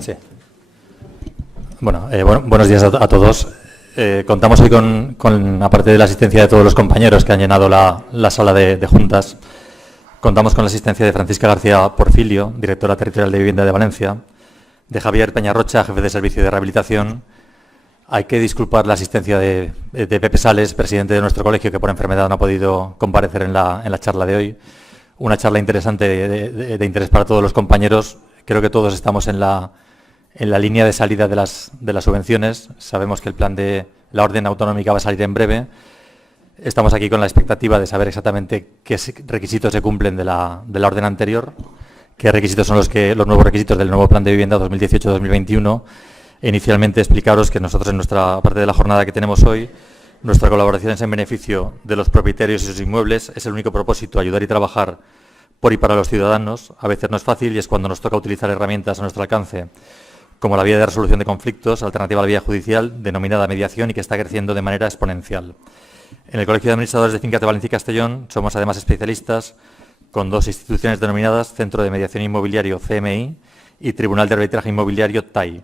Sí. Bueno, buenos días a todos. Contamos hoy aparte de la asistencia de todos los compañeros que han llenado la sala de juntas, contamos con la asistencia de Francisca García Porfilio, directora territorial de Vivienda de Valencia, de Javier Peñarrocha, jefe de servicio de rehabilitación. Hay que disculpar la asistencia de Pepe Sales, presidente de nuestro colegio, que por enfermedad no ha podido comparecer en la charla de hoy. Una charla interesante de interés para todos los compañeros. Creo que todos estamos en la línea de salida de las subvenciones. Sabemos que el plan de la orden autonómica va a salir en breve. Estamos aquí con la expectativa de saber exactamente qué requisitos se cumplen de la orden anterior, qué requisitos son los nuevos requisitos del nuevo plan de vivienda 2018-2021. Inicialmente explicaros que nosotros en nuestra parte de la jornada que tenemos hoy, nuestra colaboración es en beneficio de los propietarios y sus inmuebles. Es el único propósito, ayudar y trabajar por y para los ciudadanos. A veces no es fácil y es cuando nos toca utilizar herramientas a nuestro alcance, como la vía de resolución de conflictos, alternativa a la vía judicial, denominada mediación y que está creciendo de manera exponencial. En el Colegio de Administradores de Fincas de Valencia y Castellón somos además especialistas con dos instituciones denominadas Centro de Mediación Inmobiliario, CMI, y Tribunal de Arbitraje Inmobiliario, TAI.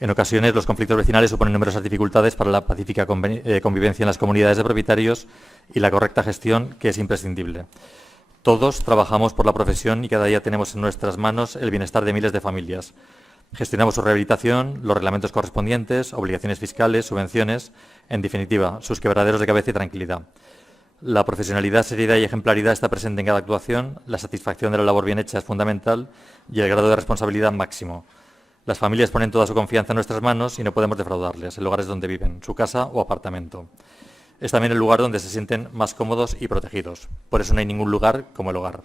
En ocasiones, los conflictos vecinales suponen numerosas dificultades para la pacífica convivencia en las comunidades de propietarios y la correcta gestión, que es imprescindible. Todos trabajamos por la profesión y cada día tenemos en nuestras manos el bienestar de miles de familias. Gestionamos su rehabilitación, los reglamentos correspondientes, obligaciones fiscales, subvenciones, en definitiva, sus quebraderos de cabeza y tranquilidad. La profesionalidad, seriedad y ejemplaridad está presente en cada actuación, la satisfacción de la labor bien hecha es fundamental y el grado de responsabilidad máximo. Las familias ponen toda su confianza en nuestras manos y no podemos defraudarles. El lugar es donde viven, su casa o apartamento. Es también el lugar donde se sienten más cómodos y protegidos. Por eso no hay ningún lugar como el hogar.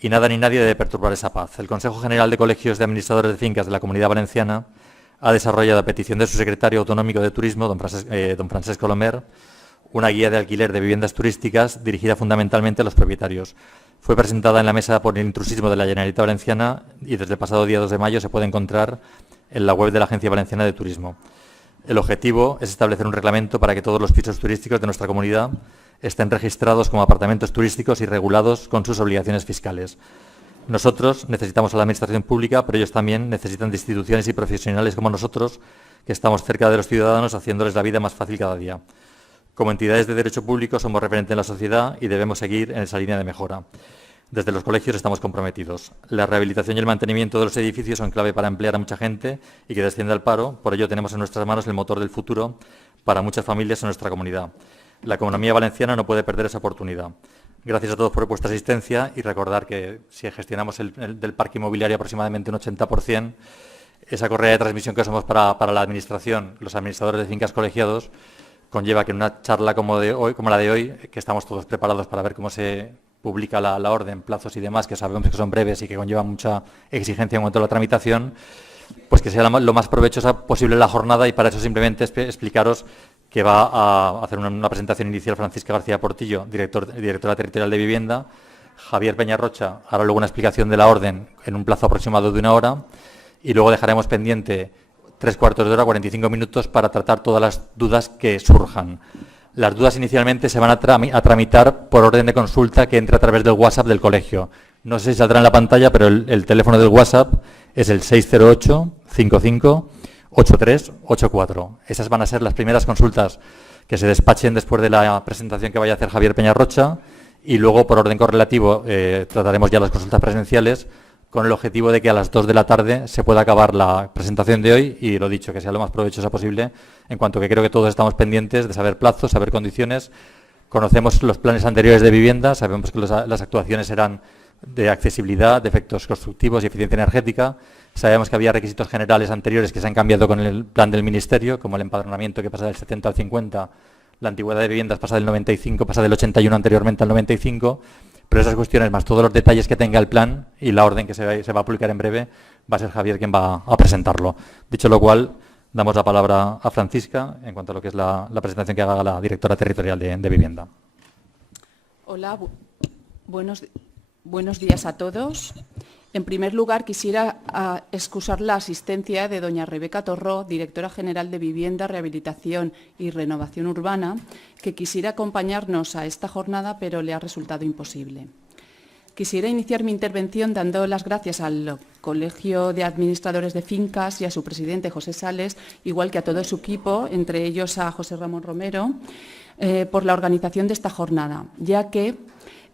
Y nada ni nadie debe perturbar esa paz. El Consejo General de Colegios de Administradores de Fincas de la Comunidad Valenciana ha desarrollado, a petición de su secretario autonómico de Turismo, don Francesco Lomer, una guía de alquiler de viviendas turísticas dirigida fundamentalmente a los propietarios. Fue presentada en la mesa por el intrusismo de la Generalitat Valenciana y desde el pasado día 2 de mayo se puede encontrar en la web de la Agencia Valenciana de Turismo. El objetivo es establecer un reglamento para que todos los pisos turísticos de nuestra comunidad estén registrados como apartamentos turísticos y regulados con sus obligaciones fiscales. Nosotros necesitamos a la Administración Pública, pero ellos también necesitan de instituciones y profesionales como nosotros, que estamos cerca de los ciudadanos haciéndoles la vida más fácil cada día. Como entidades de derecho público somos referentes en la sociedad y debemos seguir en esa línea de mejora. Desde los colegios estamos comprometidos. La rehabilitación y el mantenimiento de los edificios son clave para emplear a mucha gente y que descienda el paro. Por ello tenemos en nuestras manos el motor del futuro para muchas familias en nuestra comunidad. La economía valenciana no puede perder esa oportunidad. Gracias a todos por vuestra asistencia y recordar que si gestionamos del parque inmobiliario aproximadamente un 80%, esa correa de transmisión que somos para la Administración, los administradores de fincas colegiados, conlleva que en una charla como la de hoy, que estamos todos preparados para ver cómo se publica la orden, plazos y demás, que sabemos que son breves y que conllevan mucha exigencia en cuanto a la tramitación, pues que sea lo más provechosa posible la jornada y para eso simplemente explicaros que va a hacer una presentación inicial Francisca García Portillo, directora territorial de Vivienda. Javier Peñarrocha hará luego una explicación de la orden en un plazo aproximado de 1 hora y luego dejaremos pendiente 3/4 de hora, 45 minutos para tratar todas las dudas que surjan. Las dudas inicialmente se van a tramitar por orden de consulta que entre a través del WhatsApp del colegio. No sé si saldrá en la pantalla, pero el teléfono del WhatsApp es el 608 55 8384. Esas van a ser las primeras consultas que se despachen después de la presentación que vaya a hacer Javier Peñarrocha y luego, por orden correlativo, trataremos ya las consultas presenciales con el objetivo de que a las 2 de la tarde se pueda acabar la presentación de hoy y, lo dicho, que sea lo más provechosa posible, en cuanto que creo que todos estamos pendientes de saber plazos, saber condiciones. Conocemos los planes anteriores de vivienda, sabemos que las actuaciones eran de accesibilidad, de efectos constructivos y eficiencia energética. Sabemos que había requisitos generales anteriores que se han cambiado con el plan del Ministerio, como el empadronamiento que pasa del 70 al 50, la antigüedad de viviendas pasa del 95, pasa del 81 anteriormente al 95, pero esas cuestiones más todos los detalles que tenga el plan y la orden que se va a publicar en breve, va a ser Javier quien va a presentarlo. Dicho lo cual, damos la palabra a Francisca en cuanto a lo que es la presentación que haga la directora territorial de Vivienda. Hola, buenos días a todos. En primer lugar, quisiera excusar la asistencia de doña Rebeca Torró, directora general de Vivienda, Rehabilitación y Renovación Urbana, que quisiera acompañarnos a esta jornada, pero le ha resultado imposible. Quisiera iniciar mi intervención dando las gracias al Colegio de Administradores de Fincas y a su presidente, José Sales, igual que a todo su equipo, entre ellos a José Ramón Romero, por la organización de esta jornada, ya que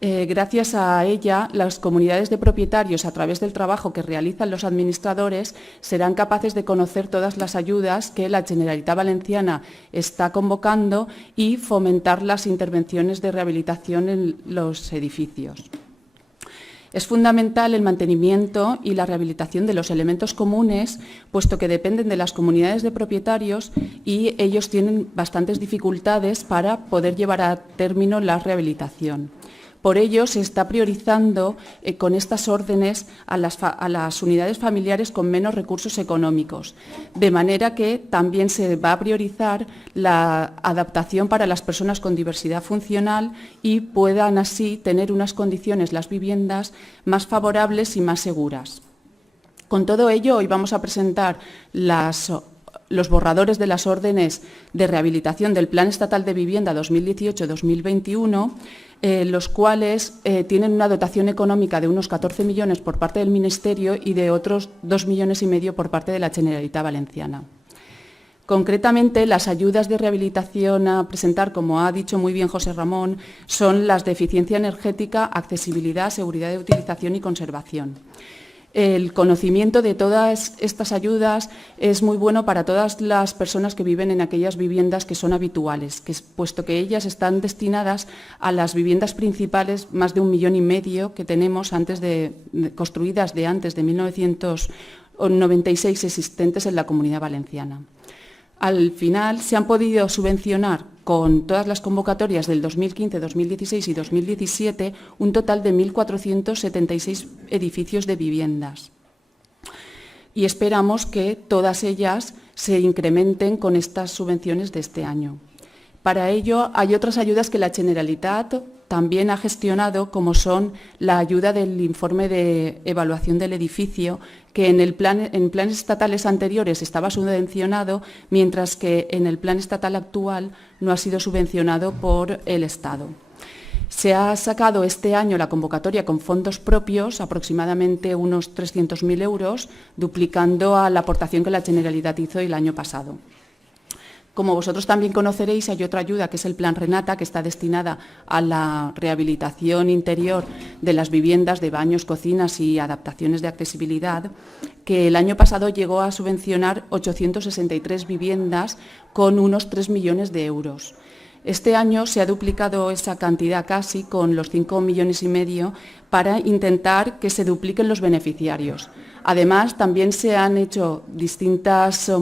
gracias a ella, las comunidades de propietarios, a través del trabajo que realizan los administradores, serán capaces de conocer todas las ayudas que la Generalitat Valenciana está convocando y fomentar las intervenciones de rehabilitación en los edificios. Es fundamental el mantenimiento y la rehabilitación de los elementos comunes, puesto que dependen de las comunidades de propietarios y ellos tienen bastantes dificultades para poder llevar a término la rehabilitación. Por ello, se está priorizando con estas órdenes a las unidades familiares con menos recursos económicos, de manera que también se va a priorizar la adaptación para las personas con diversidad funcional y puedan así tener unas condiciones, las viviendas, más favorables y más seguras. Con todo ello, hoy vamos a presentar los borradores de las órdenes de rehabilitación del Plan Estatal de Vivienda 2018-2021, los cuales tienen una dotación económica de unos 14 millones por parte del Ministerio y de otros 2,5 millones por parte de la Generalitat Valenciana. Concretamente, las ayudas de rehabilitación a presentar, como ha dicho muy bien José Ramón, son las de eficiencia energética, accesibilidad, seguridad de utilización y conservación. El conocimiento de todas estas ayudas es muy bueno para todas las personas que viven en aquellas viviendas que son habituales, puesto que ellas están destinadas a las viviendas principales, más de 1,5 millones que tenemos construidas de antes de 1996 existentes en la Comunidad Valenciana. Al final se han podido subvencionar con todas las convocatorias del 2015, 2016 y 2017 un total de 1.476 edificios de viviendas. Y esperamos que todas ellas se incrementen con estas subvenciones de este año. Para ello hay otras ayudas que la Generalitat también ha gestionado, como son la ayuda del informe de evaluación del edificio, que en planes estatales anteriores estaba subvencionado, mientras que en el plan estatal actual no ha sido subvencionado por el Estado. Se ha sacado este año la convocatoria con fondos propios, aproximadamente unos 300.000 euros, duplicando a la aportación que la Generalitat hizo el año pasado. Como vosotros también conoceréis, hay otra ayuda que es el Plan Renata, que está destinada a la rehabilitación interior de las viviendas, de baños, cocinas y adaptaciones de accesibilidad, que el año pasado llegó a subvencionar 863 viviendas con unos 3 millones de euros. Este año se ha duplicado esa cantidad casi con los 5,5 millones para intentar que se dupliquen los beneficiarios. Además, también se han hecho distintas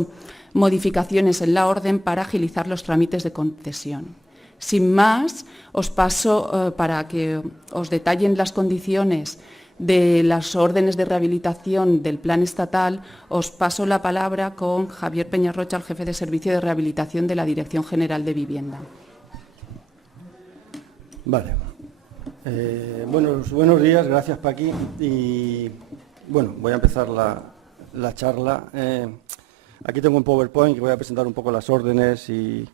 modificaciones en la orden para agilizar los trámites de concesión. Sin más, os paso para que os detallen las condiciones de las órdenes de rehabilitación del plan estatal, os paso la palabra con Javier Peñarrocha, el jefe de Servicio de Rehabilitación de la Dirección General de Vivienda. Vale. Buenos días, gracias Paqui. Y bueno, voy a empezar la charla. Aquí tengo un PowerPoint que voy a presentar un poco las órdenes y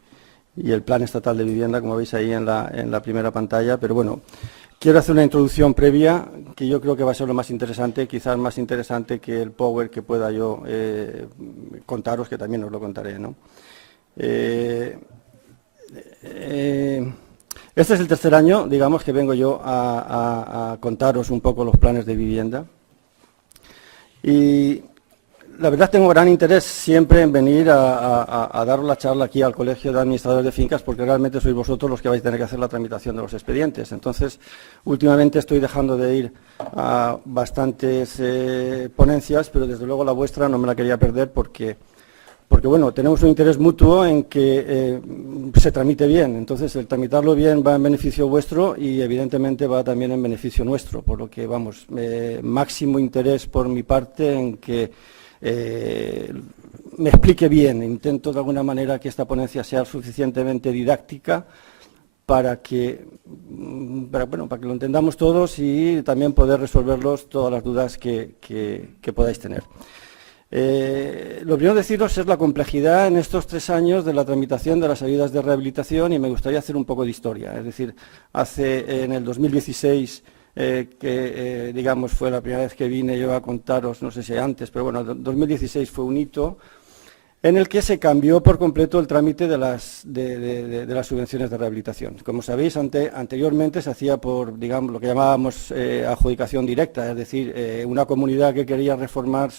el Plan Estatal de Vivienda, como veis ahí en la primera pantalla, pero bueno, quiero hacer una introducción previa que yo creo que va a ser lo más interesante, quizás más interesante que el Power que pueda yo contaros, que también os lo contaré, ¿no? Este es el tercer año, digamos, que vengo yo a contaros un poco los planes de vivienda. Y la verdad tengo gran interés siempre en venir a dar la charla aquí al Colegio de Administradores de Fincas, porque realmente sois vosotros los que vais a tener que hacer la tramitación de los expedientes. Entonces, últimamente estoy dejando de ir a bastantes ponencias, pero desde luego la vuestra no me la quería perder porque bueno, tenemos un interés mutuo en que se tramite bien. Entonces, el tramitarlo bien va en beneficio vuestro y evidentemente va también en beneficio nuestro, por lo que, vamos, máximo interés por mi parte en que me explique bien. Intento de alguna manera que esta ponencia sea suficientemente didáctica para que lo entendamos todos y también poder resolverlos todas las dudas que podáis tener. Lo primero deciros es la complejidad en estos 3 años de la tramitación de las ayudas de rehabilitación y me gustaría hacer un poco de historia. Es decir, en el 2016 digamos, fue la primera vez que vine yo a contaros, no sé si antes, pero bueno, 2016 fue un hito en el que se cambió por completo el trámite de las subvenciones de rehabilitación. Como sabéis, anteriormente se hacía por, digamos, lo que llamábamos adjudicación directa, es decir, una comunidad que quería reformar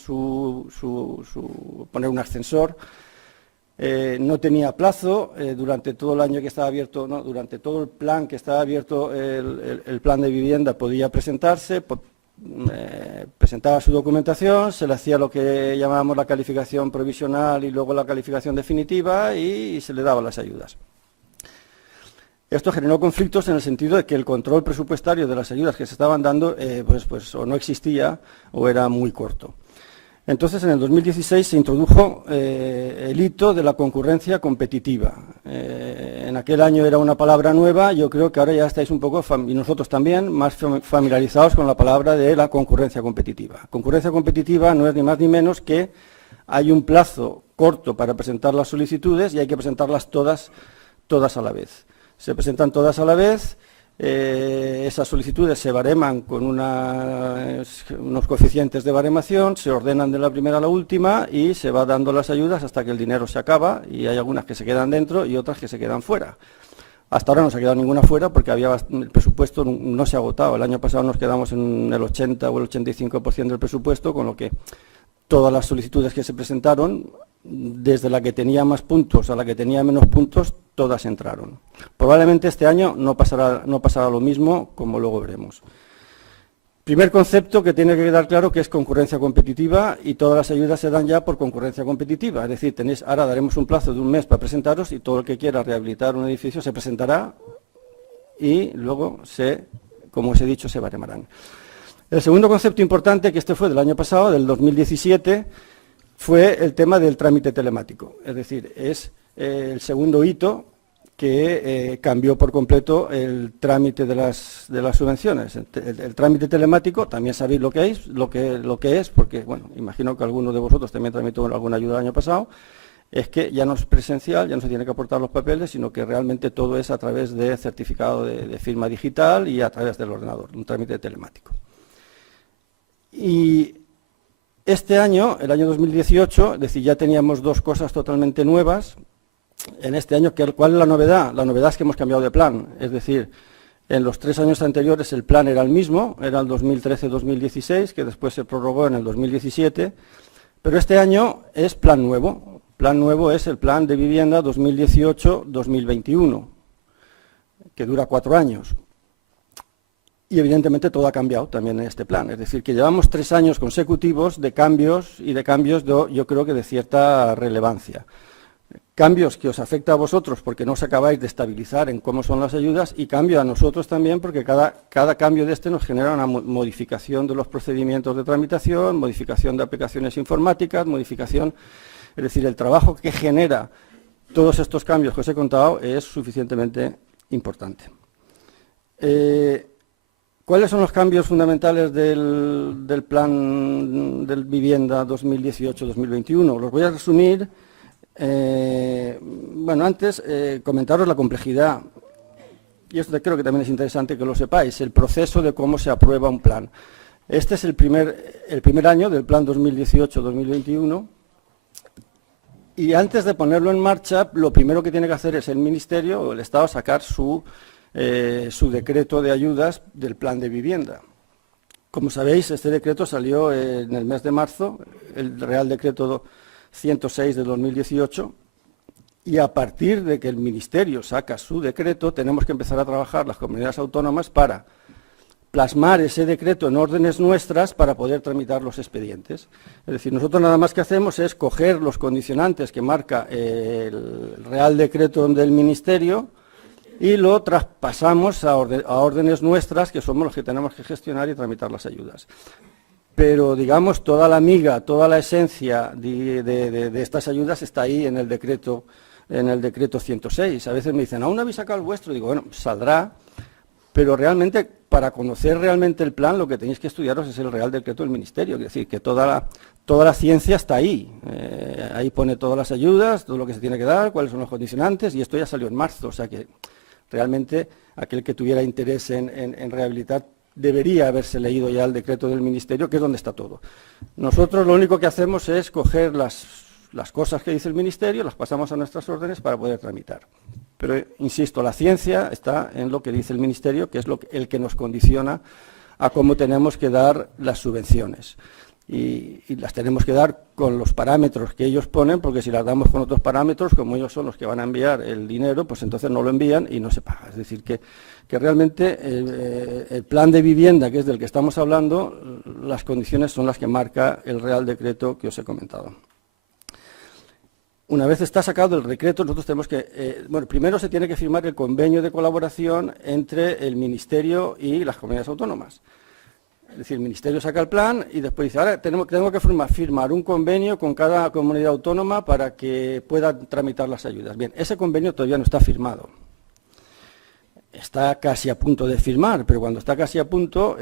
poner un ascensor, no tenía plazo, durante todo el año que estaba abierto, no, durante todo el plan que estaba abierto, el plan de vivienda podía presentarse, presentaba su documentación, se le hacía lo que llamábamos la calificación provisional y luego la calificación definitiva y se le daban las ayudas. Esto generó conflictos en el sentido de que el control presupuestario de las ayudas que se estaban dando pues o no existía o era muy corto. Entonces, en el 2016 se introdujo el hito de la concurrencia competitiva. En aquel año era una palabra nueva, yo creo que ahora ya estáis un poco, y nosotros también, más familiarizados con la palabra de la concurrencia competitiva. Concurrencia competitiva no es ni más ni menos que hay un plazo corto para presentar las solicitudes y hay que presentarlas todas a la vez. Se presentan todas a la vez. Esas solicitudes se bareman con unos coeficientes de baremación, se ordenan de la primera a la última y se va dando las ayudas hasta que el dinero se acaba y hay algunas que se quedan dentro y otras que se quedan fuera. Hasta ahora no se ha quedado ninguna fuera porque el presupuesto no se ha agotado. El año pasado nos quedamos en el 80 o el 85% del presupuesto, con lo que todas las solicitudes que se presentaron, desde la que tenía más puntos a la que tenía menos puntos, todas entraron. Probablemente este año no pasará lo mismo, como luego veremos. Primer concepto que tiene que quedar claro, que es concurrencia competitiva, y todas las ayudas se dan ya por concurrencia competitiva. Es decir, ahora daremos un plazo de un mes para presentaros y todo el que quiera rehabilitar un edificio se presentará y luego, como os he dicho, se baremarán. El segundo concepto importante, que este fue del año pasado, del 2017, fue el tema del trámite telemático. Es decir, es el segundo hito que cambió por completo el trámite de las subvenciones. El trámite telemático, también sabéis lo que es, porque, bueno, imagino que alguno de vosotros también tramitó alguna ayuda el año pasado, es que ya no es presencial, ya no se tiene que aportar los papeles, sino que realmente todo es a través de certificado de firma digital y a través del ordenador, un trámite telemático. Y este año, el año 2018, es decir, ya teníamos dos cosas totalmente nuevas. En este año, ¿cuál es la novedad? La novedad es que hemos cambiado de plan, es decir, en los 3 años anteriores el plan era el mismo, era el 2013-2016, que después se prorrogó en el 2017, pero este año es plan nuevo. Plan nuevo es el plan de vivienda 2018-2021, que dura 4 años. Y evidentemente todo ha cambiado también en este plan, es decir, que llevamos 3 años consecutivos de cambios y de cambios yo creo que de cierta relevancia. Cambios que os afecta a vosotros porque no os acabáis de estabilizar en cómo son las ayudas y cambio a nosotros también porque cada cambio de este nos genera una modificación de los procedimientos de tramitación, modificación de aplicaciones informáticas, modificación, es decir, el trabajo que genera todos estos cambios que os he contado es suficientemente importante. ¿Cuáles son los cambios fundamentales del plan de vivienda 2018-2021? Los voy a resumir. Bueno, antes comentaros la complejidad, y esto creo que también es interesante que lo sepáis, el proceso de cómo se aprueba un plan. Este es el primer año del plan 2018-2021, y antes de ponerlo en marcha, lo primero que tiene que hacer es el Ministerio o el Estado sacar su decreto de ayudas del plan de vivienda. Como sabéis, este decreto salió en el mes de marzo, el Real Decreto 106 de 2018, y a partir de que el Ministerio saca su decreto, tenemos que empezar a trabajar las comunidades autónomas para plasmar ese decreto en órdenes nuestras para poder tramitar los expedientes. Es decir, nosotros nada más que hacemos es coger los condicionantes que marca el Real Decreto del Ministerio y lo traspasamos a órdenes nuestras, que somos los que tenemos que gestionar y tramitar las ayudas. Pero, digamos, toda la miga, toda la esencia de estas ayudas está ahí en el decreto 106. A veces me dicen, ¿aún no habéis sacado el vuestro? Digo, bueno, saldrá, pero realmente, para conocer realmente el plan, lo que tenéis que estudiaros es el Real Decreto del Ministerio, es decir, que toda la ciencia está ahí. Ahí pone todas las ayudas, todo lo que se tiene que dar, cuáles son los condicionantes, y esto ya salió en marzo, o sea que realmente aquel que tuviera interés en rehabilitar debería haberse leído ya el decreto del Ministerio, que es donde está todo. Nosotros lo único que hacemos es coger las cosas que dice el Ministerio, las pasamos a nuestras órdenes para poder tramitar. Pero, insisto, la ciencia está en lo que dice el Ministerio, que es el que nos condiciona a cómo tenemos que dar las subvenciones. Y las tenemos que dar con los parámetros que ellos ponen, porque si las damos con otros parámetros, como ellos son los que van a enviar el dinero, pues entonces no lo envían y no se paga. Es decir, que realmente el plan de vivienda, que es del que estamos hablando, las condiciones son las que marca el Real Decreto que os he comentado. Una vez está sacado el decreto, nosotros tenemos que... primero se tiene que firmar el convenio de colaboración entre el Ministerio y las comunidades autónomas. Es decir, el Ministerio saca el plan y después dice, ahora tengo que firmar un convenio con cada comunidad autónoma para que puedan tramitar las ayudas. Bien, ese convenio todavía no está firmado. Está casi a punto de firmar, pero cuando está casi a punto,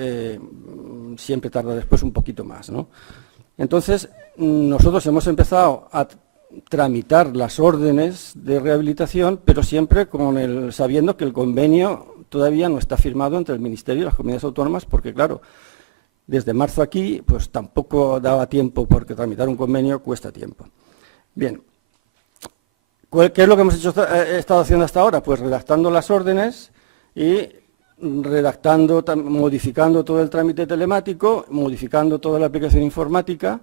siempre tarda después un poquito más, ¿no? Entonces, nosotros hemos empezado a tramitar las órdenes de rehabilitación, pero siempre sabiendo que el convenio todavía no está firmado entre el Ministerio y las comunidades autónomas, porque claro, desde marzo aquí, pues tampoco daba tiempo, porque tramitar un convenio cuesta tiempo. Bien, ¿qué es lo que hemos estado haciendo hasta ahora? Pues redactando las órdenes y modificando todo el trámite telemático, modificando toda la aplicación informática,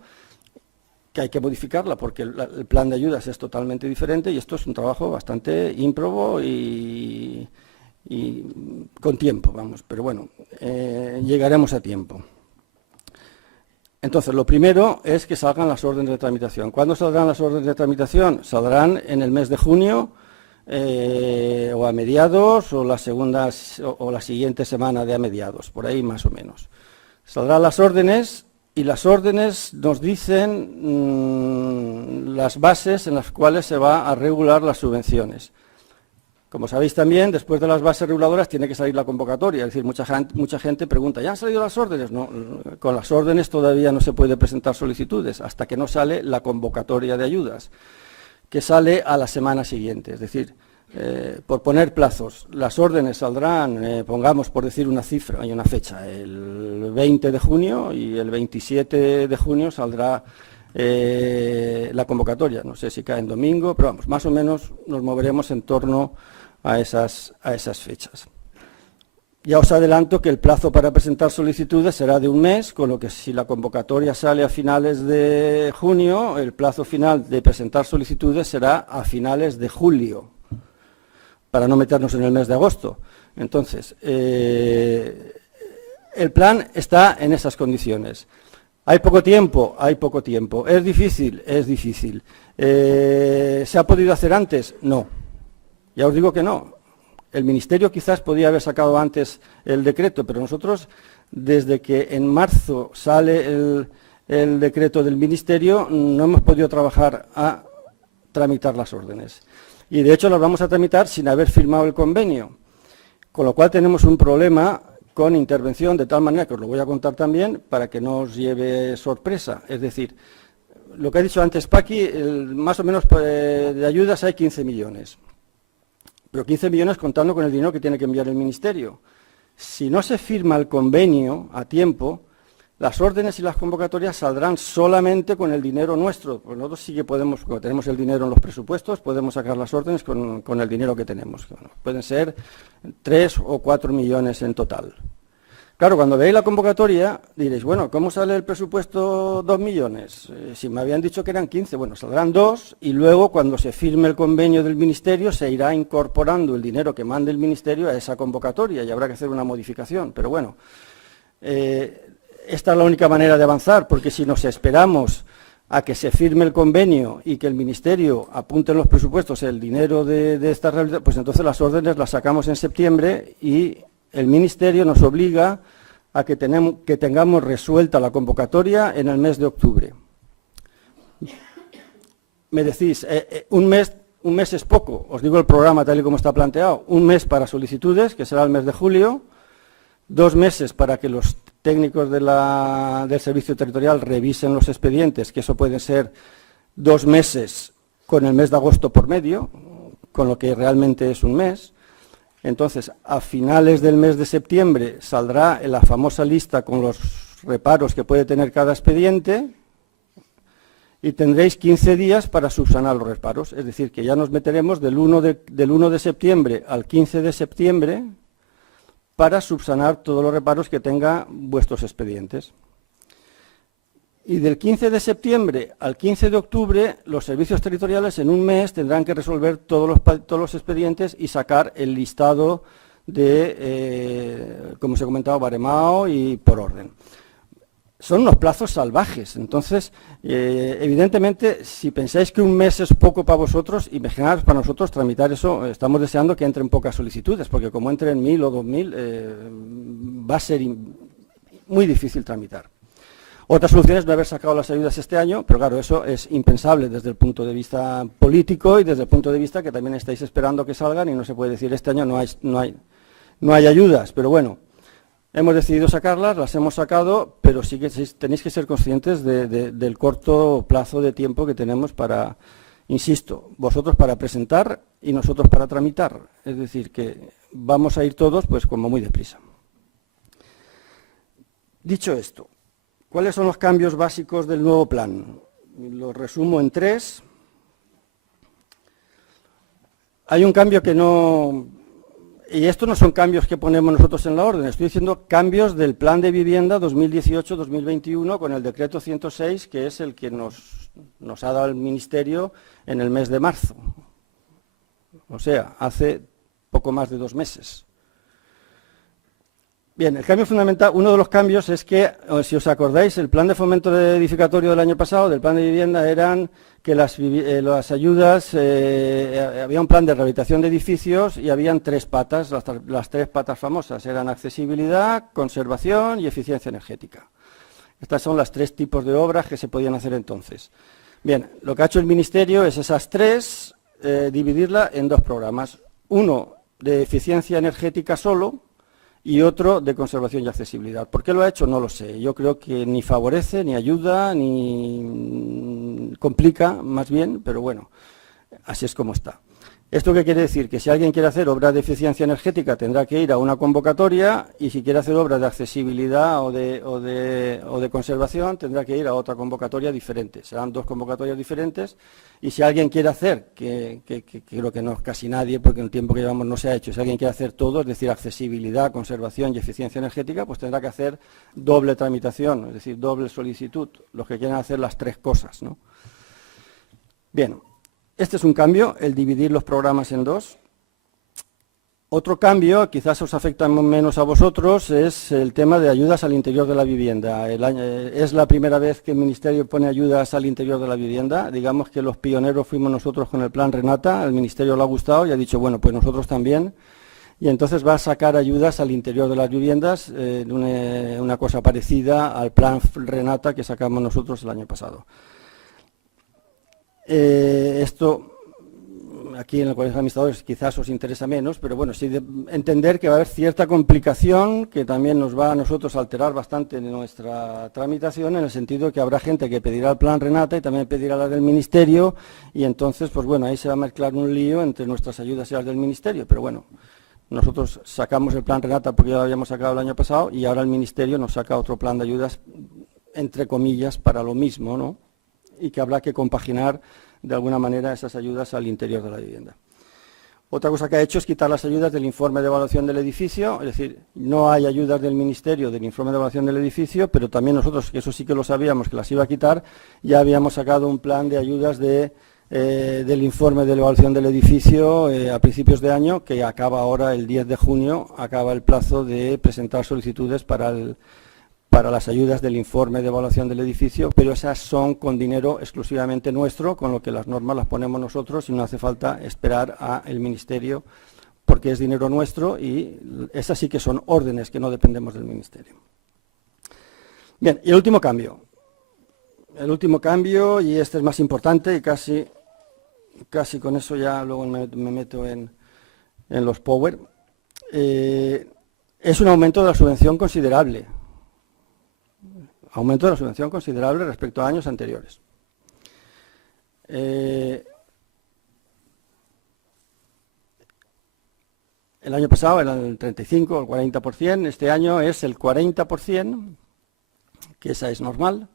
que hay que modificarla porque el plan de ayudas es totalmente diferente y esto es un trabajo bastante ímprobo y con tiempo, vamos, pero bueno, llegaremos a tiempo. Entonces, lo primero es que salgan las órdenes de tramitación. ¿Cuándo saldrán las órdenes de tramitación? Saldrán en el mes de junio, o a mediados, o la siguiente semana de a mediados, por ahí más o menos. Saldrán las órdenes y las órdenes nos dicen las bases en las cuales se va a regular las subvenciones. Como sabéis también, después de las bases reguladoras tiene que salir la convocatoria, es decir, mucha gente pregunta, ¿ya han salido las órdenes? No, con las órdenes todavía no se puede presentar solicitudes hasta que no sale la convocatoria de ayudas, que sale a la semana siguiente. Es decir, por poner plazos, las órdenes saldrán, pongamos por decir una cifra, hay una fecha, el 20 de junio y el 27 de junio saldrá la convocatoria. No sé si cae en domingo, pero vamos, más o menos nos moveremos en torno a esas fechas. Ya os adelanto que el plazo para presentar solicitudes será de un mes, con lo que si la convocatoria sale a finales de junio, el plazo final de presentar solicitudes será a finales de julio, para no meternos en el mes de agosto. Entonces, el plan está en esas condiciones. ¿Hay poco tiempo? Hay poco tiempo. ¿Es difícil? Es difícil. ¿Se ha podido hacer antes? No. Ya os digo que no. El Ministerio quizás podía haber sacado antes el decreto, pero nosotros, desde que en marzo sale el decreto del Ministerio, no hemos podido trabajar a tramitar las órdenes. Y de hecho las vamos a tramitar sin haber firmado el convenio, con lo cual tenemos un problema con intervención, de tal manera que os lo voy a contar también para que no os lleve sorpresa. Es decir, lo que ha dicho antes Paqui, más o menos de ayudas hay 15 millones. Pero 15 millones contando con el dinero que tiene que enviar el Ministerio. Si no se firma el convenio a tiempo, las órdenes y las convocatorias saldrán solamente con el dinero nuestro. Pues nosotros sí que podemos, como tenemos el dinero en los presupuestos, podemos sacar las órdenes con el dinero que tenemos. Bueno, pueden ser 3 o 4 millones en total. Claro, cuando veáis la convocatoria diréis, bueno, ¿cómo sale el presupuesto 2 millones? Si me habían dicho que eran 15, bueno, saldrán 2 y luego cuando se firme el convenio del Ministerio se irá incorporando el dinero que mande el Ministerio a esa convocatoria y habrá que hacer una modificación. Pero bueno, esta es la única manera de avanzar, porque si nos esperamos a que se firme el convenio y que el Ministerio apunte en los presupuestos el dinero de esta realidad, pues entonces las órdenes las sacamos en septiembre y el Ministerio nos obliga a que tengamos resuelta la convocatoria en el mes de octubre. Me decís, un mes es poco, os digo el programa tal y como está planteado, un mes para solicitudes, que será el mes de julio, 2 meses para que los técnicos del Servicio Territorial revisen los expedientes, que eso puede ser 2 meses con el mes de agosto por medio, con lo que realmente es un mes. Entonces, a finales del mes de septiembre saldrá la famosa lista con los reparos que puede tener cada expediente y tendréis 15 días para subsanar los reparos. Es decir, que ya nos meteremos del 1 de septiembre al 15 de septiembre para subsanar todos los reparos que tengan vuestros expedientes. Y del 15 de septiembre al 15 de octubre, los servicios territoriales en un mes tendrán que resolver todos los expedientes y sacar el listado de, como se ha comentado, baremado y por orden. Son unos plazos salvajes, entonces, evidentemente, si pensáis que un mes es poco para vosotros, imaginaos para nosotros tramitar eso, estamos deseando que entren pocas solicitudes, porque como entren 1000 o 2000, va a ser muy difícil tramitar. Otra solución es no haber sacado las ayudas este año, pero claro, eso es impensable desde el punto de vista político y desde el punto de vista que también estáis esperando que salgan y no se puede decir este año no hay ayudas, pero bueno, hemos decidido sacarlas, las hemos sacado, pero sí que tenéis que ser conscientes del corto plazo de tiempo que tenemos para, insisto, vosotros para presentar y nosotros para tramitar, es decir, que vamos a ir todos pues como muy deprisa. Dicho esto, ¿cuáles son los cambios básicos del nuevo plan? Los resumo en 3. Hay un cambio que no... Y estos no son cambios que ponemos nosotros en la orden, estoy diciendo cambios del plan de vivienda 2018-2021 con el decreto 106, que es el que nos ha dado el Ministerio en el mes de marzo. O sea, hace poco más de 2 meses. Bien, el cambio fundamental, uno de los cambios es que, si os acordáis, el plan de fomento edificatorio del año pasado, del plan de vivienda, eran que las ayudas, había un plan de rehabilitación de edificios y habían 3 patas, las 3 patas famosas, eran accesibilidad, conservación y eficiencia energética. Estas son las 3 tipos de obras que se podían hacer entonces. Bien, lo que ha hecho el Ministerio es esas 3, dividirla en 2 programas, uno de eficiencia energética solo, y otro de conservación y accesibilidad. ¿Por qué lo ha hecho? No lo sé. Yo creo que ni favorece, ni ayuda, ni complica, más bien, pero bueno, así es como está. ¿Esto qué quiere decir? Que si alguien quiere hacer obras de eficiencia energética tendrá que ir a una convocatoria y si quiere hacer obras de accesibilidad o de conservación tendrá que ir a otra convocatoria diferente. Serán 2 convocatorias diferentes y si alguien quiere hacer, que creo que no es casi nadie porque en el tiempo que llevamos no se ha hecho, si alguien quiere hacer todo, es decir, accesibilidad, conservación y eficiencia energética, pues tendrá que hacer doble tramitación, es decir, doble solicitud, los que quieran hacer las 3 cosas, ¿no? Bien. Este es un cambio, el dividir los programas en 2. Otro cambio, quizás os afecta menos a vosotros, es el tema de ayudas al interior de la vivienda. Es la primera vez que el Ministerio pone ayudas al interior de la vivienda. Digamos que los pioneros fuimos nosotros con el plan Renata, al Ministerio le ha gustado y ha dicho, bueno, pues nosotros también. Y entonces va a sacar ayudas al interior de las viviendas, una cosa parecida al plan Renata que sacamos nosotros el año pasado. Esto aquí en el Colegio de Administradores quizás os interesa menos, pero bueno, sí de entender que va a haber cierta complicación que también nos va a nosotros a alterar bastante en nuestra tramitación, en el sentido que habrá gente que pedirá el plan Renata y también pedirá la del Ministerio y entonces, pues bueno, ahí se va a mezclar un lío entre nuestras ayudas y las del Ministerio, pero bueno, nosotros sacamos el plan Renata porque ya lo habíamos sacado el año pasado y ahora el Ministerio nos saca otro plan de ayudas, entre comillas, para lo mismo, ¿no? Y que habrá que compaginar de alguna manera esas ayudas al interior de la vivienda. Otra cosa que ha hecho es quitar las ayudas del informe de evaluación del edificio, es decir, no hay ayudas del Ministerio del informe de evaluación del edificio, pero también nosotros, que eso sí que lo sabíamos que las iba a quitar, ya habíamos sacado un plan de ayudas del informe de evaluación del edificio a principios de año, que acaba ahora el 10 de junio, acaba el plazo de presentar solicitudes para las ayudas del informe de evaluación del edificio, pero esas son con dinero exclusivamente nuestro, con lo que las normas las ponemos nosotros y no hace falta esperar al Ministerio porque es dinero nuestro y esas sí que son órdenes que no dependemos del Ministerio. Bien, y el último cambio. El último cambio, y este es más importante y casi con eso ya luego me meto en los Power, es un aumento de la subvención considerable. Aumento de la subvención considerable respecto a años anteriores. El año pasado era el 35 o el 40%, este año es el 40%, que esa es normal.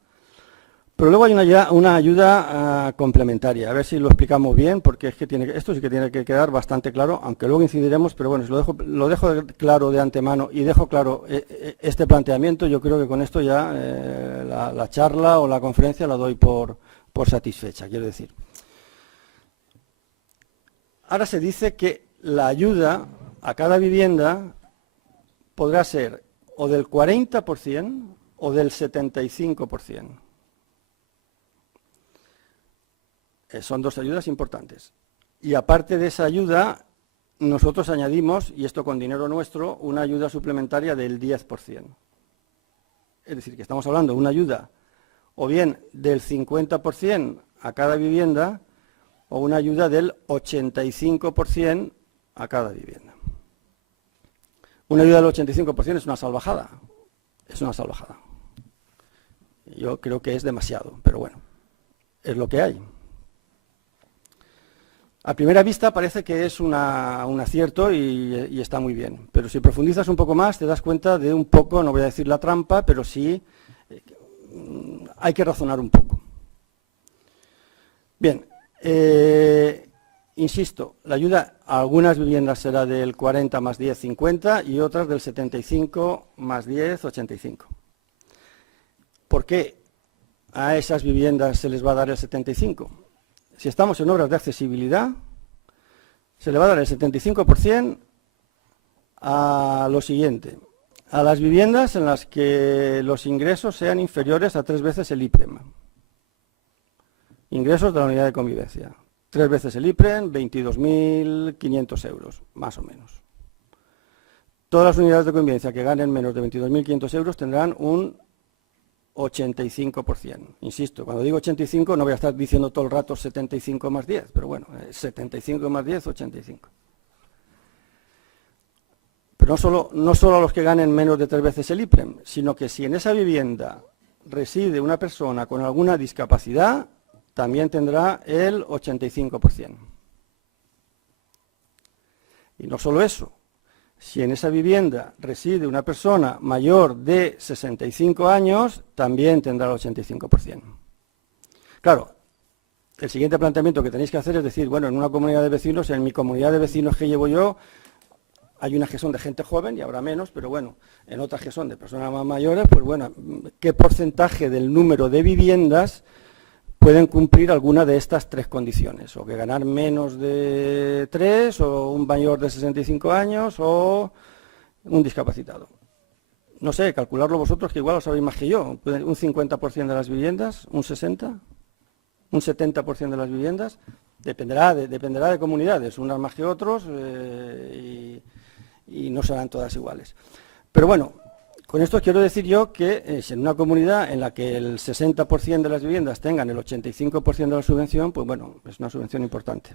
Pero luego hay una ayuda complementaria, a ver si lo explicamos bien, porque es que esto sí que tiene que quedar bastante claro, aunque luego incidiremos, pero bueno, si lo dejo claro de antemano y dejo claro este planteamiento, yo creo que con esto ya la charla o la conferencia la doy por satisfecha, quiero decir. Ahora se dice que la ayuda a cada vivienda podrá ser o del 40% o del 75%. Son dos ayudas importantes. Y aparte de esa ayuda, nosotros añadimos, y esto con dinero nuestro, una ayuda suplementaria del 10%. Es decir, que estamos hablando de una ayuda o bien del 50% a cada vivienda o una ayuda del 85% a cada vivienda. Una ayuda del 85% es una salvajada. Es una salvajada. Yo creo que es demasiado, pero bueno, es lo que hay. A primera vista parece que es un acierto y está muy bien, pero si profundizas un poco más te das cuenta de un poco, no voy a decir la trampa, pero sí hay que razonar un poco. Bien, insisto, la ayuda a algunas viviendas será del 40 más 10, 50 y otras del 75 más 10, 85. ¿Por qué a esas viviendas se les va a dar el 75? Si estamos en obras de accesibilidad, se le va a dar el 75% a lo siguiente, a las viviendas en las que los ingresos sean inferiores a 3 veces el IPREM. Ingresos de la unidad de convivencia. 3 veces el IPREM, 22.500 euros, más o menos. Todas las unidades de convivencia que ganen menos de 22.500 euros tendrán un 85%. Insisto, cuando digo 85 no voy a estar diciendo todo el rato 75 más 10, pero bueno, 75 más 10, 85. Pero no solo a los que ganen menos de 3 veces el IPREM, sino que si en esa vivienda reside una persona con alguna discapacidad, también tendrá el 85%. Y no solo eso. Si en esa vivienda reside una persona mayor de 65 años, también tendrá el 85%. Claro, el siguiente planteamiento que tenéis que hacer es decir, bueno, en una comunidad de vecinos, en mi comunidad de vecinos que llevo yo, hay unas que son de gente joven y habrá menos, pero bueno, en otras que son de personas más mayores, pues bueno, ¿qué porcentaje del número de viviendas pueden cumplir alguna de estas 3 condiciones? O que ganar menos de 3, o un mayor de 65 años, o un discapacitado. No sé, calcularlo vosotros, que igual lo sabéis más que yo. Un 50% de las viviendas, un 60%, un 70% de las viviendas. Dependerá de comunidades, unas más que otros, y no serán todas iguales. Pero bueno, con esto quiero decir yo que en una comunidad en la que el 60% de las viviendas tengan el 85% de la subvención, pues bueno, es una subvención importante.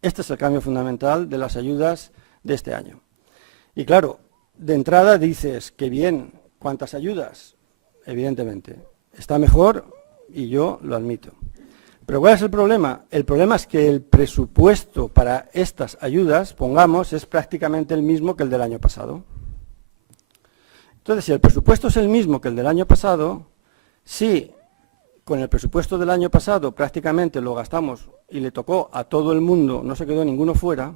Este es el cambio fundamental de las ayudas de este año. Y claro, de entrada dices que bien, ¿cuántas ayudas? Evidentemente, está mejor y yo lo admito. Pero ¿cuál es el problema? El problema es que el presupuesto para estas ayudas, pongamos, es prácticamente el mismo que el del año pasado. Entonces, si el presupuesto es el mismo que el del año pasado, si con el presupuesto del año pasado prácticamente lo gastamos y le tocó a todo el mundo, no se quedó ninguno fuera,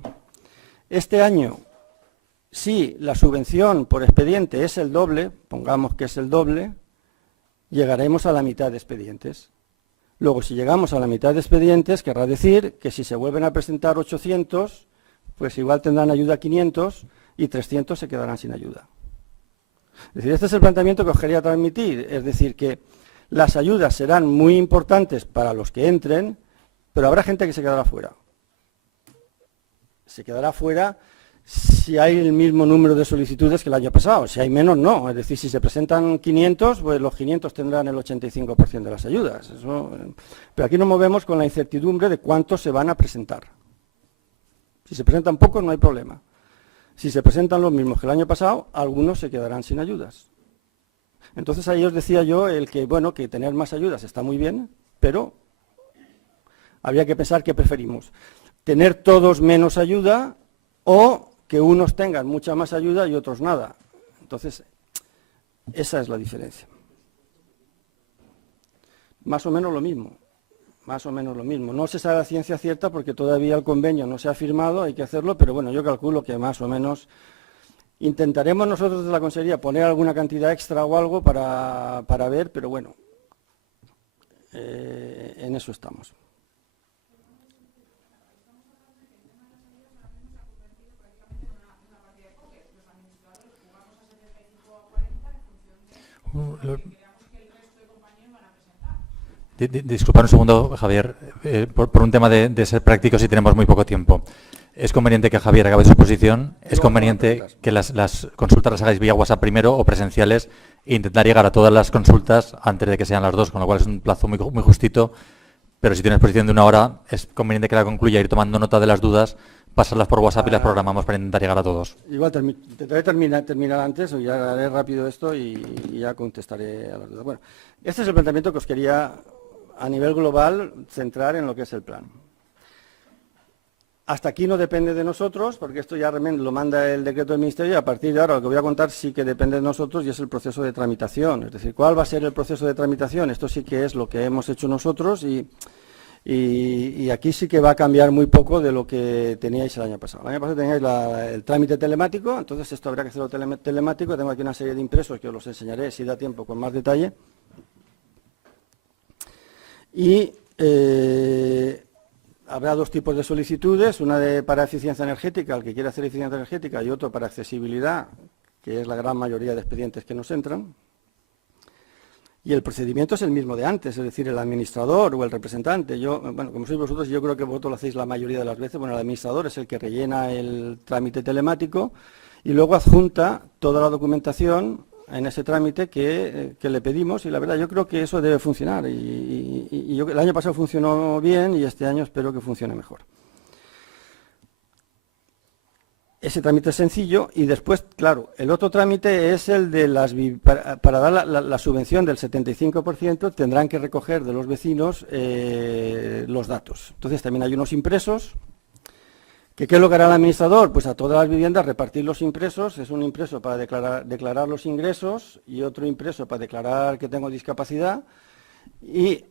este año, si la subvención por expediente es el doble, pongamos que es el doble, llegaremos a la mitad de expedientes. Luego, si llegamos a la mitad de expedientes, querrá decir que si se vuelven a presentar 800, pues igual tendrán ayuda 500 y 300 se quedarán sin ayuda. Es decir, este es el planteamiento que os quería transmitir, es decir, que las ayudas serán muy importantes para los que entren, pero habrá gente que se quedará fuera. Se quedará fuera si hay el mismo número de solicitudes que el año pasado, si hay menos no, es decir, si se presentan 500, pues los 500 tendrán el 85% de las ayudas. Pero aquí nos movemos con la incertidumbre de cuántos se van a presentar. Si se presentan pocos no hay problema. Si se presentan los mismos que el año pasado, algunos se quedarán sin ayudas. Entonces ahí os decía yo bueno, que tener más ayudas está muy bien, pero habría que pensar qué preferimos. Tener todos menos ayuda o que unos tengan mucha más ayuda y otros nada. Entonces, esa es la diferencia. Más o menos lo mismo. Más o menos lo mismo. No se sabe la ciencia cierta porque todavía el convenio no se ha firmado, hay que hacerlo, pero bueno, yo calculo que más o menos intentaremos nosotros desde la Consejería poner alguna cantidad extra o algo para ver, pero bueno, en eso estamos. Disculpad un segundo, Javier, por un tema de ser prácticos y tenemos muy poco tiempo. ¿Es conveniente que Javier acabe su exposición? ¿Es conveniente que las consultas las hagáis vía WhatsApp primero o presenciales e intentar llegar a todas las consultas antes de que sean las 2, con lo cual es un plazo muy justito? Pero si tiene una exposición de 1 hora, es conveniente que la concluya, ir tomando nota de las dudas, pasarlas por WhatsApp y las programamos para intentar llegar a todos. Igual intentaré terminar antes, o ya haré rápido esto y ya contestaré a las dudas. Bueno, este es el planteamiento que os quería a nivel global centrar en lo que es el plan. Hasta aquí no depende de nosotros, porque esto ya lo manda el decreto del Ministerio, y a partir de ahora lo que voy a contar sí que depende de nosotros y es el proceso de tramitación. Es decir, ¿cuál va a ser el proceso de tramitación? Esto sí que es lo que hemos hecho nosotros y aquí sí que va a cambiar muy poco de lo que teníais el año pasado. El año pasado teníais el trámite telemático, entonces esto habrá que hacerlo telemático. Tengo aquí una serie de impresos que os los enseñaré, si da tiempo, con más detalle. Y habrá 2 tipos de solicitudes, una para eficiencia energética, el que quiere hacer eficiencia energética, y otro para accesibilidad, que es la gran mayoría de expedientes que nos entran. Y el procedimiento es el mismo de antes, es decir, el administrador o el representante. Bueno, como sois vosotros, yo creo que vosotros lo hacéis la mayoría de las veces. Bueno, el administrador es el que rellena el trámite telemático y luego adjunta toda la documentación en ese trámite que le pedimos, y la verdad yo creo que eso debe funcionar y el año pasado funcionó bien y este año espero que funcione mejor. Ese trámite es sencillo y después, claro, el otro trámite es el de para dar la subvención del 75%, tendrán que recoger de los vecinos los datos. Entonces también hay unos impresos. ¿Qué es lo que hará el administrador? Pues a todas las viviendas repartir los impresos. Es un impreso para declarar los ingresos y otro impreso para declarar que tengo discapacidad. Y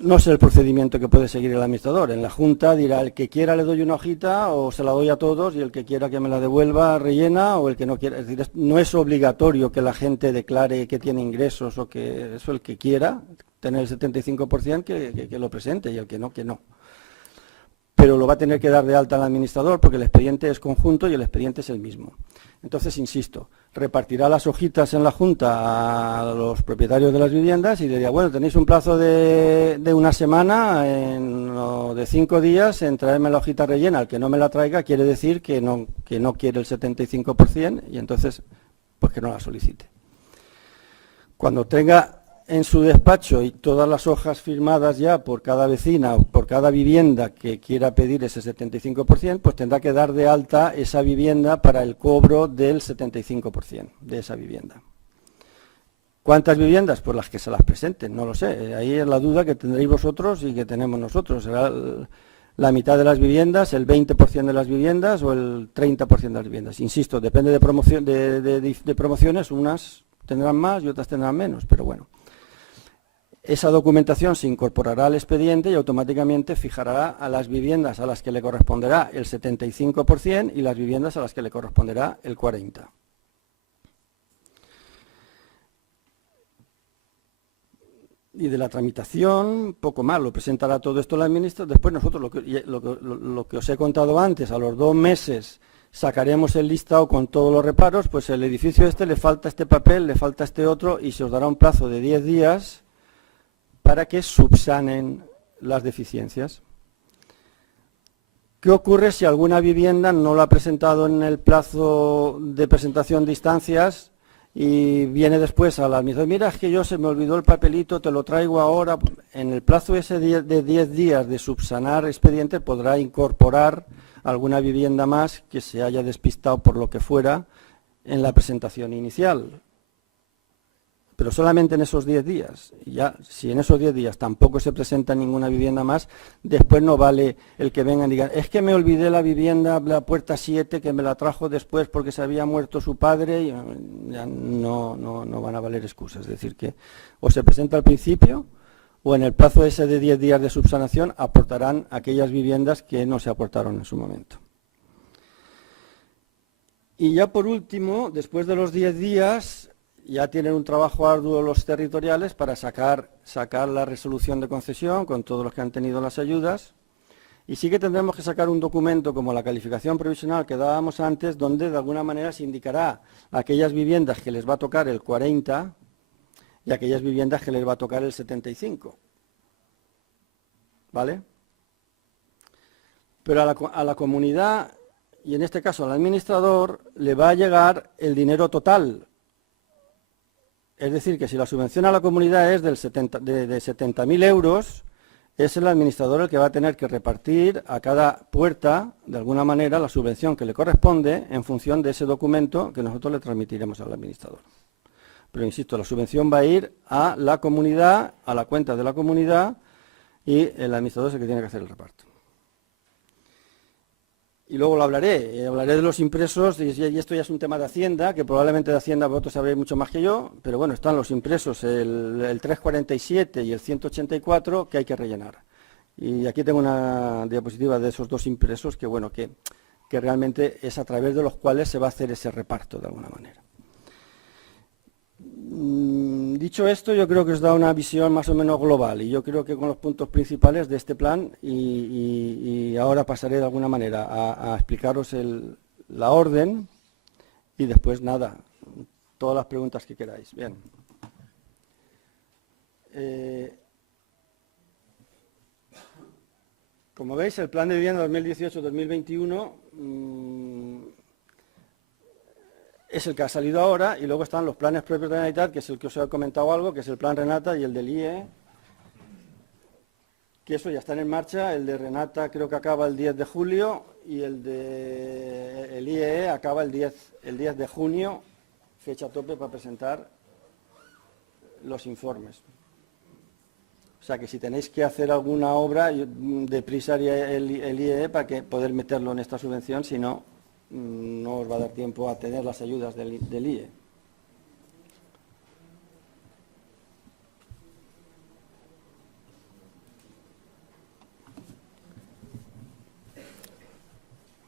no sé el procedimiento que puede seguir el administrador. En la Junta dirá, el que quiera le doy una hojita o se la doy a todos, y el que quiera que me la devuelva rellena, o el que no quiera. Es decir, no es obligatorio que la gente declare que tiene ingresos o que eso, el que quiera tener el 75% que lo presente, y el que no, que no. Pero lo va a tener que dar de alta al administrador porque el expediente es conjunto y el expediente es el mismo. Entonces, insisto, repartirá las hojitas en la Junta a los propietarios de las viviendas y le dirá, bueno, tenéis un plazo de 1 semana o de 5 días en traerme la hojita rellena. El que no me la traiga quiere decir que no quiere el 75% y entonces, pues que no la solicite. Cuando tenga en su despacho y todas las hojas firmadas ya por cada vecina o por cada vivienda que quiera pedir ese 75%, pues tendrá que dar de alta esa vivienda para el cobro del 75% de esa vivienda. ¿Cuántas viviendas? Pues las que se las presenten, no lo sé. Ahí es la duda que tendréis vosotros y que tenemos nosotros. Será la mitad de las viviendas, el 20% de las viviendas o el 30% de las viviendas. Insisto, depende de promociones, unas tendrán más y otras tendrán menos, pero bueno. Esa documentación se incorporará al expediente y automáticamente fijará a las viviendas a las que le corresponderá el 75% y las viviendas a las que le corresponderá el 40%. Y de la tramitación, poco más, lo presentará todo esto la ministra. Después nosotros, lo que os he contado antes, a los 2 meses sacaremos el listado con todos los reparos, pues el edificio le falta este papel, le falta este otro, y se os dará un plazo de 10 días para que subsanen las deficiencias. ¿Qué ocurre si alguna vivienda no lo ha presentado en el plazo de presentación de instancias y viene después a la administración? Mira, es que se me olvidó el papelito, te lo traigo ahora. En el plazo ese de 10 días de subsanar expediente podrá incorporar alguna vivienda más que se haya despistado por lo que fuera en la presentación inicial. pero solamente en esos 10 días. Y ya, si en esos 10 días tampoco se presenta ninguna vivienda más, después no vale el que vengan y digan, es que me olvidé la vivienda, la puerta 7, que me la trajo después porque se había muerto su padre, y ya no van a valer excusas. Es decir, que o se presenta al principio, o en el plazo ese de 10 días de subsanación aportarán aquellas viviendas que no se aportaron en su momento. Y ya por último, después de los 10 días, ya tienen un trabajo arduo los territoriales para sacar la resolución de concesión con todos los que han tenido las ayudas. Y sí que tendremos que sacar un documento como la calificación provisional que dábamos antes, donde de alguna manera se indicará aquellas viviendas que les va a tocar el 40 y aquellas viviendas que les va a tocar el 75. ¿Vale? Pero a la comunidad, y en este caso al administrador, le va a llegar el dinero total. Es decir, que si la subvención a la comunidad es de 70.000 euros, es el administrador el que va a tener que repartir a cada puerta, de alguna manera, la subvención que le corresponde en función de ese documento que nosotros le transmitiremos al administrador. Pero, insisto, la subvención va a ir a la comunidad, a la cuenta de la comunidad, y el administrador es el que tiene que hacer el reparto. Y luego lo hablaré de los impresos, y esto ya es un tema de Hacienda, que probablemente de Hacienda vosotros sabréis mucho más que yo, pero bueno, están los impresos, el 347 y el 184, que hay que rellenar. Y aquí tengo una diapositiva de esos dos impresos, que bueno, que realmente es a través de los cuales se va a hacer ese reparto de alguna manera. Dicho esto, yo creo que os da una visión más o menos global, y yo creo que con los puntos principales de este plan, y ahora pasaré de alguna manera a explicaros la orden, y después nada, todas las preguntas que queráis. Bien. Como veis, el plan de vivienda 2018-2021 es el que ha salido ahora, y luego están los planes propios de la Generalitat, que es el que os he comentado algo, que es el plan Renata y el del IE, que eso ya están en marcha. El de Renata creo que acaba el 10 de julio y el de el IE acaba el 10 de junio, fecha tope para presentar los informes. O sea que si tenéis que hacer alguna obra, deprisa el IE para poder meterlo en esta subvención, si no, no os va a dar tiempo a tener las ayudas del IE.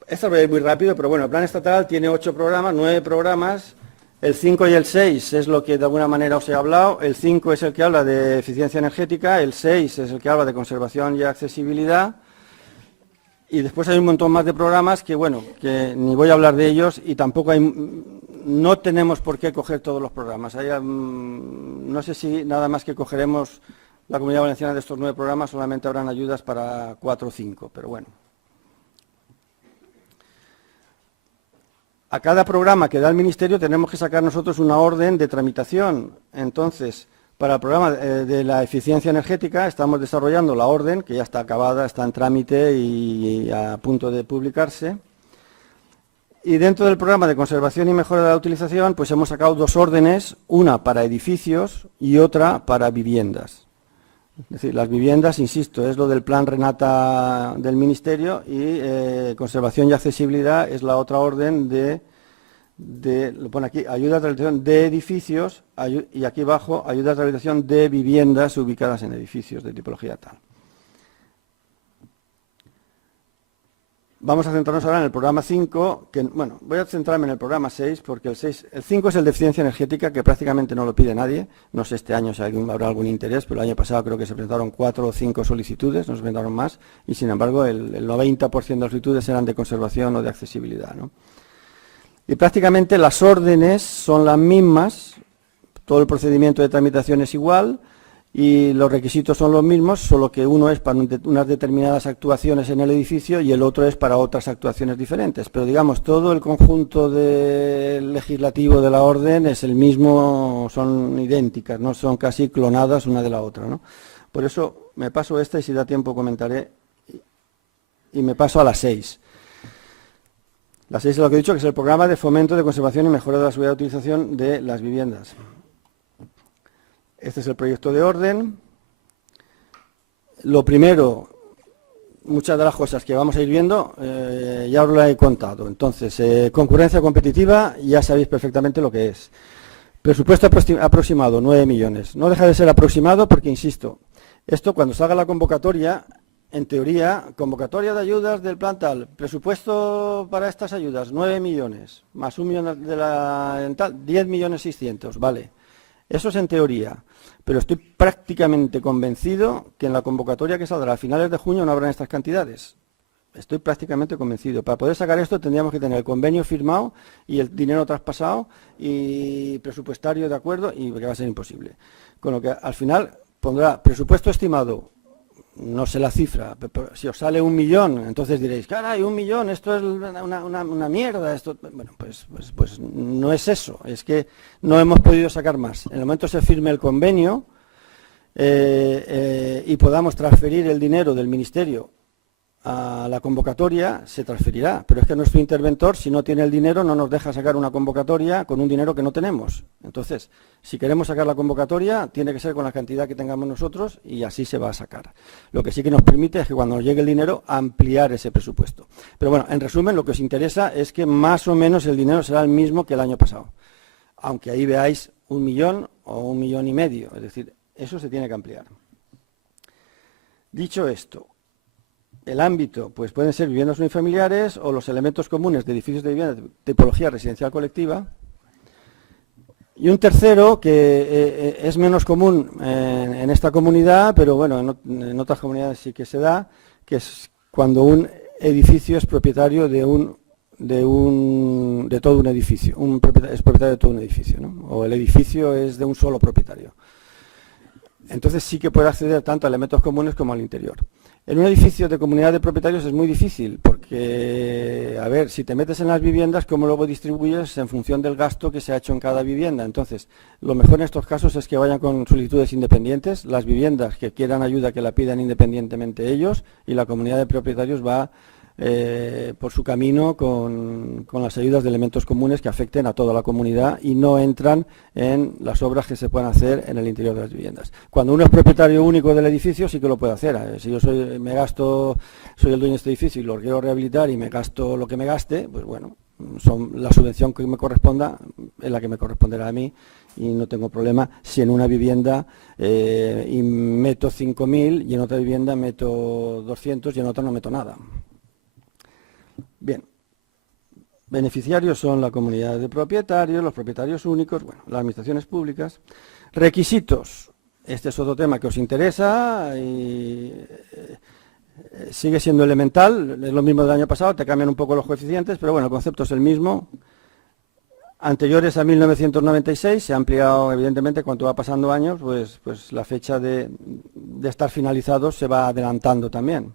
Esto lo veis muy rápido, pero bueno, el plan estatal tiene 9 programas. El 5 y el 6 es lo que de alguna manera os he hablado. El 5 es el que habla de eficiencia energética, el 6 es el que habla de conservación y accesibilidad. Y después hay un montón más de programas que, bueno, que ni voy a hablar de ellos, y tampoco no tenemos por qué coger todos los programas. No sé si nada más que cogeremos la Comunidad Valenciana de estos 9 programas, solamente habrán ayudas para 4 o 5, pero bueno. A cada programa que da el Ministerio tenemos que sacar nosotros una orden de tramitación. Entonces, para el programa de la eficiencia energética estamos desarrollando la orden, que ya está acabada, está en trámite y a punto de publicarse. Y dentro del programa de conservación y mejora de la utilización, pues hemos sacado 2 órdenes, una para edificios y otra para viviendas. Es decir, las viviendas, insisto, es lo del plan Renata del Ministerio, y conservación y accesibilidad es la otra orden lo pone aquí, ayuda a rehabilitación de edificios, y aquí abajo, ayuda a rehabilitación de viviendas ubicadas en edificios de tipología tal. Vamos a centrarnos ahora en el programa 5, que, bueno, voy a centrarme en el programa 6, porque el 5 es el de eficiencia energética, que prácticamente no lo pide nadie. No sé este año si habrá algún interés, pero el año pasado creo que se presentaron 4 o 5 solicitudes, no se presentaron más, y sin embargo el 90% de las solicitudes eran de conservación o de accesibilidad, ¿no? Y prácticamente las órdenes son las mismas, todo el procedimiento de tramitación es igual, y los requisitos son los mismos, solo que uno es para unas determinadas actuaciones en el edificio y el otro es para otras actuaciones diferentes. Pero digamos, todo el conjunto legislativo de la orden es el mismo, son idénticas, no son casi clonadas una de la otra, ¿no? Por eso me paso esta, y si da tiempo comentaré, y me paso a la 6. La 6 es lo que he dicho, que es el programa de fomento de conservación y mejora de la seguridad de utilización de las viviendas. Este es el proyecto de orden. Lo primero, muchas de las cosas que vamos a ir viendo ya os lo he contado. Entonces, concurrencia competitiva, ya sabéis perfectamente lo que es. Presupuesto aproximado, 9 millones. No deja de ser aproximado porque, insisto, esto cuando salga la convocatoria, en teoría, convocatoria de ayudas del plan tal, presupuesto para estas ayudas, 9 millones, más 1 millón de la tal, 10 millones 600, vale. Eso es en teoría, pero estoy prácticamente convencido que en la convocatoria que saldrá a finales de junio no habrán estas cantidades. Estoy prácticamente convencido. Para poder sacar esto tendríamos que tener el convenio firmado y el dinero traspasado y presupuestario de acuerdo, y que va a ser imposible. Con lo que al final pondrá presupuesto estimado, no sé la cifra, pero si os sale 1 millón, entonces diréis, caray, 1 millón, esto es una mierda. Esto, bueno, pues no es eso, es que no hemos podido sacar más. En el momento se firme el convenio y podamos transferir el dinero del Ministerio a la convocatoria, se transferirá, pero es que nuestro interventor, si no tiene el dinero, no nos deja sacar una convocatoria con un dinero que no tenemos. Entonces, si queremos sacar la convocatoria, tiene que ser con la cantidad que tengamos nosotros y así se va a sacar. Lo que sí que nos permite es que cuando nos llegue el dinero, ampliar ese presupuesto. Pero bueno, en resumen, lo que os interesa es que más o menos el dinero será el mismo que el año pasado. Aunque ahí veáis 1 millón o 1,5 millones, es decir, eso se tiene que ampliar. Dicho esto, el ámbito, pues pueden ser viviendas unifamiliares o los elementos comunes de edificios de vivienda de tipología residencial colectiva. Y un tercero que es menos común en esta comunidad, pero bueno, en otras comunidades sí que se da, que es cuando un edificio es propietario de todo un edificio, es propietario de todo un edificio, ¿no? O el edificio es de un solo propietario. Entonces sí que puede acceder tanto a elementos comunes como al interior. En un edificio de comunidad de propietarios es muy difícil porque, a ver, si te metes en las viviendas, ¿cómo luego distribuyes en función del gasto que se ha hecho en cada vivienda? Entonces, lo mejor en estos casos es que vayan con solicitudes independientes, las viviendas que quieran ayuda que la pidan independientemente ellos y la comunidad de propietarios va por su camino con las ayudas de elementos comunes que afecten a toda la comunidad y no entran en las obras que se puedan hacer en el interior de las viviendas. Cuando uno es propietario único del edificio sí que lo puede hacer. Si yo soy el dueño de este edificio y lo quiero rehabilitar y me gasto lo que me gaste, pues bueno, la subvención que me corresponda es la que me corresponderá a mí y no tengo problema si en una vivienda y meto 5.000 y en otra vivienda meto 200 y en otra no meto nada. Bien, beneficiarios son la comunidad de propietarios, los propietarios únicos, bueno, las administraciones públicas. Requisitos, este es otro tema que os interesa y sigue siendo elemental, es lo mismo del año pasado, te cambian un poco los coeficientes, pero bueno, el concepto es el mismo. Anteriores a 1996, se ha ampliado, evidentemente, cuanto va pasando años, pues la fecha de estar finalizados se va adelantando también.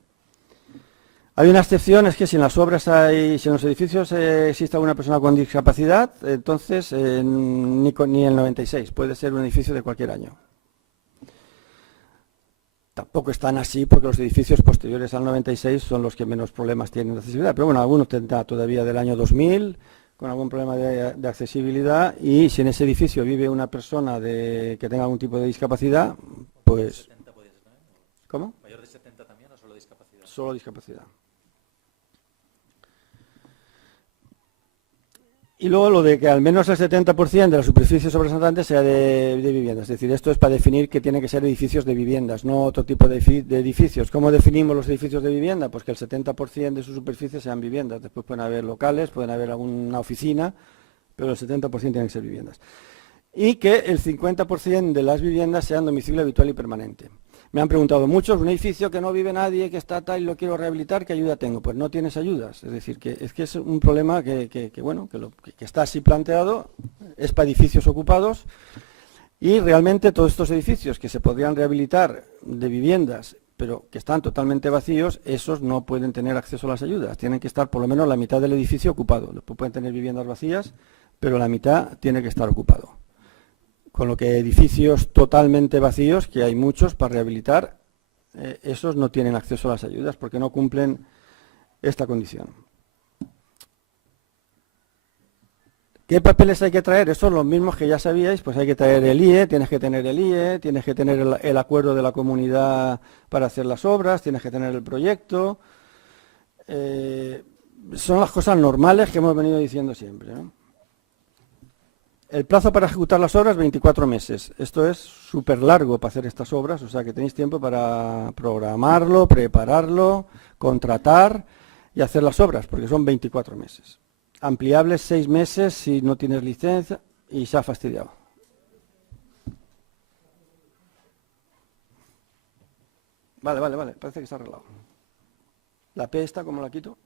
Hay una excepción, es que si en las obras si en los edificios existe alguna persona con discapacidad, entonces ni el 96, puede ser un edificio de cualquier año. Tampoco están así porque los edificios posteriores al 96 son los que menos problemas tienen de accesibilidad, pero bueno, algunos tendrán todavía del año 2000 con algún problema de accesibilidad y si en ese edificio vive una persona que tenga algún tipo de discapacidad, pues... ¿Cómo? ¿Mayor de 70 también o solo discapacidad? Solo discapacidad. Y luego lo de que al menos el 70% de la superficie sobresaliente sea de viviendas. Es decir, esto es para definir que tienen que ser edificios de viviendas, no otro tipo de edificios. ¿Cómo definimos los edificios de vivienda? Pues que el 70% de su superficie sean viviendas. Después pueden haber locales, pueden haber alguna oficina, pero el 70% tienen que ser viviendas. Y que el 50% de las viviendas sean domicilio habitual y permanente. Me han preguntado muchos, un edificio que no vive nadie, que está tal y lo quiero rehabilitar, ¿qué ayuda tengo? Pues no tienes ayudas, es decir, que es un problema que está así planteado, es para edificios ocupados y realmente todos estos edificios que se podrían rehabilitar de viviendas, pero que están totalmente vacíos, esos no pueden tener acceso a las ayudas, tienen que estar por lo menos la mitad del edificio ocupado, después pueden tener viviendas vacías, pero la mitad tiene que estar ocupado. Con lo que edificios totalmente vacíos, que hay muchos para rehabilitar, esos no tienen acceso a las ayudas porque no cumplen esta condición. ¿Qué papeles hay que traer? Esos son los mismos que ya sabíais, pues hay que traer el IE, tienes que tener el IE, tienes que tener el acuerdo de la comunidad para hacer las obras, tienes que tener el proyecto. Son las cosas normales que hemos venido diciendo siempre, ¿no? El plazo para ejecutar las obras, 24 meses. Esto es súper largo para hacer estas obras, o sea que tenéis tiempo para programarlo, prepararlo, contratar y hacer las obras, porque son 24 meses. Ampliables 6 meses si no tienes licencia y se ha fastidiado. Vale, parece que está arreglado. La P esta, ¿cómo la quito?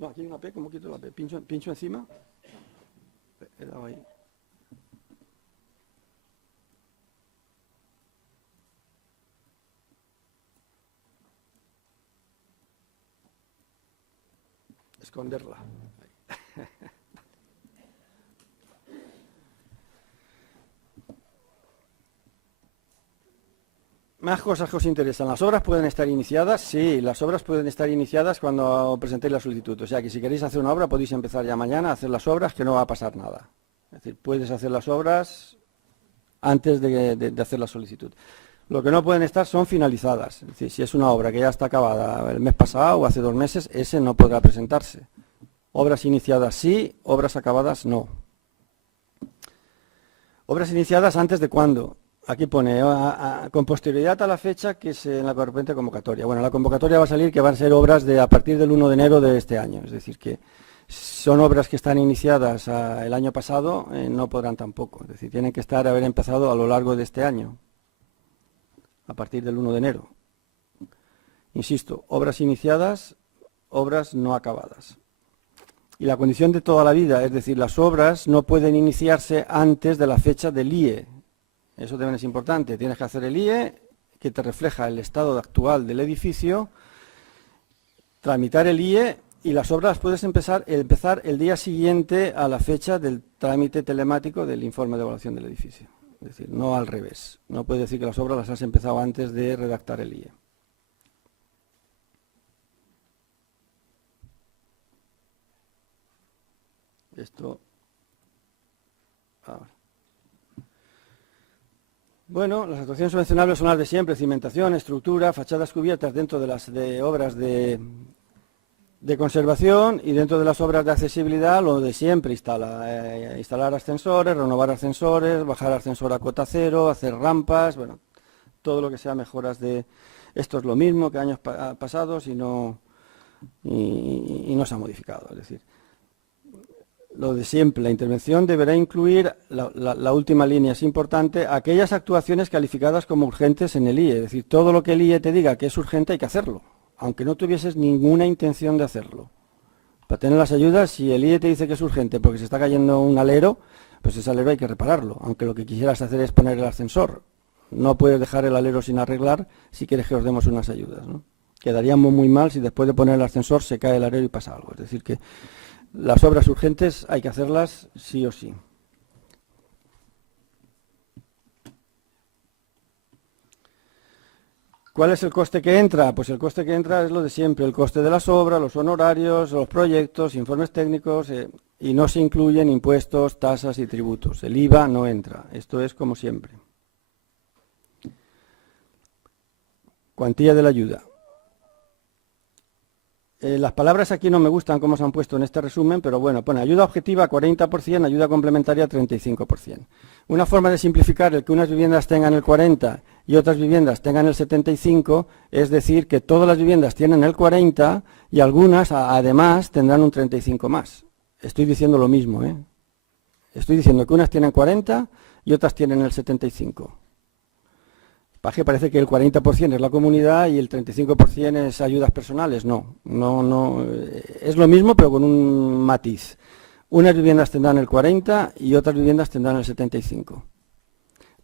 No, aquí hay una P, ¿cómo quito la P? Pincho encima. He dado ahí. Esconderla. Más cosas que os interesan. ¿Las obras pueden estar iniciadas? Sí, las obras pueden estar iniciadas cuando presentéis la solicitud. O sea que si queréis hacer una obra podéis empezar ya mañana a hacer las obras, que no va a pasar nada. Es decir, puedes hacer las obras antes de hacer la solicitud. Lo que no pueden estar son finalizadas. Es decir, si es una obra que ya está acabada el mes pasado o hace 2 meses, ese no podrá presentarse. Obras iniciadas sí, obras acabadas no. Obras iniciadas antes de cuándo. Aquí pone, con posterioridad a la fecha que es en la correspondiente convocatoria. Bueno, la convocatoria va a salir que van a ser obras a partir del 1 de enero de este año. Es decir, que son obras que están iniciadas el año pasado, no podrán tampoco. Es decir, tienen que haber empezado a lo largo de este año, a partir del 1 de enero. Insisto, obras iniciadas, obras no acabadas. Y la condición de toda la vida, es decir, las obras no pueden iniciarse antes de la fecha del IE. Eso también es importante. Tienes que hacer el IE, que te refleja el estado actual del edificio, tramitar el IE y las obras puedes empezar el día siguiente a la fecha del trámite telemático del informe de evaluación del edificio. Es decir, no al revés. No puedes decir que las obras las has empezado antes de redactar el IE. Esto. Ahora. Bueno, las actuaciones subvencionables son las de siempre: cimentación, estructura, fachadas cubiertas dentro de las obras de conservación, y dentro de las obras de accesibilidad lo de siempre: instalar ascensores, renovar ascensores, bajar ascensor a cota cero, hacer rampas, bueno, todo lo que sea mejoras de... Esto es lo mismo que años pasados y no se ha modificado, es decir, lo de siempre. La intervención deberá incluir, la última línea es importante, aquellas actuaciones calificadas como urgentes en el IE. Es decir, todo lo que el IE te diga que es urgente hay que hacerlo, aunque no tuvieses ninguna intención de hacerlo. Para tener las ayudas, si el IE te dice que es urgente porque se está cayendo un alero, pues ese alero hay que repararlo, aunque lo que quisieras hacer es poner el ascensor. No puedes dejar el alero sin arreglar si quieres que os demos unas ayudas, ¿no? Quedaríamos muy mal si después de poner el ascensor se cae el alero y pasa algo. Es decir, que las obras urgentes hay que hacerlas sí o sí. ¿Cuál es el coste que entra? Pues el coste que entra es lo de siempre: el coste de las obras, los honorarios, los proyectos, informes técnicos, y no se incluyen impuestos, tasas y tributos. El IVA no entra. Esto es como siempre. Cuantía de la ayuda. Las palabras aquí no me gustan como se han puesto en este resumen, pero bueno, pone ayuda objetiva 40%, ayuda complementaria 35%. Una forma de simplificar el que unas viviendas tengan el 40% y otras viviendas tengan el 75%, es decir, que todas las viviendas tienen el 40% y algunas además tendrán un 35% más. Estoy diciendo lo mismo, ¿eh? Estoy diciendo que unas tienen 40% y otras tienen el 75%. Parece que el 40% es la comunidad y el 35% es ayudas personales. No, es lo mismo pero con un matiz. Unas viviendas tendrán el 40% y otras viviendas tendrán el 75%.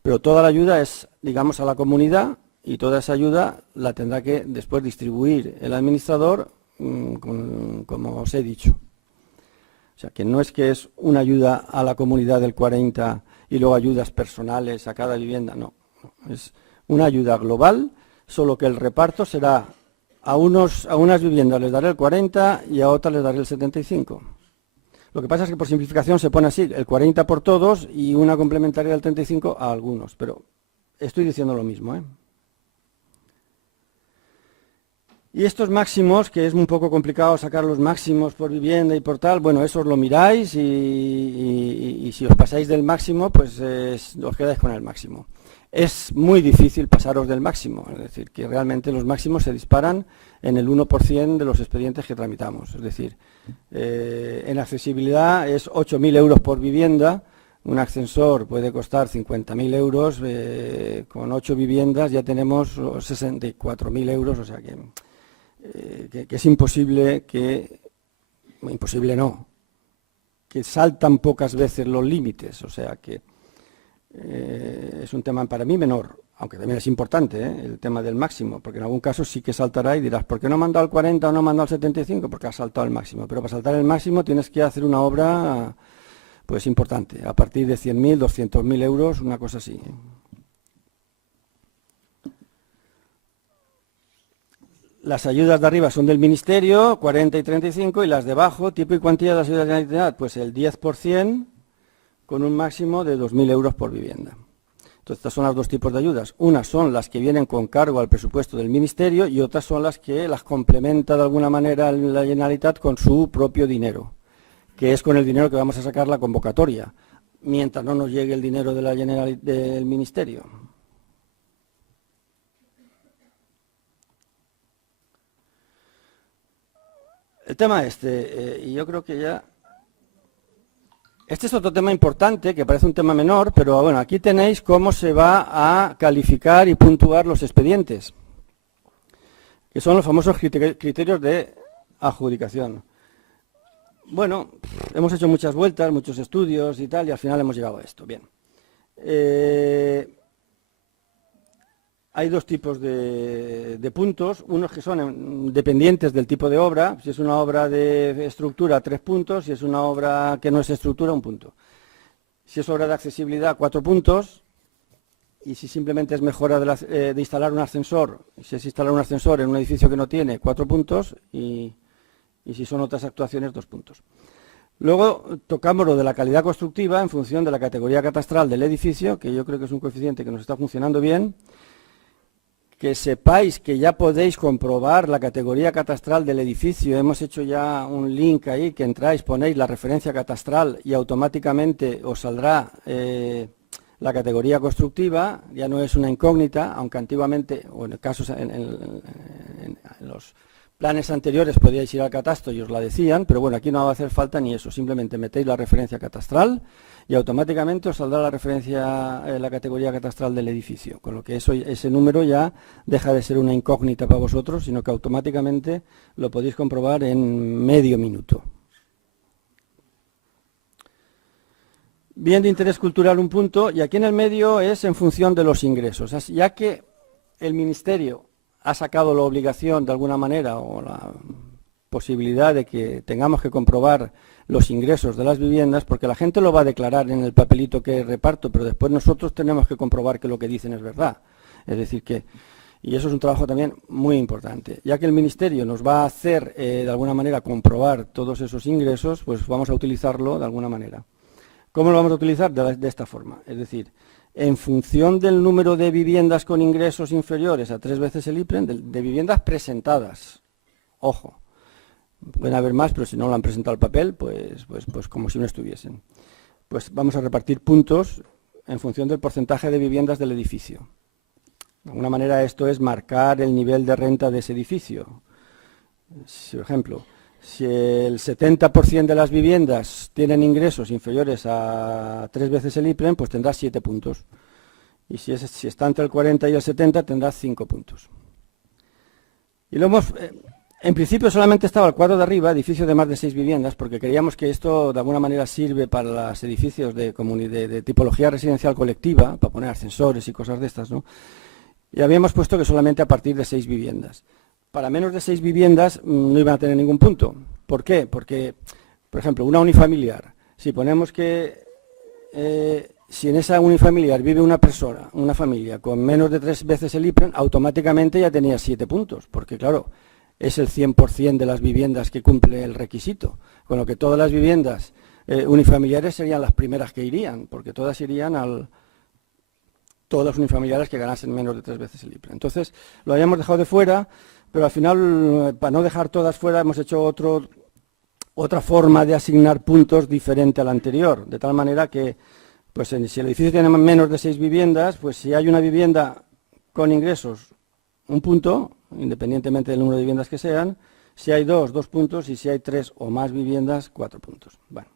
Pero toda la ayuda es, digamos, a la comunidad, y toda esa ayuda la tendrá que después distribuir el administrador, como os he dicho. O sea, que no es que es una ayuda a la comunidad del 40% y luego ayudas personales a cada vivienda, no. Es una ayuda global, solo que el reparto será a unas viviendas les daré el 40 y a otras les daré el 75. Lo que pasa es que por simplificación se pone así, el 40 por todos y una complementaria del 35 a algunos, pero estoy diciendo lo mismo, ¿eh? Y estos máximos, que es un poco complicado sacar los máximos por vivienda y por tal, bueno, eso os lo miráis y si os pasáis del máximo, pues os quedáis con el máximo. Es muy difícil pasaros del máximo, es decir, que realmente los máximos se disparan en el 1% de los expedientes que tramitamos. Es decir, en accesibilidad es 8.000 euros por vivienda, un ascensor puede costar 50.000 euros, con 8 viviendas ya tenemos 64.000 euros, o sea que es imposible imposible no, que saltan pocas veces los límites, o sea que es un tema para mí menor, aunque también es importante, el tema del máximo, porque en algún caso sí que saltará y dirás, ¿por qué no ha mandado el 40 o no ha mandado el 75? Porque has saltado el máximo, pero para saltar el máximo tienes que hacer una obra pues importante, a partir de 100.000, 200.000 euros, una cosa así. Las ayudas de arriba son del Ministerio, 40 y 35, y las de abajo, tipo y cuantía de las ayudas de la Generalitat, pues el 10%, con un máximo de 2.000 euros por vivienda. Entonces, estas son los dos tipos de ayudas. Unas son las que vienen con cargo al presupuesto del Ministerio y otras son las que las complementa de alguna manera la Generalitat con su propio dinero, que es con el dinero que vamos a sacar la convocatoria, mientras no nos llegue el dinero de del Ministerio. El tema y yo creo que ya... Este es otro tema importante, que parece un tema menor, pero bueno, aquí tenéis cómo se va a calificar y puntuar los expedientes, que son los famosos criterios de adjudicación. Bueno, hemos hecho muchas vueltas, muchos estudios y tal, y al final hemos llegado a esto. Bien. Hay dos tipos de puntos, unos que son dependientes del tipo de obra. Si es una obra de estructura, 3 puntos, si es una obra que no es estructura, 1 punto. Si es obra de accesibilidad, 4 puntos, y si simplemente es mejora de instalar un ascensor, si es instalar un ascensor en un edificio que no tiene, 4 puntos, y si son otras actuaciones, 2 puntos. Luego tocamos lo de la calidad constructiva en función de la categoría catastral del edificio, que yo creo que es un coeficiente que nos está funcionando bien. Que sepáis que ya podéis comprobar la categoría catastral del edificio. Hemos hecho ya un link ahí, que entráis, ponéis la referencia catastral y automáticamente os saldrá la categoría constructiva. Ya no es una incógnita, aunque antiguamente, o en casos en los planes anteriores podíais ir al catastro y os la decían, pero bueno, aquí no va a hacer falta ni eso. Simplemente metéis la referencia catastral y automáticamente os saldrá la referencia, la categoría catastral del edificio, con lo que ese número ya deja de ser una incógnita para vosotros, sino que automáticamente lo podéis comprobar en medio minuto. Bien de interés cultural, 1 punto, y aquí en el medio es en función de los ingresos, ya que el Ministerio ha sacado la obligación de alguna manera o la posibilidad de que tengamos que comprobar los ingresos de las viviendas, porque la gente lo va a declarar en el papelito que reparto, pero después nosotros tenemos que comprobar que lo que dicen es verdad. Es decir que, y eso es un trabajo también muy importante, ya que el Ministerio nos va a hacer de alguna manera comprobar todos esos ingresos, pues vamos a utilizarlo de alguna manera. ¿Cómo lo vamos a utilizar? De esta forma, es decir, en función del número de viviendas con ingresos inferiores a 3 veces el IPREN, de viviendas presentadas, ojo, pueden haber más, pero si no lo han presentado al papel, pues como si no estuviesen. Pues vamos a repartir puntos en función del porcentaje de viviendas del edificio. De alguna manera esto es marcar el nivel de renta de ese edificio. Por ejemplo, si el 70% de las viviendas tienen ingresos inferiores a 3 veces el IPREN, pues tendrás 7 puntos. Y si está entre el 40 y el 70, tendrás 5 puntos. Y lo hemos... En principio solamente estaba el cuadro de arriba, edificio de más de 6 viviendas, porque creíamos que esto de alguna manera sirve para los edificios de tipología residencial colectiva, para poner ascensores y cosas de estas, ¿no? Y habíamos puesto que solamente a partir de 6 viviendas. Para menos de 6 viviendas no iban a tener ningún punto. ¿Por qué? Porque, por ejemplo, una unifamiliar, si ponemos que si en esa unifamiliar vive una persona, una familia, con menos de 3 veces el IPREN, automáticamente ya tenía 7 puntos, porque claro, es el 100% de las viviendas que cumple el requisito, con lo que todas las viviendas unifamiliares serían las primeras que irían, porque todas irían todas las unifamiliares que ganasen menos de 3 veces el IPREN. Entonces, lo habíamos dejado de fuera, pero al final, para no dejar todas fuera, hemos hecho otra forma de asignar puntos diferente a la anterior, de tal manera que, pues si el edificio tiene menos de 6 viviendas, pues si hay una vivienda con ingresos, 1 punto, independientemente del número de viviendas que sean, si hay 2 puntos, y si hay 3 o más viviendas, 4 puntos. Bueno,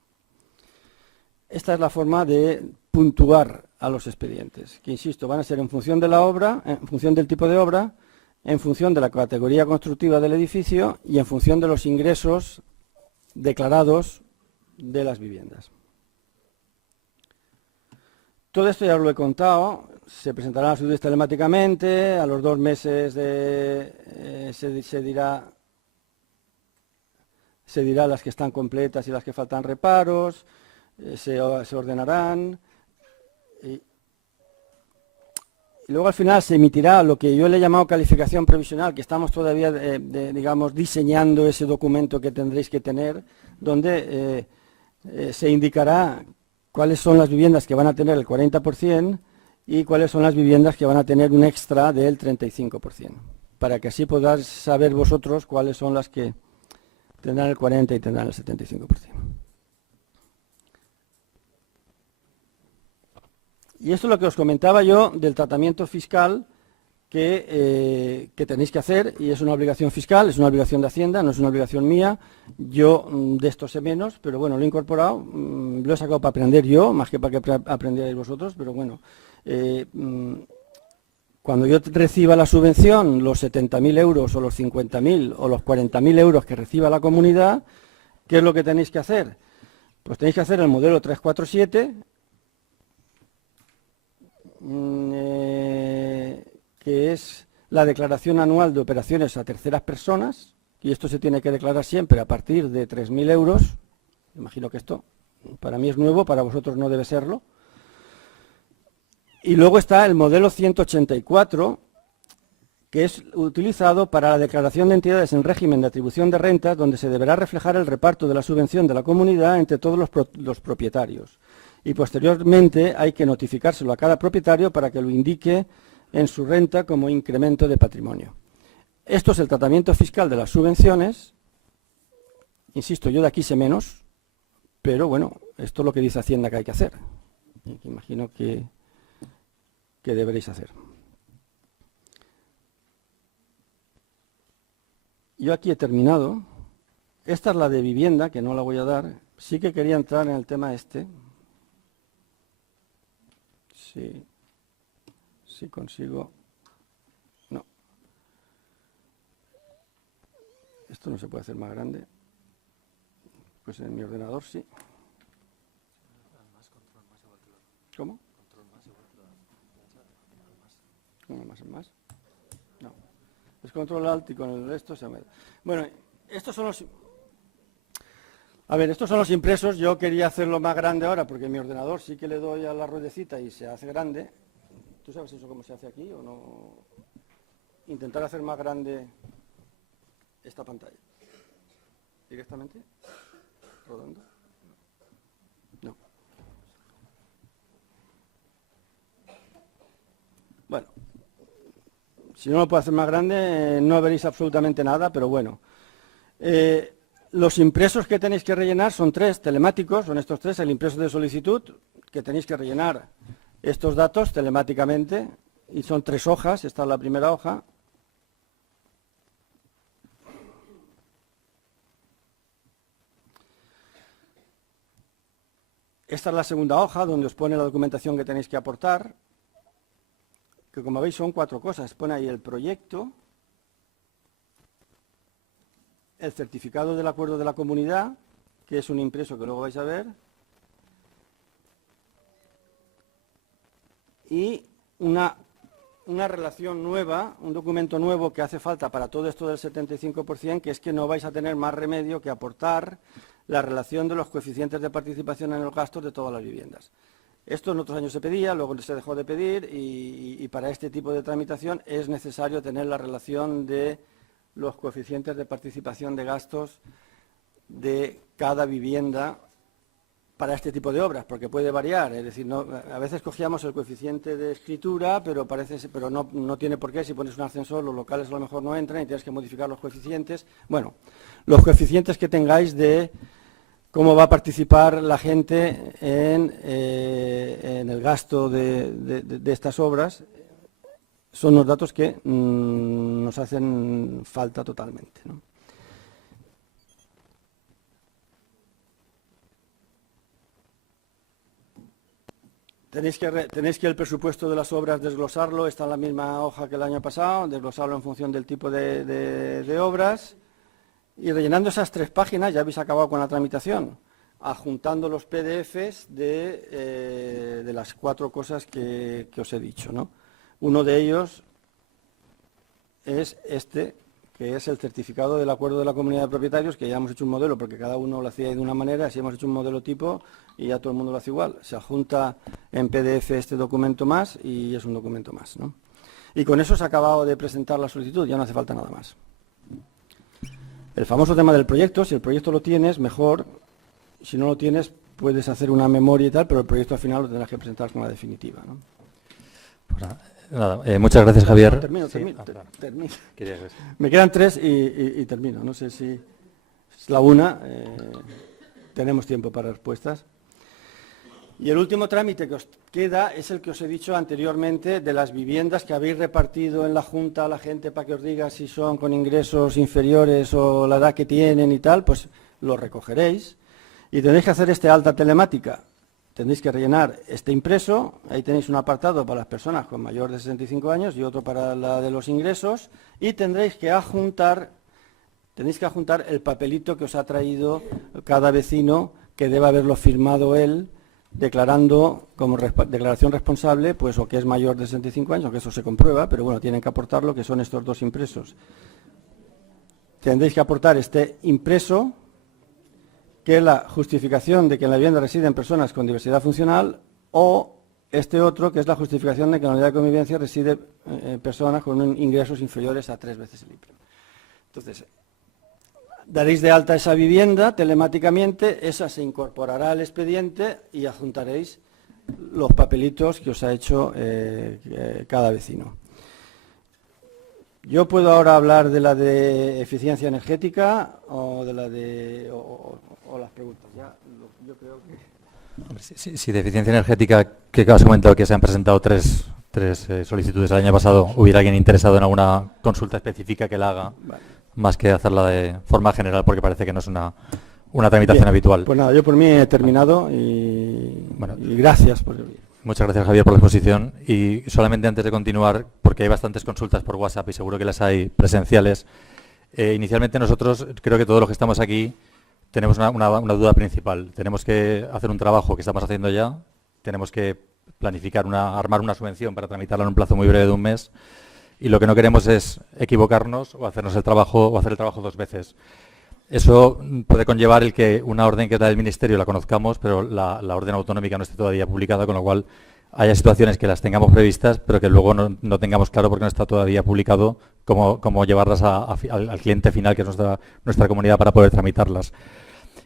esta es la forma de puntuar a los expedientes, que insisto, van a ser en función de la obra, en función del tipo de obra, en función de la categoría constructiva del edificio y en función de los ingresos declarados de las viviendas. Todo esto ya os lo he contado, se presentarán las UDIs telemáticamente, a los 2 meses se dirá las que están completas y las que faltan reparos, se ordenarán y luego al final se emitirá lo que yo le he llamado calificación provisional, que estamos todavía, digamos, diseñando ese documento que tendréis que tener, donde se indicará cuáles son las viviendas que van a tener el 40% y cuáles son las viviendas que van a tener un extra del 35%, para que así podáis saber vosotros cuáles son las que tendrán el 40% y tendrán el 75%. Y esto es lo que os comentaba yo del tratamiento fiscal que tenéis que hacer, y es una obligación fiscal, es una obligación de Hacienda, no es una obligación mía. Yo de esto sé menos, pero bueno, lo he incorporado, lo he sacado para aprender yo, más que para que aprendierais vosotros, pero bueno, cuando yo reciba la subvención, los 70.000 euros o los 50.000 o los 40.000 euros que reciba la comunidad, ¿qué es lo que tenéis que hacer? Pues tenéis que hacer el modelo 347, que es la declaración anual de operaciones a terceras personas, y esto se tiene que declarar siempre a partir de 3.000 euros. Imagino que esto para mí es nuevo, para vosotros no debe serlo. Y luego está el modelo 184, que es utilizado para la declaración de entidades en régimen de atribución de rentas, donde se deberá reflejar el reparto de la subvención de la comunidad entre todos los propietarios. Y posteriormente hay que notificárselo a cada propietario para que lo indique en su renta como incremento de patrimonio. Esto es el tratamiento fiscal de las subvenciones. Insisto, yo de aquí sé menos, pero bueno, esto es lo que dice Hacienda que hay que hacer. Y que imagino que deberéis hacer. Yo aquí he terminado. Esta es la de vivienda, que no la voy a dar. Sí que quería entrar en el tema este. Si consigo. No. Esto no se puede hacer más grande. Pues en mi ordenador sí. ¿Cómo? ¿Cómo más? No. Es control alt y con el esto se me... Bueno, estos son los... A ver, estos son los impresos. Yo quería hacerlo más grande ahora porque en mi ordenador sí que le doy a la ruedecita y se hace grande. ¿Tú sabes eso cómo se hace aquí o no? Intentar hacer más grande esta pantalla. ¿Directamente? ¿Rodando? No. Bueno, si no lo puedo hacer más grande, no veréis absolutamente nada, pero bueno. Los impresos que tenéis que rellenar son 3 telemáticos, son estos 3, el impreso de solicitud, que tenéis que rellenar estos datos telemáticamente, y son 3 hojas, esta es la primera hoja. Esta es la segunda hoja, donde os pone la documentación que tenéis que aportar, que como veis son 4 cosas. Pone ahí el proyecto, el certificado del acuerdo de la comunidad, que es un impreso que luego vais a ver, y una relación nueva, un documento nuevo que hace falta para todo esto del 75%, que es que no vais a tener más remedio que aportar la relación de los coeficientes de participación en los gastos de todas las viviendas. Esto en otros años se pedía, luego se dejó de pedir y para este tipo de tramitación es necesario tener la relación de los coeficientes de participación de gastos de cada vivienda para este tipo de obras, porque puede variar, es decir, a veces cogíamos el coeficiente de escritura, pero no tiene por qué. Si pones un ascensor, los locales a lo mejor no entran y tienes que modificar los coeficientes. Bueno, los coeficientes que tengáis de cómo va a participar la gente en el gasto de estas obras son los datos que nos hacen falta totalmente, ¿no? Tenéis que el presupuesto de las obras desglosarlo, está en la misma hoja que el año pasado, desglosarlo en función del tipo de obras, y rellenando esas 3 páginas ya habéis acabado con la tramitación, adjuntando los PDFs de las 4 cosas que os he dicho, ¿no? Uno de ellos es este, que es el certificado del acuerdo de la comunidad de propietarios, que ya hemos hecho un modelo, porque cada uno lo hacía de una manera, así hemos hecho un modelo tipo y ya todo el mundo lo hace igual. Se adjunta en PDF este documento más y es un documento más, ¿no? Y con eso se ha acabado de presentar la solicitud, ya no hace falta nada más. El famoso tema del proyecto, si el proyecto lo tienes, mejor. Si no lo tienes, puedes hacer una memoria y tal, pero el proyecto al final lo tendrás que presentar con la definitiva, ¿no? Pues nada, muchas gracias, Javier. Termino. Querías decir. Me quedan 3 y termino. No sé si es la una. Tenemos tiempo para respuestas. Y el último trámite que os queda es el que os he dicho anteriormente de las viviendas que habéis repartido en la Junta a la gente para que os diga si son con ingresos inferiores o la edad que tienen y tal, pues lo recogeréis. Y tenéis que hacer este alta telemática. Tendréis que rellenar este impreso, ahí tenéis un apartado para las personas con mayor de 65 años y otro para la de los ingresos, y tendréis que adjuntar el papelito que os ha traído cada vecino, que debe haberlo firmado él, declarando como declaración responsable, pues o que es mayor de 65 años, o que eso se comprueba, pero bueno, tienen que aportar lo que son estos 2 impresos. Tendréis que aportar este impreso, que es la justificación de que en la vivienda residen personas con diversidad funcional, o este otro, que es la justificación de que en la unidad de convivencia residen personas con ingresos inferiores a 3 veces el IPREM. Entonces, daréis de alta esa vivienda telemáticamente, esa se incorporará al expediente y adjuntaréis los papelitos que os ha hecho cada vecino. Yo puedo ahora hablar de la de eficiencia energética o de la de o las preguntas. Ya, yo creo que... Si de eficiencia energética, que has comentado que se han presentado tres solicitudes el año pasado, ¿hubiera alguien interesado en alguna consulta específica que la haga? Vale. Más que hacerla de forma general, porque parece que no es una tramitación habitual. Pues nada, yo por mí he terminado y gracias por el... Muchas gracias, Javier, por la exposición. Y solamente antes de continuar, porque hay bastantes consultas por WhatsApp y seguro que las hay presenciales, inicialmente nosotros, creo que todos los que estamos aquí, tenemos una duda principal. Tenemos que hacer un trabajo que estamos haciendo ya, tenemos que planificar, armar una subvención para tramitarla en un plazo muy breve de un mes, y lo que no queremos es equivocarnos o hacer el trabajo 2 veces. Eso puede conllevar el que una orden que es la del Ministerio la conozcamos, pero la orden autonómica no esté todavía publicada, con lo cual haya situaciones que las tengamos previstas, pero que luego no tengamos claro porque no está todavía publicado cómo llevarlas al cliente final, que es nuestra comunidad, para poder tramitarlas.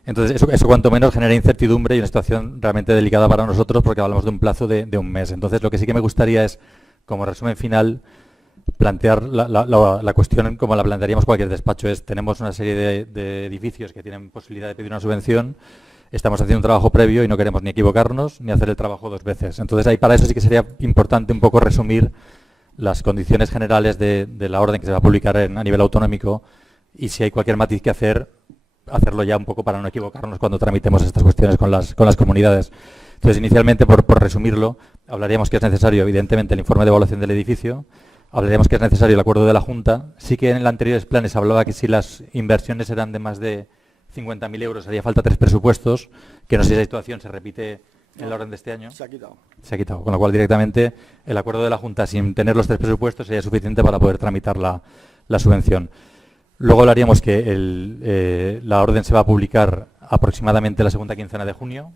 Entonces, eso cuanto menos genera incertidumbre y una situación realmente delicada para nosotros, porque hablamos de un plazo de un mes. Entonces, lo que sí que me gustaría es, como resumen final, plantear la cuestión como la plantearíamos cualquier despacho. Tenemos una serie de edificios que tienen posibilidad de pedir una subvención, estamos haciendo un trabajo previo y no queremos ni equivocarnos ni hacer el trabajo 2 veces. Entonces, ahí para eso sí que sería importante un poco resumir las condiciones generales de la orden que se va a publicar a nivel autonómico, y si hay cualquier matiz que hacerlo ya un poco para no equivocarnos cuando tramitemos estas cuestiones con las comunidades. Entonces, inicialmente, por resumirlo, hablaríamos que es necesario, evidentemente, el informe de evaluación del edificio, hablaríamos que es necesario el acuerdo de la Junta. Sí que en el anteriores planes hablaba que si las inversiones eran de más de 50.000 euros haría falta 3 presupuestos, que no sé si esa situación se repite en la orden de este año. Se ha quitado. Se ha quitado, con lo cual directamente el acuerdo de la Junta, sin tener los 3 presupuestos, sería suficiente para poder tramitar la subvención. Luego hablaríamos que la orden se va a publicar aproximadamente la segunda quincena de junio,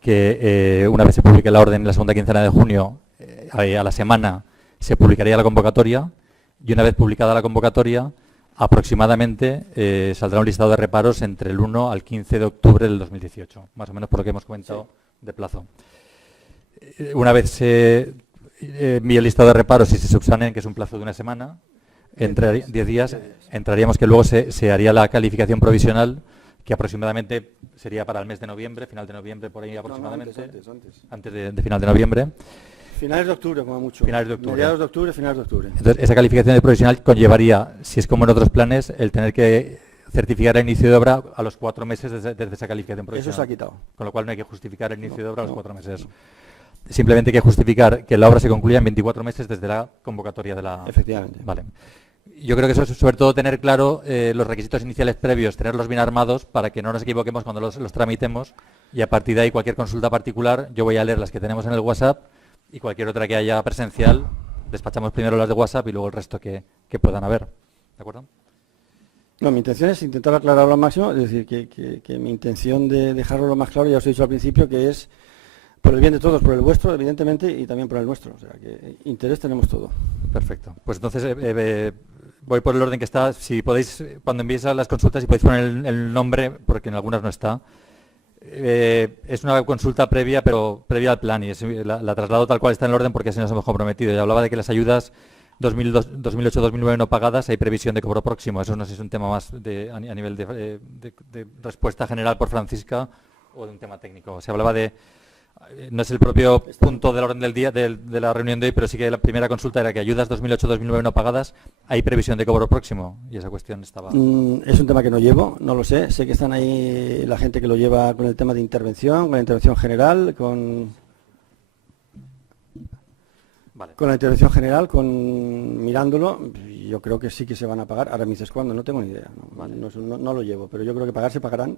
que una vez se publique la orden en la segunda quincena de junio, a la semana se publicaría la convocatoria, y una vez publicada la convocatoria, aproximadamente saldrá un listado de reparos entre el 1 al 15 de octubre del 2018, más o menos por lo que hemos comentado de plazo. Una vez se envíe el listado de reparos y se subsanen, que es un plazo de una semana, entre 10 días, entraríamos que luego se haría la calificación provisional, que aproximadamente sería para el mes de noviembre, final de noviembre, por ahí aproximadamente, antes de final de noviembre. Finales de octubre, como mucho. Finales de octubre. Mediados de octubre, finales de octubre. Entonces, esa calificación de provisional conllevaría, si es como en otros planes, el tener que certificar el inicio de obra a los 4 meses desde esa calificación provisional. Eso se ha quitado. Con lo cual no hay que justificar el inicio de obra a los 4 meses. Simplemente hay que justificar que la obra se concluya en 24 meses desde la convocatoria de la... Efectivamente. Vale. Yo creo que eso es sobre todo tener claro los requisitos iniciales previos, tenerlos bien armados para que no nos equivoquemos cuando los tramitemos, y a partir de ahí cualquier consulta particular, yo voy a leer las que tenemos en el WhatsApp y cualquier otra que haya presencial, despachamos primero las de WhatsApp y luego el resto que puedan haber. ¿De acuerdo? No, mi intención es intentar aclararlo al máximo, es decir, que mi intención de dejarlo lo más claro, ya os he dicho al principio, que es por el bien de todos, por el vuestro, evidentemente, y también por el nuestro. O sea, que interés tenemos todo. Perfecto. Pues entonces voy por el orden que está. Si podéis, cuando enviéis a las consultas, si podéis poner el nombre, porque en algunas no está. Es una consulta previa, pero previa al plan, y la traslado tal cual está en el orden porque así nos hemos comprometido. Ya hablaba de que las ayudas 2008-2009 no pagadas hay previsión de cobro próximo. Eso no sé si es un tema más a nivel de respuesta general por Francisca o de un tema técnico. Se hablaba de... No es el propio punto del orden del día de la reunión de hoy, pero sí que la primera consulta era que ayudas 2008-2009 no pagadas, hay previsión de cobro próximo, y esa cuestión estaba... Es un tema que no llevo, no lo sé. Sé que están ahí la gente que lo lleva con el tema de intervención, con la intervención general, con la intervención general, mirándolo. Yo creo que sí que se van a pagar. Ahora me dices cuándo, no tengo ni idea. No lo llevo, pero yo creo que pagar se pagarán.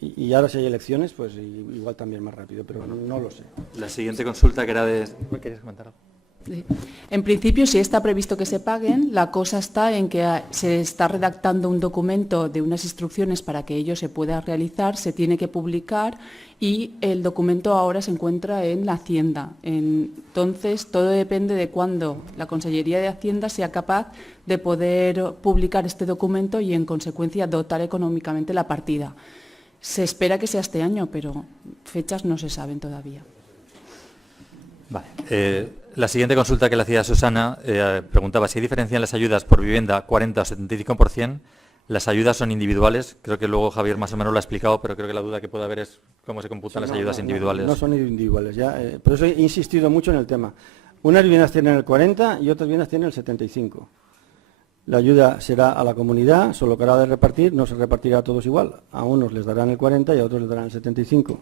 Y ahora si hay elecciones, pues igual también más rápido, pero no lo sé. La siguiente consulta que era de... ¿Querías comentar algo? Sí. En principio, sí está previsto que se paguen. La cosa está en que se está redactando un documento de unas instrucciones para que ello se pueda realizar, se tiene que publicar y el documento ahora se encuentra en la Hacienda. Entonces, todo depende de cuándo la Consellería de Hacienda sea capaz de poder publicar este documento y, en consecuencia, dotar económicamente la partida. Se espera que sea este año, pero fechas no se saben todavía. Vale. La siguiente consulta que le hacía Susana preguntaba si hay diferencia en las ayudas por vivienda 40 o 75%. Las ayudas son individuales. Creo que luego Javier más o menos lo ha explicado, pero creo que la duda que puede haber es cómo se computan las ayudas individuales. No son individuales. Por eso he insistido mucho en el tema. Unas viviendas tienen el 40 y otras viviendas tienen el 75. La ayuda será a la comunidad, solo que hará de repartir, no se repartirá a todos igual. A unos les darán el 40 y a otros les darán el 75.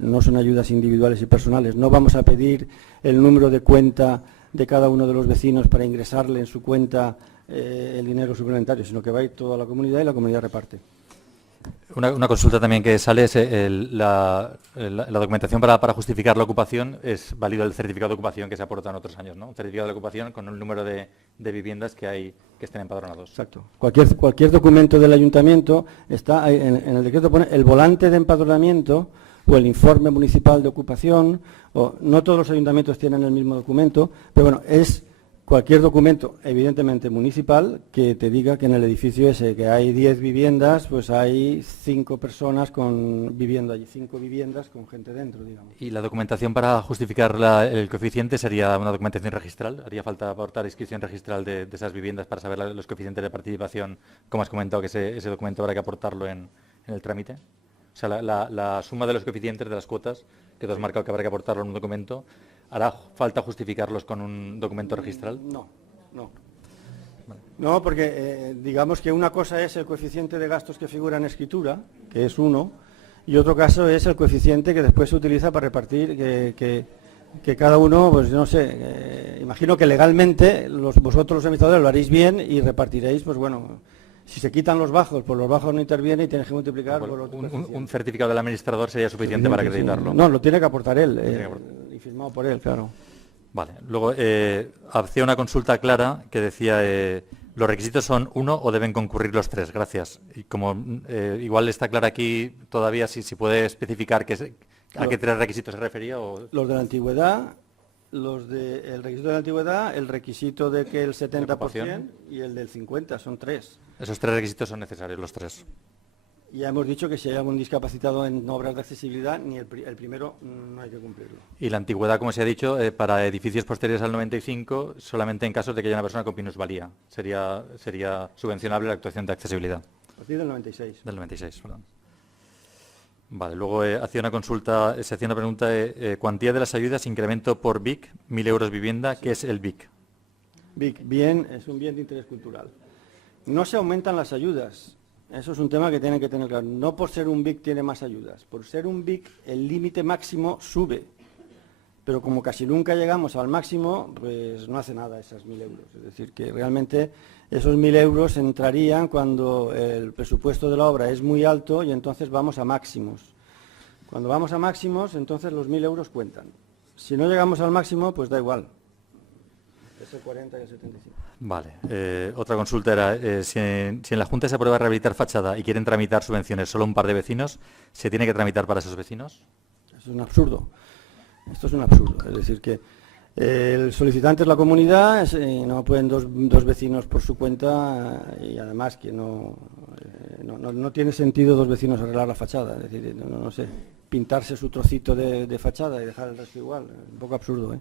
No son ayudas individuales y personales. No vamos a pedir el número de cuenta de cada uno de los vecinos para ingresarle en su cuenta el dinero suplementario, sino que va a ir toda la comunidad y la comunidad reparte. Una consulta también que sale es la documentación para justificar la ocupación. Es válido el certificado de ocupación que se aporta en otros años, ¿no? Un certificado de ocupación con el número de viviendas que estén empadronados. Exacto. Cualquier documento del ayuntamiento está en el decreto, pone el volante de empadronamiento o el informe municipal de ocupación. No todos los ayuntamientos tienen el mismo documento, pero bueno, es cualquier documento, evidentemente municipal, que te diga que en el edificio ese que hay 10 viviendas, pues hay 5 personas viviendo allí, 5 viviendas con gente dentro, digamos. ¿Y la documentación para justificar el coeficiente sería una documentación registral? ¿Haría falta aportar inscripción registral de esas viviendas para saber los coeficientes de participación? Como has comentado, que ese documento habrá que aportarlo en el trámite. O sea, la suma de los coeficientes de las cuotas, que tú has marcado que habrá que aportarlo en un documento, ¿hará falta justificarlos con un documento registral? No. No, porque digamos que una cosa es el coeficiente de gastos que figura en escritura, que es 1, y otro caso es el coeficiente que después se utiliza para repartir, que cada uno, pues no sé, imagino que legalmente vosotros los administradores lo haréis bien y repartiréis, pues bueno, si se quitan los bajos, pues los bajos no intervienen y tienes que multiplicar por los un certificado del administrador sería suficiente para acreditarlo. No, lo tiene que aportar él, y firmado por él, claro. Vale, luego hacía una consulta clara que decía los requisitos son 1 o deben concurrir los 3, gracias. Y como igual está clara aquí todavía, si puede especificar qué ¿A qué 3 requisitos se refería? O... Los de la antigüedad, el requisito de la antigüedad, el requisito de que el 70% y el del 50%, son 3. Esos 3 requisitos son necesarios, los 3. Ya hemos dicho que si hay algún discapacitado en obras de accesibilidad, ni el primero no hay que cumplirlo. Y la antigüedad, como se ha dicho, para edificios posteriores al 95, solamente en casos de que haya una persona con minusvalía. Sería subvencionable la actuación de accesibilidad. A partir del 96. Del 96, perdón. Vale, luego se hacía una pregunta de cuantía de las ayudas, incremento por BIC, 1.000 euros vivienda. Sí. ¿Qué es el BIC? BIC, es un bien de interés cultural. No se aumentan las ayudas. Eso es un tema que tienen que tener claro. No por ser un BIC tiene más ayudas. Por ser un BIC, el límite máximo sube. Pero como casi nunca llegamos al máximo, pues no hace nada esas 1.000 euros. Es decir, que realmente esos 1.000 euros entrarían cuando el presupuesto de la obra es muy alto y entonces vamos a máximos. Cuando vamos a máximos, entonces los 1.000 euros cuentan. Si no llegamos al máximo, pues da igual. Es el 40 y el 75. Vale. Otra consulta era, si en la Junta se aprueba rehabilitar fachada y quieren tramitar subvenciones solo un par de vecinos, ¿se tiene que tramitar para esos vecinos? Eso es un absurdo. Esto es un absurdo. Es decir, que el solicitante es la comunidad, no pueden dos vecinos por su cuenta y además que no tiene sentido 2 vecinos arreglar la fachada. Es decir, no sé, pintarse su trocito de fachada y dejar el resto igual. Un poco absurdo, ¿eh?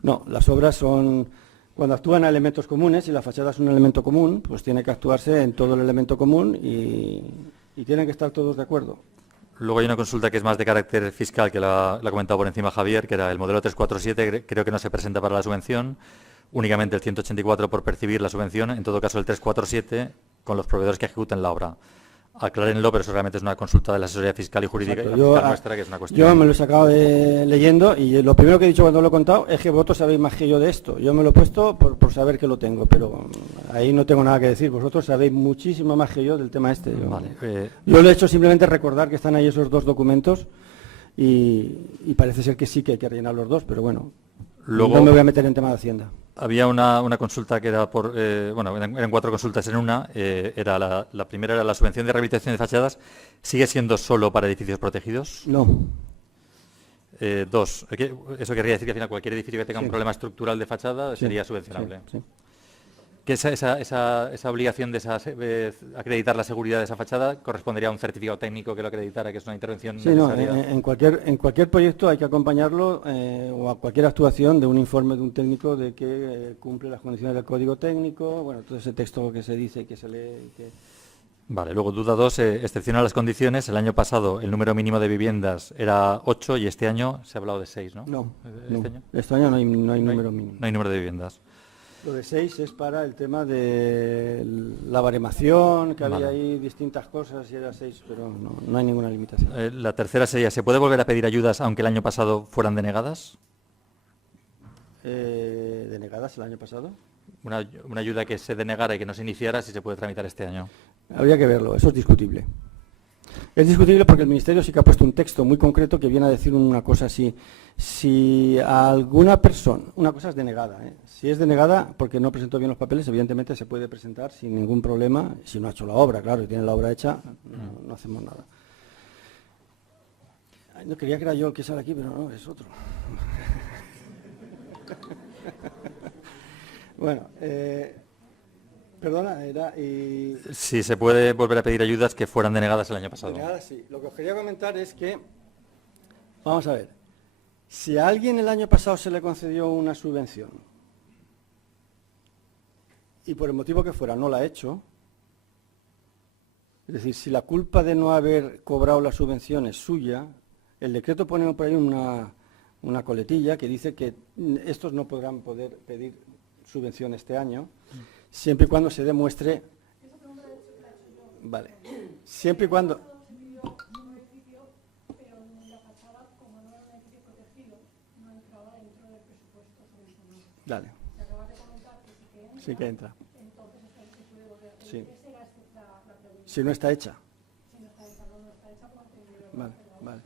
No, las obras son, cuando actúan a elementos comunes, y la fachada es un elemento común, pues tiene que actuarse en todo el elemento común y tienen que estar todos de acuerdo. Luego hay una consulta que es más de carácter fiscal, que la ha comentado por encima Javier, que era el modelo 347, creo que no se presenta para la subvención, únicamente el 184 por percibir la subvención, en todo caso el 347 con los proveedores que ejecuten la obra. Aclárenlo, pero eso realmente es una consulta de la asesoría fiscal y jurídica. Exacto. Y la fiscal nuestra, que es una cuestión. Yo me lo he sacado leyendo y lo primero que he dicho cuando lo he contado es que vosotros sabéis más que yo de esto. Yo me lo he puesto por saber que lo tengo, pero ahí no tengo nada que decir. Vosotros sabéis muchísimo más que yo del tema este. Yo lo he hecho simplemente recordar que están ahí esos 2 documentos y parece ser que sí que hay que rellenar los 2, pero bueno, luego no me voy a meter en tema de Hacienda. Había una consulta que era por... eran 4 consultas en una. La primera era la subvención de rehabilitación de fachadas. ¿Sigue siendo solo para edificios protegidos? No. 2. Eso querría decir que al final cualquier edificio que tenga un problema estructural de fachada sería subvencionable. Sí. Que esa obligación de acreditar la seguridad de esa fachada correspondería a un certificado técnico que lo acreditara, que es una intervención necesaria. En cualquier proyecto hay que acompañarlo o a cualquier actuación de un informe de un técnico de que cumple las condiciones del código técnico, bueno, todo ese texto que se dice y que se lee. Vale, luego duda 2, excepción a las condiciones. El año pasado el número mínimo de viviendas era 8 y este año se ha hablado de 6, ¿no? No, este año no hay número mínimo. No hay número de viviendas. Lo de 6 es para el tema de la baremación, que había ahí distintas cosas y era 6, pero no hay ninguna limitación. La tercera sería, ¿se puede volver a pedir ayudas aunque el año pasado fueran denegadas? ¿Denegadas el año pasado? Una ayuda que se denegara y que no se iniciara, si se puede tramitar este año. Habría que verlo, eso es discutible. Es discutible porque el Ministerio sí que ha puesto un texto muy concreto que viene a decir una cosa así. Si a alguna persona, una cosa es denegada, si es denegada porque no presentó bien los papeles, evidentemente se puede presentar sin ningún problema. Si no ha hecho la obra, claro, y tiene la obra hecha, no hacemos nada. No quería que era yo el que sale aquí, pero no, es otro. Bueno, perdona, Si se puede volver a pedir ayudas que fueran denegadas el año pasado. Denegadas, sí. Lo que os quería comentar es que, vamos a ver, si a alguien el año pasado se le concedió una subvención y por el motivo que fuera no la ha hecho, es decir, si la culpa de no haber cobrado la subvención es suya, el decreto pone por ahí una coletilla que dice que estos no podrán pedir subvención este año, siempre y cuando se demuestre... Vale. Siempre y cuando... Dale. Sí que entra. Sí. Si no está hecha. Vale, vale.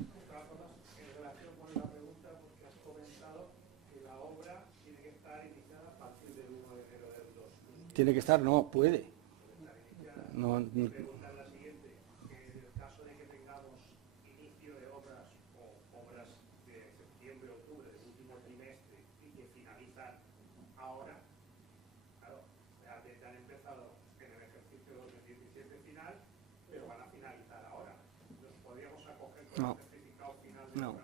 Tiene que estar, no, puede. No. No.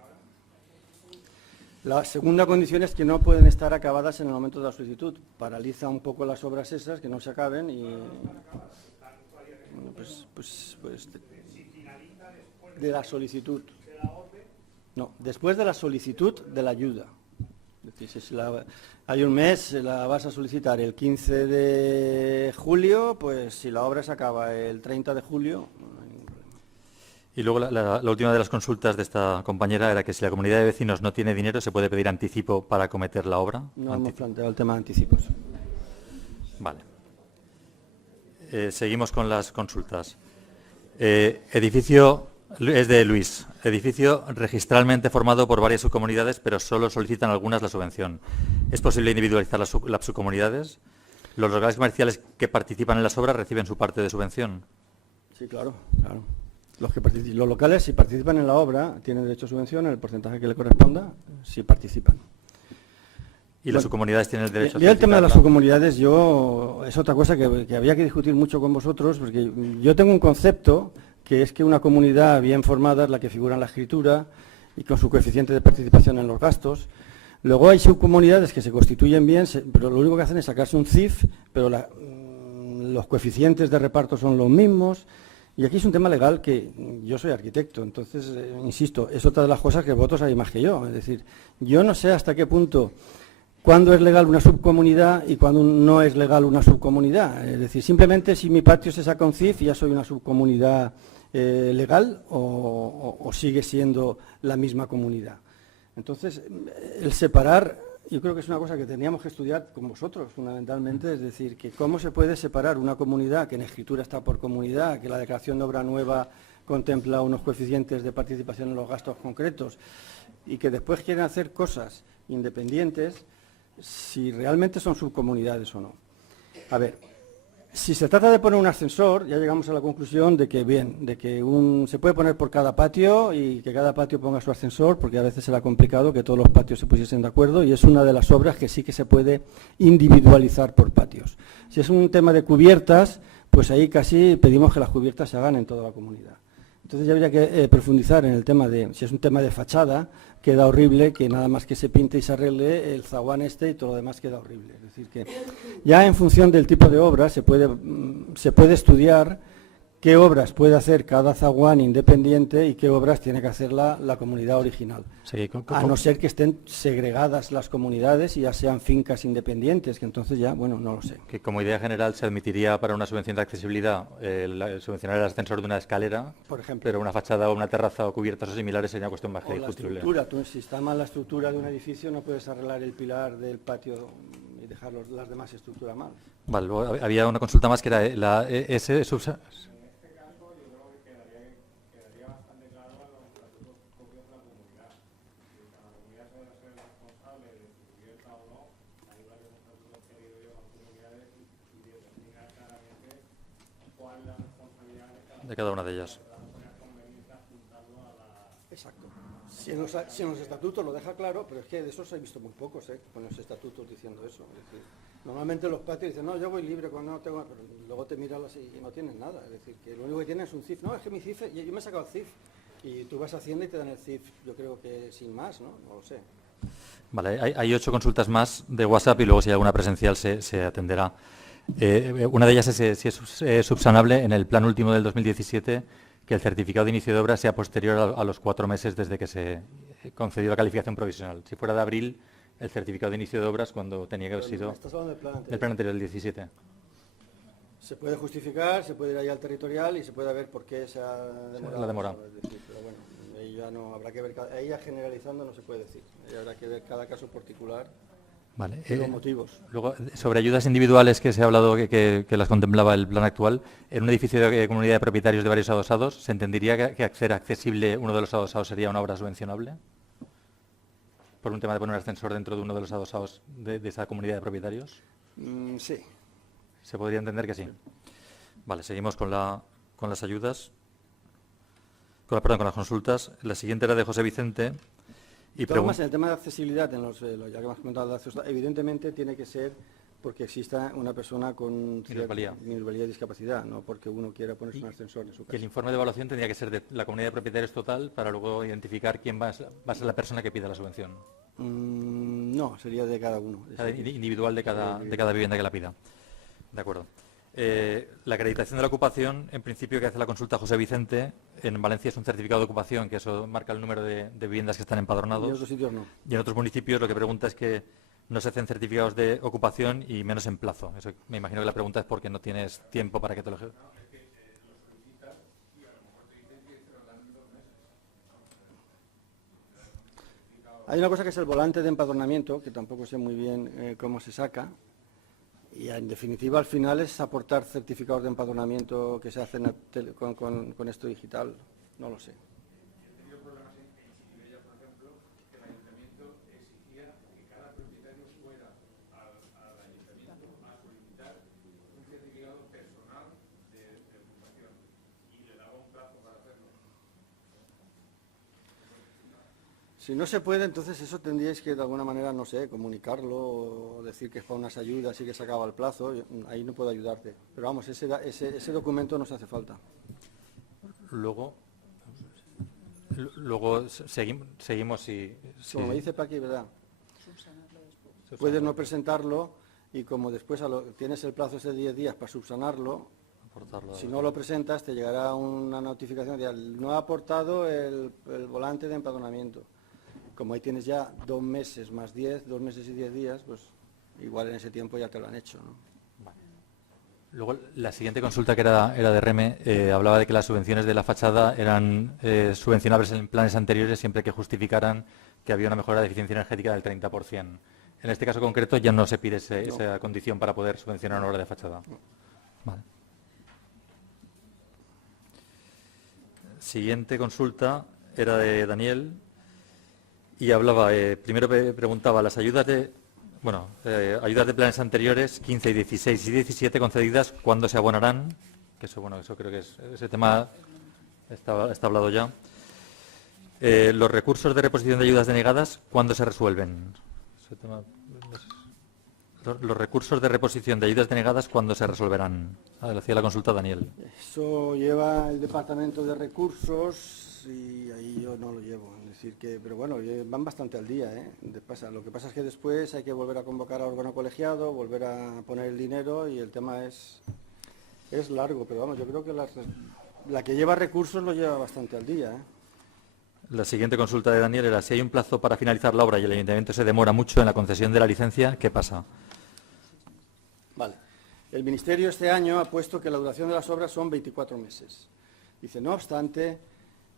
La segunda condición es que no pueden estar acabadas en el momento de la solicitud. Paraliza un poco las obras esas, que no se acaben y... Bueno, pues de la solicitud. No, después de la solicitud de la ayuda. Es decir, si hay un mes, la vas a solicitar el 15 de julio, pues si la obra se acaba el 30 de julio... no hay ningún problema. Y luego la última de las consultas de esta compañera era que si la comunidad de vecinos no tiene dinero, ¿se puede pedir anticipo para acometer la obra? No hemos planteado el tema de anticipos. Vale. Seguimos con las consultas. Edificio, es de Luis. Edificio registralmente formado por varias subcomunidades, pero solo solicitan algunas la subvención. ¿Es posible individualizar las subcomunidades? ¿Los locales comerciales que participan en las obras reciben su parte de subvención? Sí, claro, claro. Los locales, si participan en la obra, tienen derecho a subvención en el porcentaje que le corresponda, si participan. ¿Y las subcomunidades tienen el derecho a solicitarla? El tema de las subcomunidades, es otra cosa que había que discutir mucho con vosotros, porque yo tengo un concepto que es que una comunidad bien formada es la que figura en la escritura y con su coeficiente de participación en los gastos. Luego hay subcomunidades que se constituyen bien, pero lo único que hacen es sacarse un CIF, pero los coeficientes de reparto son los mismos. Y aquí es un tema legal que yo soy arquitecto, entonces, insisto, es otra de las cosas que vosotros sabéis más que yo. Es decir, yo no sé hasta qué punto, cuándo es legal una subcomunidad y cuándo no es legal una subcomunidad. Es decir, simplemente si mi patio se saca un CIF, ya soy una subcomunidad legal o sigue siendo la misma comunidad. Entonces, el separar, yo creo que es una cosa que teníamos que estudiar con vosotros, fundamentalmente, es decir, que cómo se puede separar una comunidad que en escritura está por comunidad, que la declaración de obra nueva contempla unos coeficientes de participación en los gastos concretos y que después quieren hacer cosas independientes, si realmente son subcomunidades o no. A ver, si se trata de poner un ascensor, ya llegamos a la conclusión de que se puede poner por cada patio y que cada patio ponga su ascensor, porque a veces era complicado que todos los patios se pusiesen de acuerdo y es una de las obras que sí que se puede individualizar por patios. Si es un tema de cubiertas, pues ahí casi pedimos que las cubiertas se hagan en toda la comunidad. Entonces ya habría que profundizar en el tema de, si es un tema de fachada, queda horrible que nada más que se pinte y se arregle el zaguán y todo lo demás queda horrible. Es decir, que ya en función del tipo de obra se puede estudiar qué obras puede hacer cada zaguán independiente y qué obras tiene que hacer la comunidad original. Sí, a no ser que estén segregadas las comunidades y ya sean fincas independientes, que entonces ya, bueno, no lo sé. Que como idea general se admitiría para una subvención de accesibilidad subvencionar el ascensor de una escalera, por ejemplo, pero una fachada o una terraza o cubiertas o similares sería una cuestión más discutible. La estructura, si está mal la estructura de un edificio no puedes arreglar el pilar del patio y dejar las demás estructuras mal. Vale, luego había una consulta más que era ese de cada una de ellas. Exacto. Si en los estatutos lo deja claro, pero es que de esos he visto muy pocos, con los estatutos diciendo eso. Es decir, normalmente los patios dicen, no, yo voy libre cuando no tengo, pero luego te miras y no tienes nada. Es decir, que lo único que tienes es un CIF. No, es que mi CIF, yo me he sacado el CIF. Y tú vas a Hacienda y te dan el CIF, yo creo que sin más, ¿no? No lo sé. Vale, hay 8 consultas más de WhatsApp y luego si hay alguna presencial se atenderá. Una de ellas es si es subsanable en el plan último del 2017 que el certificado de inicio de obra sea posterior a los 4 meses desde que se concedió la calificación provisional. Si fuera de abril, el certificado de inicio de obras cuando tenía que haber sido del plan anterior, del 17. Se puede justificar, se puede ir ahí al territorial y se puede ver por qué se ha demorado. La demora. Es decir, pero bueno, ahí ya no habrá que ver, ahí ya generalizando no se puede decir. Ahí habrá que ver cada caso particular. Vale. Los motivos. Luego, sobre ayudas individuales que se ha hablado que las contemplaba el plan actual, en un edificio de comunidad de propietarios de varios adosados, ¿se entendería que hacer accesible uno de los adosados sería una obra subvencionable? Por un tema de poner un ascensor dentro de uno de los adosados de esa comunidad de propietarios. Sí. ¿Se podría entender que sí? Vale, seguimos con las ayudas. Con las consultas. La siguiente era de José Vicente. Y además, en el tema de accesibilidad, ya que hemos comentado, evidentemente tiene que ser porque exista una persona con Minusvalía. minusvalía y discapacidad, no porque uno quiera ponerse un ascensor en su Y el casa. informe de evaluación tendría que ser de la comunidad de propietarios total para luego identificar quién va a ser la persona que pida la subvención. No, sería de cada uno. Individual de cada vivienda que la pida. De acuerdo. La acreditación de la ocupación, en principio, que hace la consulta José Vicente, en Valencia es un certificado de ocupación, que eso marca el número de viviendas que están Y empadronados. en otros sitios no. Y en otros municipios lo que pregunta es que no se hacen certificados de ocupación y menos en plazo. Eso, me imagino que la pregunta es porque no tienes tiempo para que te lo... Hay una cosa que es el volante de empadronamiento, que tampoco sé muy bien cómo se saca. Y en definitiva, al final es aportar certificados de empadronamiento que se hacen con esto digital. No lo sé. Si no se puede, entonces eso tendríais que de alguna manera, no sé, comunicarlo o decir que es para unas ayudas y que se acaba el plazo. Ahí no puedo ayudarte. Pero vamos, ese documento nos hace falta. Luego seguimos y... Como me dice Paqui, ¿verdad? Puedes no presentarlo y como después tienes el plazo de 10 días para subsanarlo, si no lo presentas te llegará una notificación de no ha aportado el volante de empadronamiento. Como ahí tienes ya 2 meses más 10, 2 meses y 10 días, pues igual en ese tiempo ya te lo han hecho, ¿no? Vale. Luego, la siguiente consulta, que era de Reme, hablaba de que las subvenciones de la fachada eran subvencionables en planes anteriores siempre que justificaran que había una mejora de eficiencia energética del 30%. En este caso concreto ya no se pide esa condición para poder subvencionar una obra de fachada. No. Vale. Siguiente consulta era de Daniel y hablaba, primero preguntaba las ayudas de planes anteriores, 15, 16 y 17 concedidas, ¿cuándo se abonarán? Que eso, bueno, eso creo que ese tema está hablado ya. Los recursos de reposición de ayudas denegadas, ¿cuándo se resuelven? Ese tema, los recursos de reposición de ayudas denegadas, ¿cuándo se resolverán? Le hacía la consulta a Daniel. Eso lleva el Departamento de Recursos y ahí yo no lo llevo. Es decir que, pero bueno, van bastante al día, ¿eh? Lo que pasa es que después hay que volver a convocar a órgano colegiado, volver a poner el dinero y el tema es largo, pero vamos, yo creo que la que lleva recursos lo lleva bastante al día, ¿eh? La siguiente consulta de Daniel era: si hay un plazo para finalizar la obra y el ayuntamiento se demora mucho en la concesión de la licencia, ¿qué pasa? Vale. El Ministerio este año ha puesto que la duración de las obras son 24 meses. Dice, no obstante,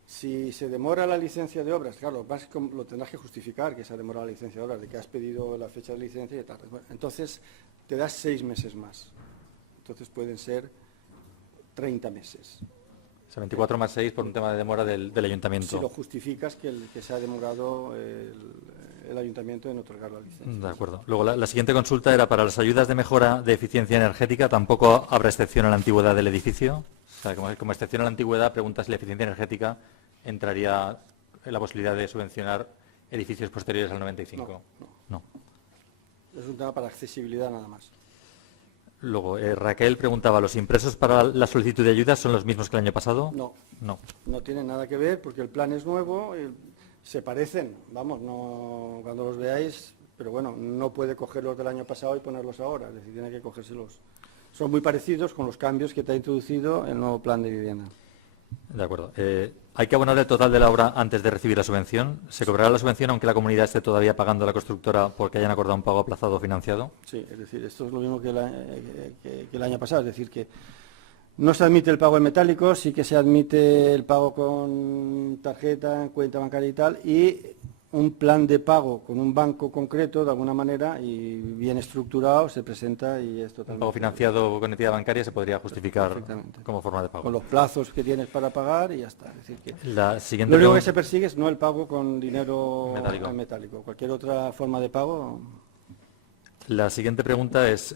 si se demora la licencia de obras, claro, lo tendrás que justificar que se ha demorado la licencia de obras, de que has pedido la fecha de licencia y tal. Bueno, entonces, te das 6 meses más. Entonces pueden ser 30 meses. O sea, 24 más 6 por un tema de demora del ayuntamiento. Si lo justificas que se ha demorado el ayuntamiento en otorgar la licencia. De acuerdo. Luego, la siguiente consulta era para las ayudas de mejora de eficiencia energética. ¿Tampoco habrá excepción a la antigüedad del edificio? O sea, como excepción a la antigüedad, pregunta si la eficiencia energética entraría en la posibilidad de subvencionar edificios posteriores al 95. No. Es un tema para accesibilidad nada más. Luego, Raquel preguntaba, ¿los impresos para la solicitud de ayudas son los mismos que el año pasado? No. No tienen nada que ver porque el plan es nuevo, se parecen, vamos, no cuando los veáis, pero bueno, no puede cogerlos del año pasado y ponerlos ahora, es decir, tiene que cogérselos. Son muy parecidos con los cambios que te ha introducido el nuevo plan de vivienda. De acuerdo. ¿Hay que abonar el total de la obra antes de recibir la subvención? ¿Se cobrará la subvención aunque la comunidad esté todavía pagando a la constructora porque hayan acordado un pago aplazado o financiado? Sí, es decir, esto es lo mismo que el año pasado, es decir, que no se admite el pago en metálico, sí que se admite el pago con tarjeta, cuenta bancaria y tal, y un plan de pago con un banco concreto, de alguna manera, y bien estructurado, se presenta y es totalmente... Un pago financiado con entidad bancaria se podría justificar Perfectamente. como forma de pago. Con los plazos que tienes para pagar y ya está. Es decir, que La siguiente lo único que pregunta- se persigue es no el pago con dinero Metálico. metálico. Cualquier otra forma de pago... La siguiente pregunta es,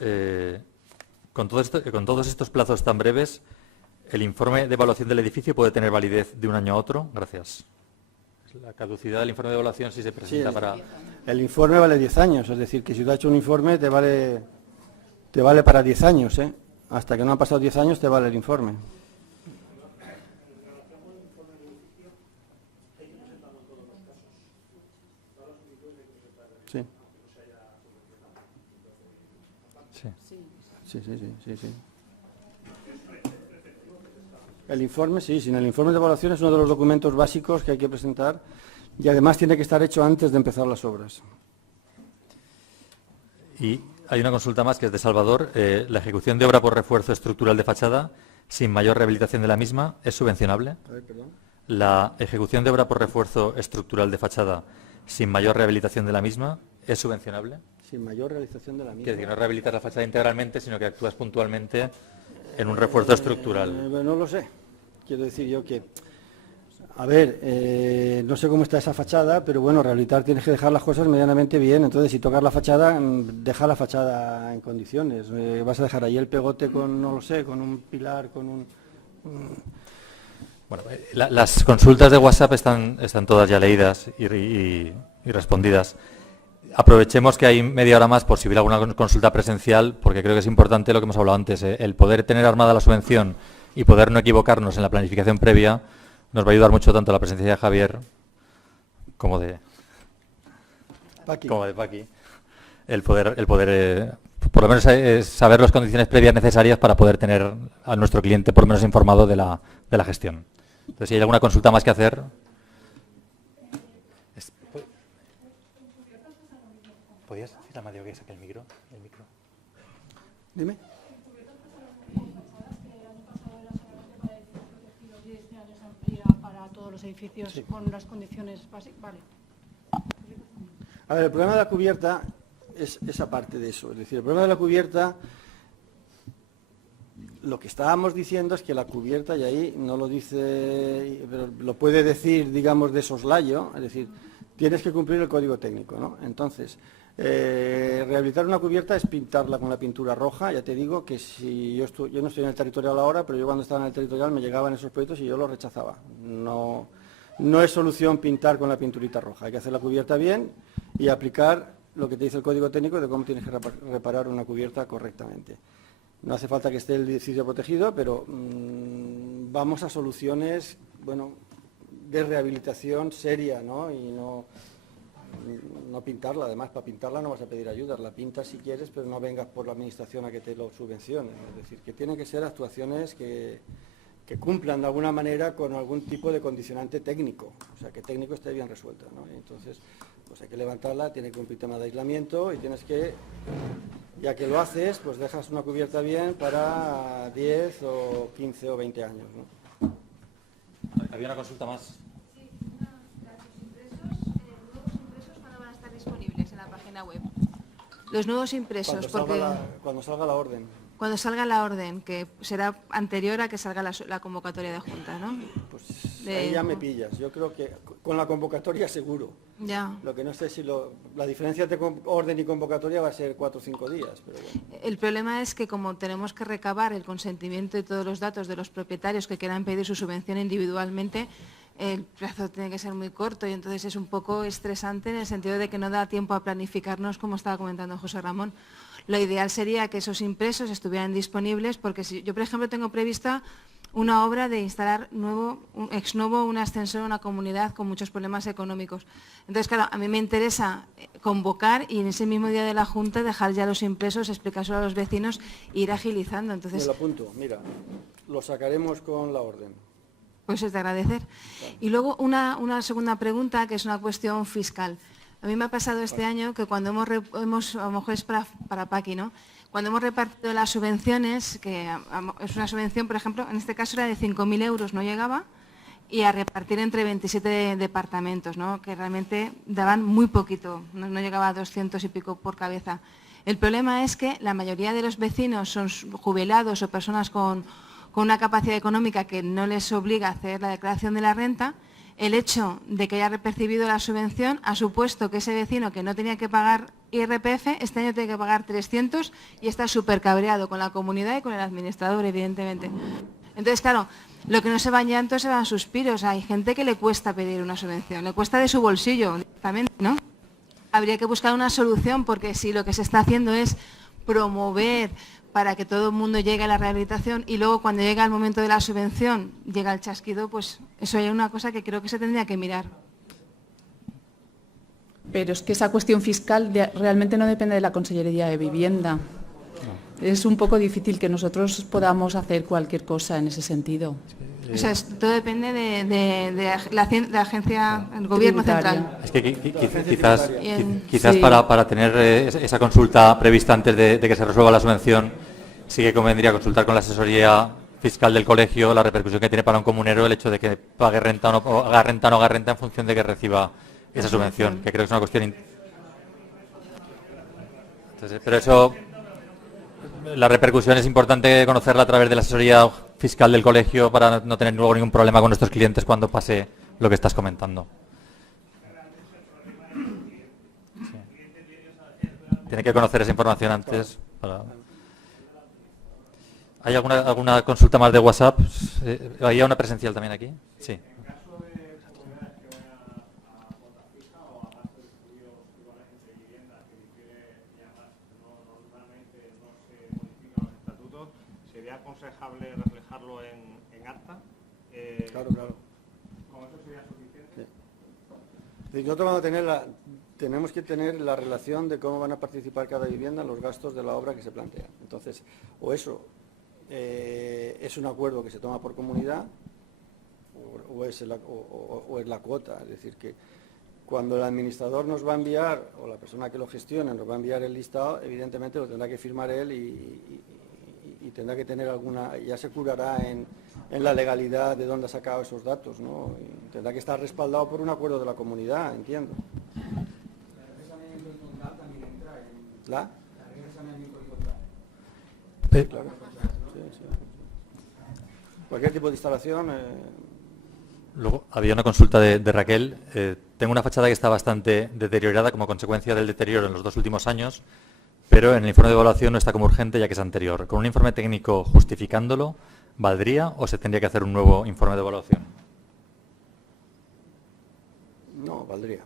con todos estos plazos tan breves, ¿el informe de evaluación del edificio puede tener validez de un año a otro? Gracias. La caducidad del informe de evaluación si se presenta para... El informe vale 10 años, es decir, que si te ha hecho un informe te vale te vale para 10 años, ¿eh? Hasta que no han pasado 10 años te vale el informe. Sí. Sí. El informe, sí, sin el informe de evaluación es uno de los documentos básicos que hay que presentar y además tiene que estar hecho antes de empezar las obras. Y hay una consulta más que es de Salvador. ¿La ejecución de obra por refuerzo estructural de fachada sin mayor rehabilitación de la misma es subvencionable? A ver, perdón. ¿La ejecución de obra por refuerzo estructural de fachada sin mayor rehabilitación de la misma es subvencionable? Sin mayor realización de la misma. Quiere decir que no rehabilitas la fachada integralmente, sino que actúas puntualmente en un refuerzo estructural. No lo sé. Quiero decir yo que, a ver, no sé cómo está esa fachada, pero bueno, rehabilitar tienes que dejar las cosas medianamente bien. Entonces, si tocas la fachada, deja la fachada en condiciones. Vas a dejar ahí el pegote con, no lo sé, con un pilar, con un... Bueno, las consultas de WhatsApp están todas ya leídas y respondidas. Aprovechemos que hay media hora más por si hubiera alguna consulta presencial, porque creo que es importante lo que hemos hablado antes. El poder tener armada la subvención y poder no equivocarnos en la planificación previa nos va a ayudar mucho tanto la presencia de Javier como de Paqui. El poder por lo menos saber las condiciones previas necesarias para poder tener a nuestro cliente por lo menos informado de la gestión. Entonces, si hay alguna consulta más que hacer... ¿Podrías decir a Amadeo que saque el micro? Dime. Para todos los edificios con las condiciones básicas. Vale. A ver, el problema de la cubierta es esa parte de eso. Es decir, el problema de la cubierta, lo que estábamos diciendo es que la cubierta, y ahí no lo dice, pero lo puede decir, digamos, de soslayo, es decir, tienes que cumplir el código técnico, ¿no? Entonces, rehabilitar una cubierta es pintarla con la pintura roja. Ya te digo que si yo no estoy en el territorial ahora, pero yo cuando estaba en el territorial me llegaban esos proyectos y yo los rechazaba. No es solución pintar con la pinturita roja. Hay que hacer la cubierta bien y aplicar lo que te dice el código técnico de cómo tienes que reparar una cubierta correctamente. No hace falta que esté el edificio protegido, pero vamos a soluciones, bueno, de rehabilitación seria, ¿no? Y no pintarla. Además, para pintarla no vas a pedir ayuda, la pintas si quieres, pero no vengas por la administración a que te lo subvencione. Es decir, que tienen que ser actuaciones que cumplan de alguna manera con algún tipo de condicionante técnico, o sea, que técnico esté bien resuelta, ¿no? Y entonces, pues hay que levantarla, tiene que cumplir tema de aislamiento y tienes que, ya que lo haces, pues dejas una cubierta bien para 10 o 15 o 20 años, ¿no? Había una consulta más. Disponibles en la página web. Los nuevos impresos, cuando salga la orden. Cuando salga la orden, que será anterior a que salga la convocatoria de junta, ¿no? Pues ahí ya me pillas. Yo creo que con la convocatoria seguro. Ya. Lo que no sé si la diferencia entre orden y convocatoria va a ser 4 o 5 días. Pero bueno. El problema es que como tenemos que recabar el consentimiento y todos los datos de los propietarios que quieran pedir su subvención individualmente, el plazo tiene que ser muy corto y entonces es un poco estresante en el sentido de que no da tiempo a planificarnos, como estaba comentando José Ramón. Lo ideal sería que esos impresos estuvieran disponibles, porque si yo, por ejemplo, tengo prevista una obra de instalar ex novo un ascensor en una comunidad con muchos problemas económicos. Entonces, claro, a mí me interesa convocar y en ese mismo día de la Junta dejar ya los impresos, explicárselo a los vecinos e ir agilizando. Entonces, me lo apunto, mira, lo sacaremos con la orden. Pues es de agradecer. Y luego una segunda pregunta, que es una cuestión fiscal. A mí me ha pasado este año que cuando hemos a lo mejor es para Paqui, ¿no? Cuando hemos repartido las subvenciones, que es una subvención, por ejemplo, en este caso era de 5.000 euros, no llegaba, y a repartir entre 27 departamentos, ¿no? Que realmente daban muy poquito, no llegaba a 200 y pico por cabeza. El problema es que la mayoría de los vecinos son jubilados o personas con una capacidad económica que no les obliga a hacer la declaración de la renta. El hecho de que haya percibido la subvención ha supuesto que ese vecino que no tenía que pagar IRPF, este año tiene que pagar 300 y está súper cabreado con la comunidad y con el administrador, evidentemente. Entonces, claro, lo que no se va en llanto se va en suspiros. Hay gente que le cuesta pedir una subvención, le cuesta de su bolsillo directamente, ¿no? Habría que buscar una solución, porque si lo que se está haciendo es promover para que todo el mundo llegue a la rehabilitación y luego cuando llega el momento de la subvención llega el chasquido, pues eso es una cosa que creo que se tendría que mirar. Pero es que esa cuestión fiscal realmente no depende de la Consellería de Vivienda. Es un poco difícil que nosotros podamos hacer cualquier cosa en ese sentido. O sea, todo depende de la agencia, el gobierno Tributaria. central. Es que quizás Sí. para tener esa consulta prevista antes de que se resuelva la subvención, sí que convendría consultar con la asesoría fiscal del colegio la repercusión que tiene para un comunero el hecho de que pague renta o haga renta o no haga renta en función de que reciba esa subvención, que creo que es una cuestión... Entonces, pero eso, la repercusión es importante conocerla a través de la asesoría fiscal del colegio para no tener luego ningún problema con nuestros clientes cuando pase lo que estás comentando. Sí. Tiene que conocer esa información antes. ¿Hay alguna consulta más de WhatsApp? ¿Había una presencial también aquí? Sí. ¿Sería aconsejable reflejarlo en acta? Claro. ¿Con eso sería suficiente? Sí. Nosotros tenemos que tener la relación de cómo van a participar cada vivienda en los gastos de la obra que se plantea. Entonces, o eso es un acuerdo que se toma por comunidad o es la cuota. Es decir, que cuando el administrador nos va a enviar, o la persona que lo gestiona nos va a enviar el listado, evidentemente lo tendrá que firmar él y tendrá que tener ya se curará en la legalidad de dónde ha sacado esos datos, ¿no? Y tendrá que estar respaldado por un acuerdo de la comunidad, entiendo. ¿La? Sí. Claro. Sí. Cualquier tipo de instalación... Luego, había una consulta de Raquel. Tengo una fachada que está bastante deteriorada como consecuencia del deterioro en los 2 últimos años, pero en el informe de evaluación no está como urgente ya que es anterior. ¿Con un informe técnico justificándolo, valdría o se tendría que hacer un nuevo informe de evaluación? No, valdría.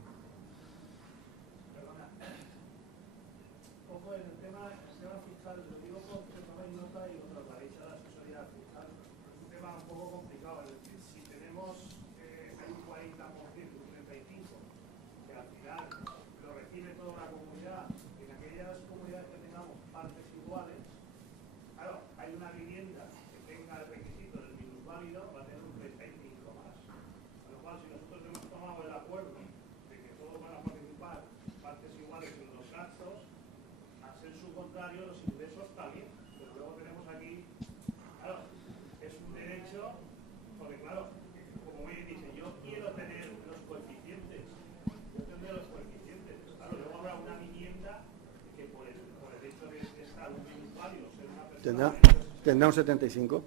Tendrá un 75.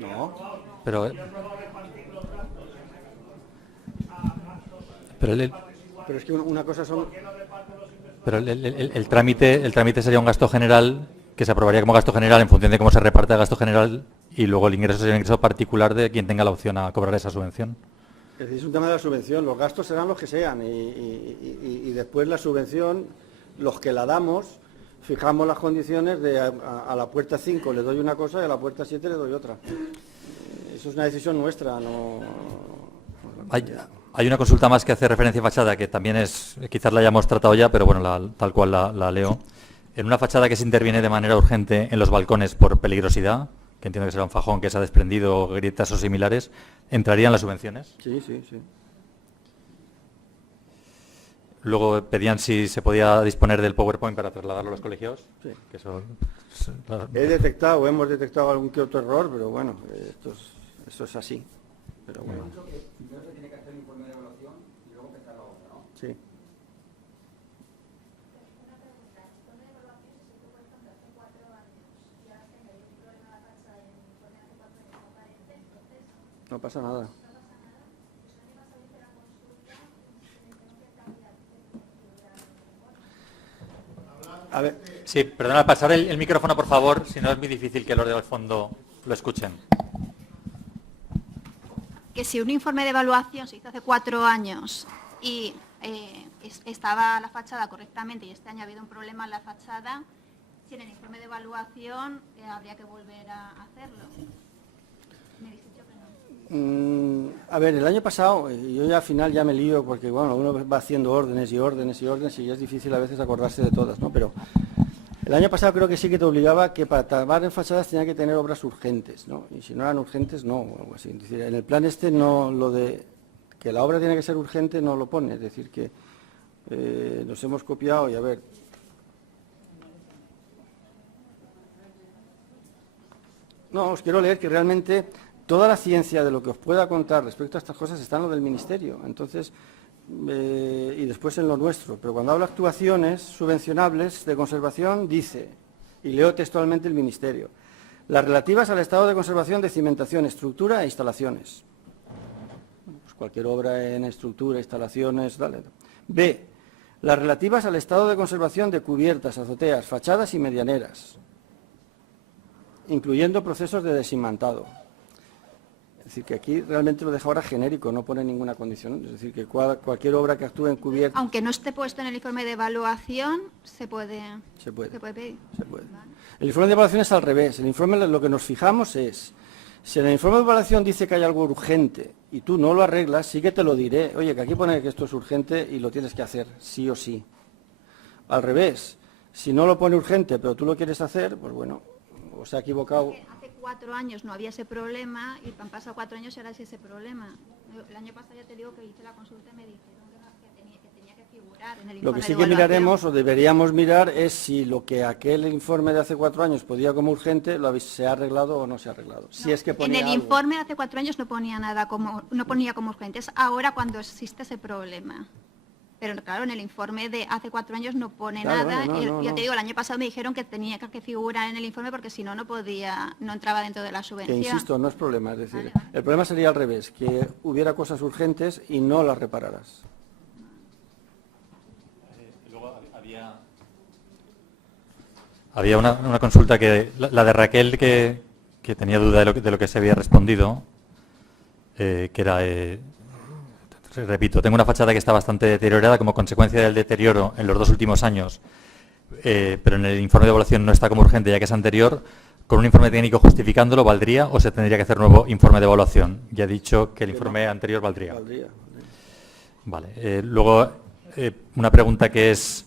No. Pero es que una cosa son... Pero el trámite sería un gasto general que se aprobaría como gasto general en función de cómo se reparte el gasto general y luego el ingreso sería un ingreso particular de quien tenga la opción a cobrar esa subvención. Es decir, es un tema de la subvención, los gastos serán los que sean y después la subvención, los que la damos, fijamos las condiciones de a la puerta 5 le doy una cosa y a la puerta 7 le doy otra. Eso es una decisión nuestra, no... Hay una consulta más que hace referencia a fachada, que también es, quizás la hayamos tratado ya, pero bueno, tal cual la leo. En una fachada que se interviene de manera urgente en los balcones por peligrosidad, que entiendo que será un fajón que se ha desprendido, grietas o similares, ¿entrarían las subvenciones? Sí. Luego pedían si se podía disponer del PowerPoint para trasladarlo a los colegiados. Sí. Que eso, hemos detectado algún que otro error, pero bueno, eso es así. Pero bueno. Primero se tiene que hacer el informe de evaluación y luego empezar la obra, ¿no? Sí. No pasa nada. A ver. Sí, perdona, pasar el micrófono, por favor, si no es muy difícil que los del fondo lo escuchen. Que si un informe de evaluación se hizo hace 4 años y estaba la fachada correctamente y este año ha habido un problema en la fachada, si en el informe de evaluación habría que volver a hacerlo. Me habéis dicho que no. A ver, el año pasado, yo ya al final ya me lío porque bueno, uno va haciendo órdenes y es difícil a veces acordarse de todas, ¿no? Pero el año pasado creo que sí que te obligaba que para trabajar en fachadas tenía que tener obras urgentes, ¿no? Y si no eran urgentes, no, o algo así. Es decir, en el plan este no, lo de que la obra tiene que ser urgente no lo pone, es decir, que nos hemos copiado y a ver. No, os quiero leer que realmente toda la ciencia de lo que os pueda contar respecto a estas cosas está en lo del Ministerio, entonces, y después en lo nuestro. Pero cuando habla de actuaciones subvencionables de conservación, dice, y leo textualmente el Ministerio, las relativas al estado de conservación de cimentación, estructura e instalaciones. Pues cualquier obra en estructura, instalaciones, dale. B, las relativas al estado de conservación de cubiertas, azoteas, fachadas y medianeras, incluyendo procesos de desimantado. Es decir, que aquí realmente lo deja ahora genérico, no pone ninguna condición. Es decir, que cualquier obra que actúe en cubierta... Aunque no esté puesto en el informe de evaluación, se puede pedir. Se puede. El informe de evaluación es al revés. El informe, lo que nos fijamos es, si en el informe de evaluación dice que hay algo urgente y tú no lo arreglas, sí que te lo diré. Oye, que aquí pone que esto es urgente y lo tienes que hacer, sí o sí. Al revés, si no lo pone urgente, pero tú lo quieres hacer, pues bueno, o se ha equivocado. Hace 4 años no había ese problema y han pasado 4 años y ahora sí ese problema. El año pasado ya te digo que hice la consulta y me dijeron que tenía que figurar en el informe. Lo que sí de que evaluación. miraremos o deberíamos mirar es si lo que aquel informe de hace 4 años podía como urgente se ha arreglado o no se ha arreglado. Si es que ponía en el algo. informe de hace 4 años no ponía nada no ponía como urgente. Es ahora cuando existe ese problema. Pero claro, en el informe de hace 4 años no pone Claro, nada. no. Ya te digo, el año pasado me dijeron que tenía que figurar en el informe porque si no, no entraba dentro de la Que subvención. insisto, no es problema, es decir, Vale. el problema sería al revés, que hubiera cosas urgentes y no las repararas. Luego había una consulta que la de Raquel que tenía duda de lo que se había respondido, que era, repito, tengo una fachada que está bastante deteriorada como consecuencia del deterioro en los 2 últimos años, pero en el informe de evaluación no está como urgente ya que es anterior. ¿Con un informe técnico justificándolo valdría o se tendría que hacer nuevo informe de evaluación? Ya he dicho que el informe anterior valdría. Vale. Luego, una pregunta que es,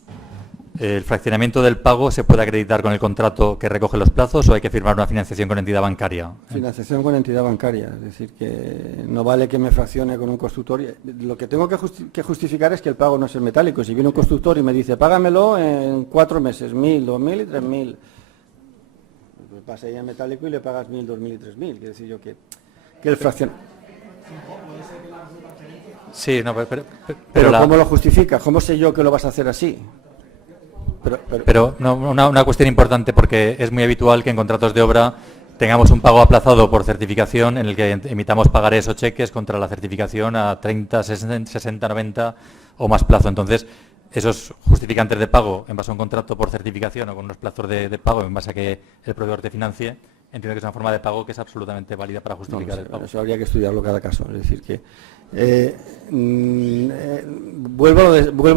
¿el fraccionamiento del pago se puede acreditar con el contrato que recoge los plazos o hay que firmar una financiación con entidad bancaria? Financiación con entidad bancaria, es decir, que no vale que me fraccione con un constructor. Lo que tengo que justificar es que el pago no es el metálico. Si viene un constructor y me dice, págamelo en 4 meses, 1.000, 2.000 y 3.000. Pues pasa ahí en metálico y le pagas 1.000, 2.000 y 3.000. Quiere decir yo que el fraccionamiento... Sí, no, pero ¿cómo lo justificas? ¿Cómo sé yo que lo vas a hacer así? Pero no, una cuestión importante, porque es muy habitual que en contratos de obra tengamos un pago aplazado por certificación en el que emitamos pagarés o cheques contra la certificación a 30, 60, 90 o más plazo. Entonces, esos justificantes de pago en base a un contrato por certificación o con unos plazos de pago en base a que el proveedor te financie, entiendo que es una forma de pago que es absolutamente válida para justificar el pago. Eso habría que estudiarlo cada caso. Es decir, que vuelvo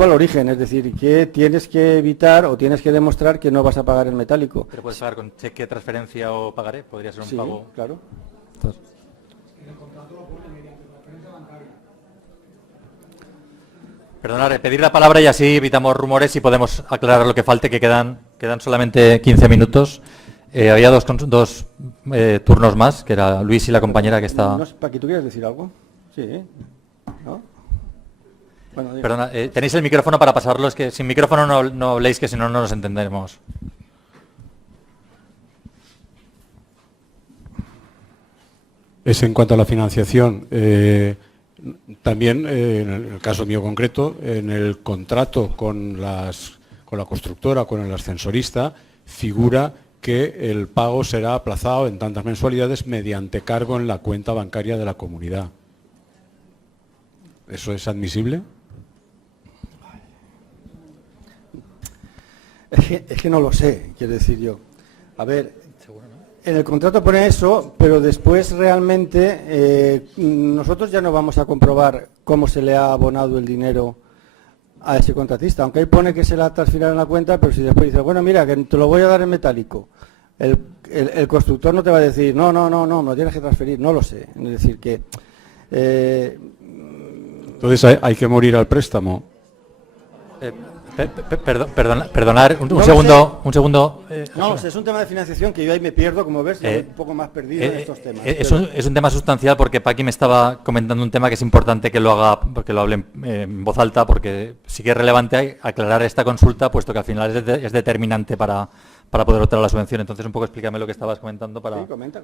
al origen, es decir, que tienes que evitar o tienes que demostrar que no vas a pagar el metálico. ¿Pero puedes pagar con cheque, transferencia o pagaré? ¿Podría ser un pago? Sí, claro. Entonces, perdonad, pedir la palabra y así evitamos rumores y podemos aclarar lo que falte, que quedan solamente 15 minutos. Había dos turnos más, que era Luis y la compañera que está... No, Paqui, ¿tú quieres decir algo? Sí, ¿no? Bueno, perdona, tenéis el micrófono para pasarlo, es que sin micrófono no habléis, que si no, no nos entendemos. Es en cuanto a la financiación. También, en el caso mío concreto, en el contrato con la constructora, con el ascensorista, figura que el pago será aplazado en tantas mensualidades mediante cargo en la cuenta bancaria de la comunidad. ¿Eso es admisible? Es que no lo sé, quiero decir yo. A ver, En el contrato pone eso, pero después realmente nosotros ya no vamos a comprobar cómo se le ha abonado el dinero a ese contratista, aunque ahí pone que se la transfirá en la cuenta, pero si después dice, bueno, mira, que te lo voy a dar en metálico, el constructor no te va a decir, no, me lo tienes que transferir, no lo sé. Es decir, que... Entonces hay que morir al préstamo. Perdonar, un No segundo. Un segundo. No, es un tema de financiación que yo ahí me pierdo, como ves, estoy un poco más perdido en estos temas. Es un tema sustancial porque Paqui me estaba comentando un tema que es importante que lo haga, que lo hable en voz alta, porque sí que es relevante aclarar esta consulta, puesto que al final es determinante para poder optar a la subvención. Entonces, un poco explícame lo que estabas comentando para... Sí, comenta.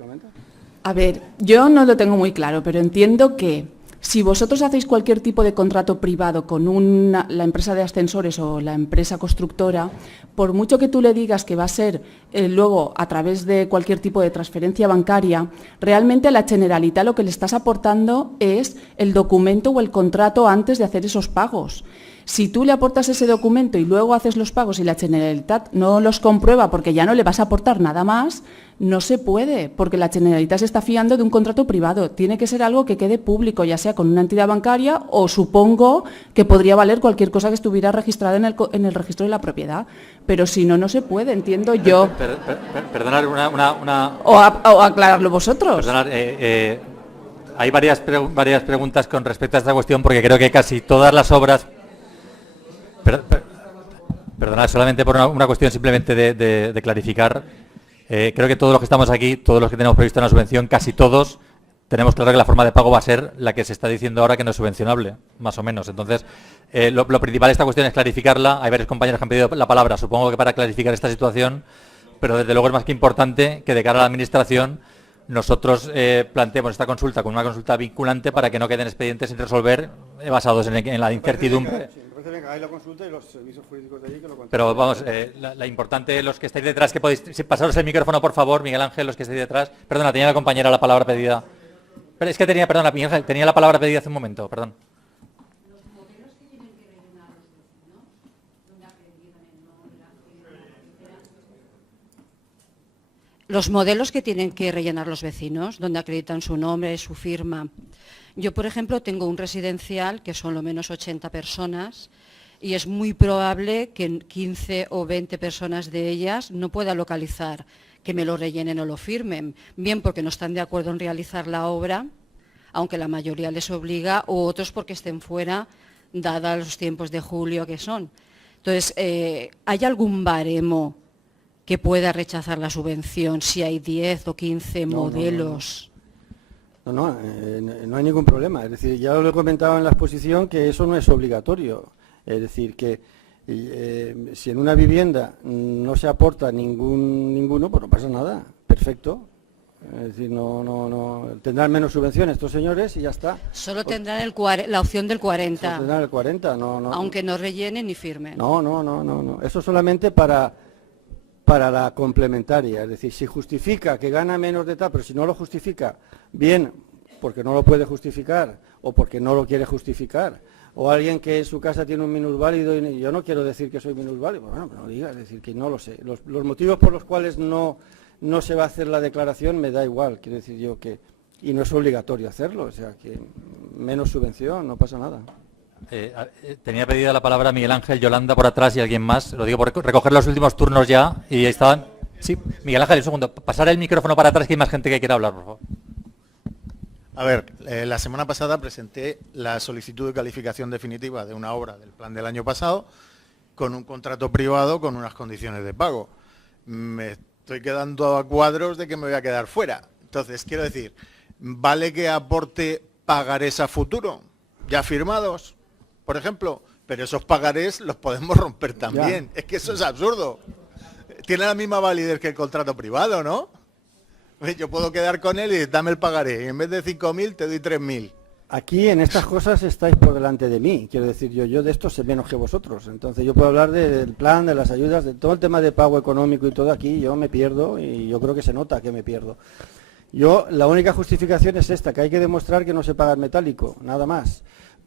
A ver, yo no lo tengo muy claro, pero entiendo que si vosotros hacéis cualquier tipo de contrato privado con la empresa de ascensores o la empresa constructora, por mucho que tú le digas que va a ser luego a través de cualquier tipo de transferencia bancaria, realmente a la Generalitat lo que le estás aportando es el documento o el contrato antes de hacer esos pagos. Si tú le aportas ese documento y luego haces los pagos y la Generalitat no los comprueba porque ya no le vas a aportar nada más, no se puede, porque la Generalitat se está fiando de un contrato privado. Tiene que ser algo que quede público, ya sea con una entidad bancaria o supongo que podría valer cualquier cosa que estuviera registrada en el registro de la propiedad. Pero si no, no se puede, entiendo yo. Perdonar una... O aclararlo vosotros. Perdonar, hay varias preguntas con respecto a esta cuestión, porque creo que casi todas las obras... Perdonad, solamente por una cuestión simplemente de clarificar. Creo que todos los que estamos aquí, todos los que tenemos previsto una subvención, casi todos tenemos claro que la forma de pago va a ser la que se está diciendo ahora que no es subvencionable, más o menos. Entonces, lo principal de esta cuestión es clarificarla. Hay varios compañeros que han pedido la palabra, supongo que para clarificar esta situación, pero desde luego es más que importante que de cara a la Administración nosotros planteemos esta consulta con una consulta vinculante para que no queden expedientes sin resolver basados en la incertidumbre. Venga, ahí lo consulta y los servicios jurídicos de allí que lo consulten. Pero vamos, la importante, los que estáis detrás, que podéis pasaros el micrófono, por favor, Miguel Ángel, los que estáis detrás. Perdona, tenía la compañera la palabra pedida. Pero es que Miguel Ángel, tenía la palabra pedida hace un momento, perdón. Los modelos que tienen que rellenar los vecinos, donde acreditan su nombre, su firma. Yo, por ejemplo, tengo un residencial que son lo menos 80 personas y es muy probable que 15 o 20 personas de ellas no pueda localizar que me lo rellenen o lo firmen, bien porque no están de acuerdo en realizar la obra, aunque la mayoría les obliga, o otros porque estén fuera, dada los tiempos de julio que son. Entonces, ¿hay algún baremo que pueda rechazar la subvención si hay 10 o 15 modelos? No hay ningún problema. Es decir, ya lo he comentado en la exposición que eso no es obligatorio. Es decir, que si en una vivienda no se aporta ninguno, pues no pasa nada. Perfecto. Es decir, no tendrán menos subvenciones estos señores y ya está. Solo tendrán la opción del 40. Solo tendrán el 40, aunque no rellenen ni firmen. No. Eso solamente para la complementaria, es decir, si justifica que gana menos de tal, pero si no lo justifica, bien, porque no lo puede justificar o porque no lo quiere justificar, o alguien que en su casa tiene un minusválido y yo no quiero decir que soy minusválido, bueno, pero no diga, es decir, que no lo sé. Los motivos por los cuales no se va a hacer la declaración me da igual, quiero decir yo que, y no es obligatorio hacerlo, o sea, que menos subvención, no pasa nada. Tenía pedida la palabra Miguel Ángel, Yolanda por atrás y alguien más. Lo digo por recoger los últimos turnos ya. Y ahí estaban. Sí, Miguel Ángel, un segundo. Pasar el micrófono para atrás que hay más gente que quiera hablar, por favor. A ver, la semana pasada presenté la solicitud de calificación definitiva de una obra del plan del año pasado con un contrato privado con unas condiciones de pago. Me estoy quedando a cuadros de que me voy a quedar fuera. Entonces, quiero decir, ¿vale que aporte pagarés a futuro ya firmados? Por ejemplo, pero esos pagarés los podemos romper también. Ya. Es que eso es absurdo. Tiene la misma validez que el contrato privado, ¿no? Yo puedo quedar con él y dame el pagaré. Y en vez de 5.000 te doy 3.000. Aquí en estas cosas estáis por delante de mí. Quiero decir, yo de esto sé menos que vosotros. Entonces yo puedo hablar del plan, de las ayudas, de todo el tema de pago económico y todo aquí. Yo me pierdo y yo creo que se nota que me pierdo. La única justificación es esta, que hay que demostrar que no se paga en metálico, nada más.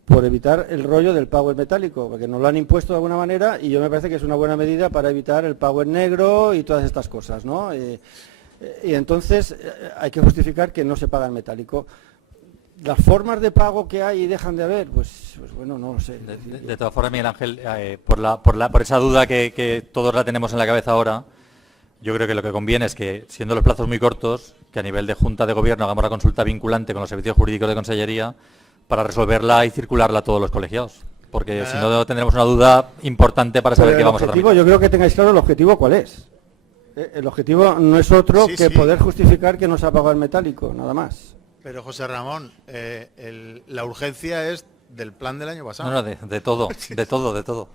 Por evitar el rollo del pago en metálico, porque nos lo han impuesto de alguna manera y yo me parece que es una buena medida para evitar el pago en negro y todas estas cosas, ¿no? Y entonces hay que justificar que no se paga en metálico. Las formas de pago que hay y dejan de haber, pues bueno, no lo sé. De todas formas, Miguel Ángel, por esa duda que todos la tenemos en la cabeza ahora, yo creo que lo que conviene es que, siendo los plazos muy cortos, que a nivel de Junta de Gobierno hagamos la consulta vinculante con los servicios jurídicos de Consellería para resolverla y circularla a todos los colegiados. Porque si no tendremos una duda importante para saber qué vamos a tramitar. Yo creo que tengáis claro el objetivo cuál es. El objetivo no es otro que poder justificar que no se ha pagado el metálico, nada más. Pero José Ramón, la urgencia es del plan del año pasado. No, de todo, de todo.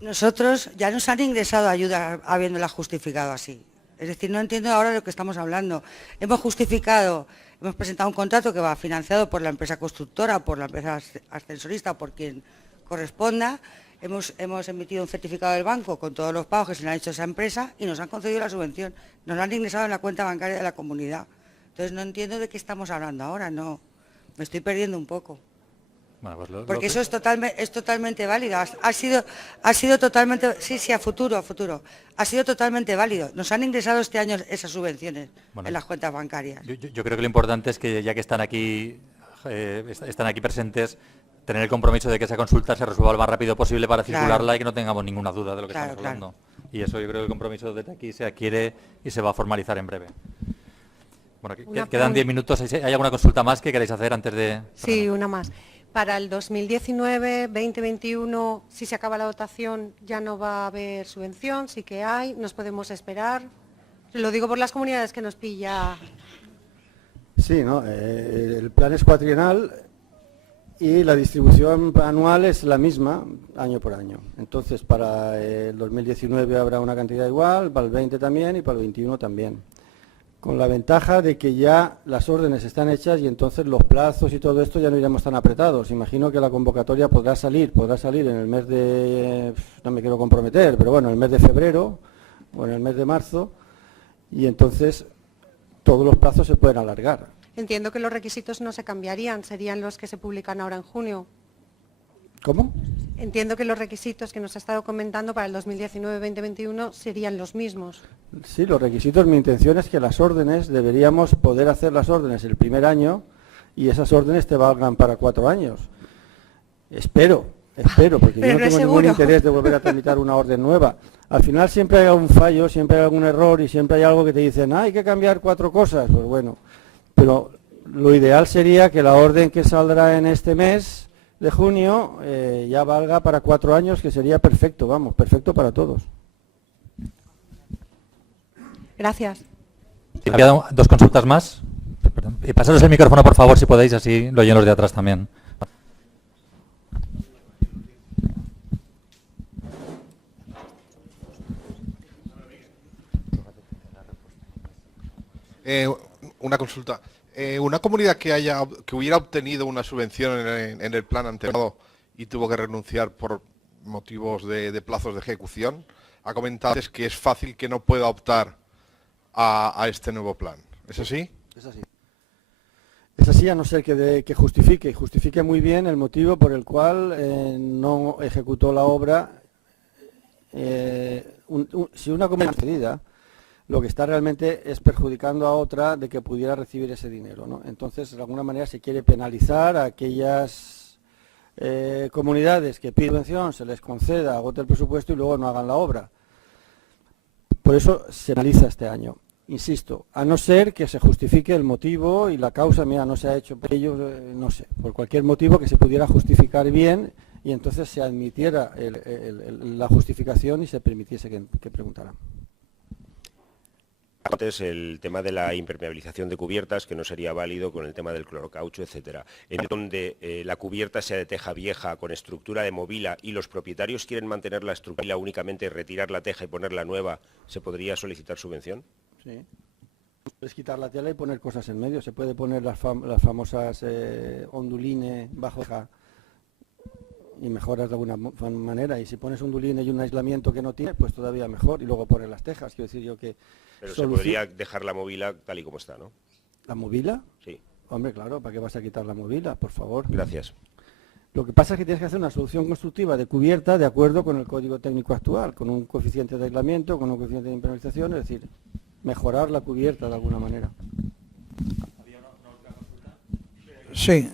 Nosotros ya nos han ingresado ayuda habiéndola justificado así. Es decir, no entiendo ahora de lo que estamos hablando. Hemos presentado un contrato que va financiado por la empresa constructora, por la empresa ascensorista, por quien corresponda. Hemos emitido un certificado del banco con todos los pagos que se le han hecho a esa empresa y nos han concedido la subvención. Nos la han ingresado en la cuenta bancaria de la comunidad. Entonces no entiendo de qué estamos hablando ahora, no. Me estoy perdiendo un poco. Bueno, pues porque eso es totalmente válido. Ha sido totalmente... Sí, a futuro. Ha sido totalmente válido. Nos han ingresado este año esas subvenciones en las cuentas bancarias. Yo creo que lo importante es que, ya que están aquí presentes, tener el compromiso de que esa consulta se resuelva lo más rápido posible para circularla y que no tengamos ninguna duda de lo que estamos hablando. Y eso yo creo que el compromiso desde aquí se adquiere y se va a formalizar en breve. Bueno, quedan 10 minutos. ¿Hay alguna consulta más que queráis hacer antes de...? Sí, una más. Para el 2019-2021, si se acaba la dotación, ya no va a haber subvención, sí que hay, nos podemos esperar. Lo digo por las comunidades que nos pilla. Sí, ¿no? El plan es cuatrienal y la distribución anual es la misma año por año. Entonces, para el 2019 habrá una cantidad igual, para el 20 también y para el 21 también. Con la ventaja de que ya las órdenes están hechas y entonces los plazos y todo esto ya no iremos tan apretados. Imagino que la convocatoria podrá salir en el mes de, no me quiero comprometer, pero bueno, en el mes de febrero o en el mes de marzo, y entonces todos los plazos se pueden alargar. Entiendo que los requisitos no se cambiarían, serían los que se publican ahora en junio. ¿Cómo? Entiendo que los requisitos que nos ha estado comentando para el 2019-2021 serían los mismos. Sí, los requisitos, mi intención es que las órdenes, deberíamos poder hacer las órdenes el primer año y esas órdenes te valgan para 4 años. Espero, porque yo no tengo ningún interés de volver a tramitar una orden nueva. Al final siempre hay algún fallo, siempre hay algún error y siempre hay algo que te dicen, hay que cambiar 4 cosas. Pues bueno, pero lo ideal sería que la orden que saldrá en este mes de junio ya valga para 4 años, que sería perfecto, perfecto para todos. Gracias. Quedan 2 consultas más. Perdón. Y pasaros el micrófono, por favor, si podéis, así lo oyen los de atrás también. Una consulta. Una comunidad que hubiera obtenido una subvención en el plan anterior y tuvo que renunciar por motivos de plazos de ejecución, ha comentado que es fácil que no pueda optar a este nuevo plan. ¿Es así? Es así. Es así, a no ser que justifique muy bien el motivo por el cual no ejecutó la obra. Si una comunidad cedida, lo que está realmente es perjudicando a otra de que pudiera recibir ese dinero, ¿no? Entonces, de alguna manera se quiere penalizar a aquellas comunidades que piden subvención, se les conceda, agote el presupuesto y luego no hagan la obra. Por eso se penaliza este año. Insisto, a no ser que se justifique el motivo y la causa, mira, no se ha hecho por ello, no sé, por cualquier motivo que se pudiera justificar bien y entonces se admitiera la justificación y se permitiese que preguntaran. Antes el tema de la impermeabilización de cubiertas, que no sería válido con el tema del clorocaucho, etcétera. En donde la cubierta sea de teja vieja con estructura de movila y los propietarios quieren mantener la estructura únicamente, retirar la teja y ponerla nueva, ¿se podría solicitar subvención? Sí. Puedes quitar la tela y poner cosas en medio. Se puede poner las famosas onduline bajo teja y mejoras de alguna manera. Y si pones onduline y un aislamiento que no tiene, pues todavía mejor. Y luego poner las tejas. Quiero decir yo que... Pero se podría dejar la movila tal y como está, ¿no? ¿La movila? Sí. Hombre, claro, ¿para qué vas a quitar la movila? Por favor. Gracias. Lo que pasa es que tienes que hacer una solución constructiva de cubierta de acuerdo con el código técnico actual, con un coeficiente de aislamiento, con un coeficiente de impermeabilización, es decir, mejorar la cubierta de alguna manera. Sí,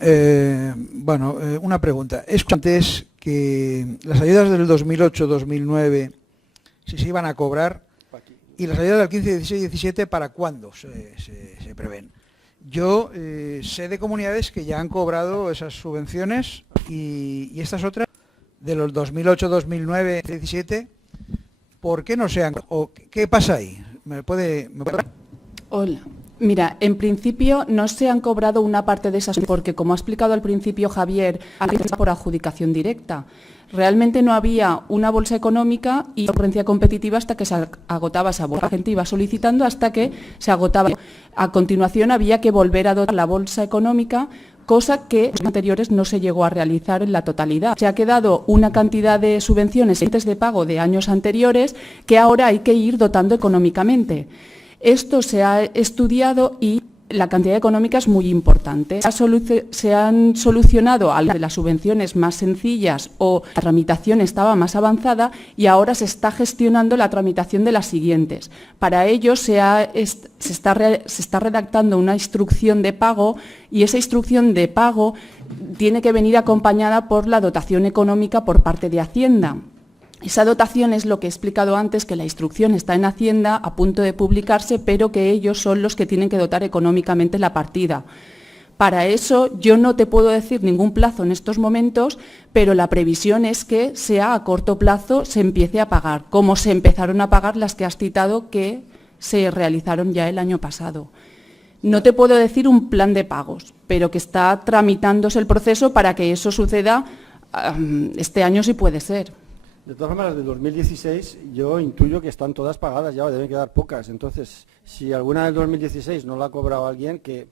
bueno, una pregunta. Es antes que las ayudas del 2008-2009, si se iban a cobrar, y las ayudas del 15, 16 y 17, ¿para cuándo se prevén? Yo sé de comunidades que ya han cobrado esas subvenciones y estas otras, de los 2008, 2009, 17, ¿por qué no se han? ¿O qué pasa ahí? ¿Me puede... Hola. Mira, en principio no se han cobrado una parte de esas porque, como ha explicado al principio Javier, por adjudicación directa. Realmente no había una bolsa económica y concurrencia competitiva hasta que se agotaba esa bolsa. La gente iba solicitando hasta que se agotaba. A continuación había que volver a dotar la bolsa económica, cosa que en los anteriores no se llegó a realizar en la totalidad. Se ha quedado una cantidad de subvenciones de pago de años anteriores que ahora hay que ir dotando económicamente. Esto se ha estudiado y la cantidad económica es muy importante. Se han solucionado algunas de las subvenciones más sencillas o la tramitación estaba más avanzada y ahora se está gestionando la tramitación de las siguientes. Para ello se está redactando una instrucción de pago y esa instrucción de pago tiene que venir acompañada por la dotación económica por parte de Hacienda. Esa dotación es lo que he explicado antes, que la instrucción está en Hacienda a punto de publicarse, pero que ellos son los que tienen que dotar económicamente la partida. Para eso yo no te puedo decir ningún plazo en estos momentos, pero la previsión es que sea a corto plazo se empiece a pagar, como se empezaron a pagar las que has citado que se realizaron ya el año pasado. No te puedo decir un plan de pagos, pero que está tramitándose el proceso para que eso suceda este año si puede ser. De todas formas, las del 2016 yo intuyo que están todas pagadas ya, deben quedar pocas. Entonces, si alguna del 2016 no la ha cobrado alguien, que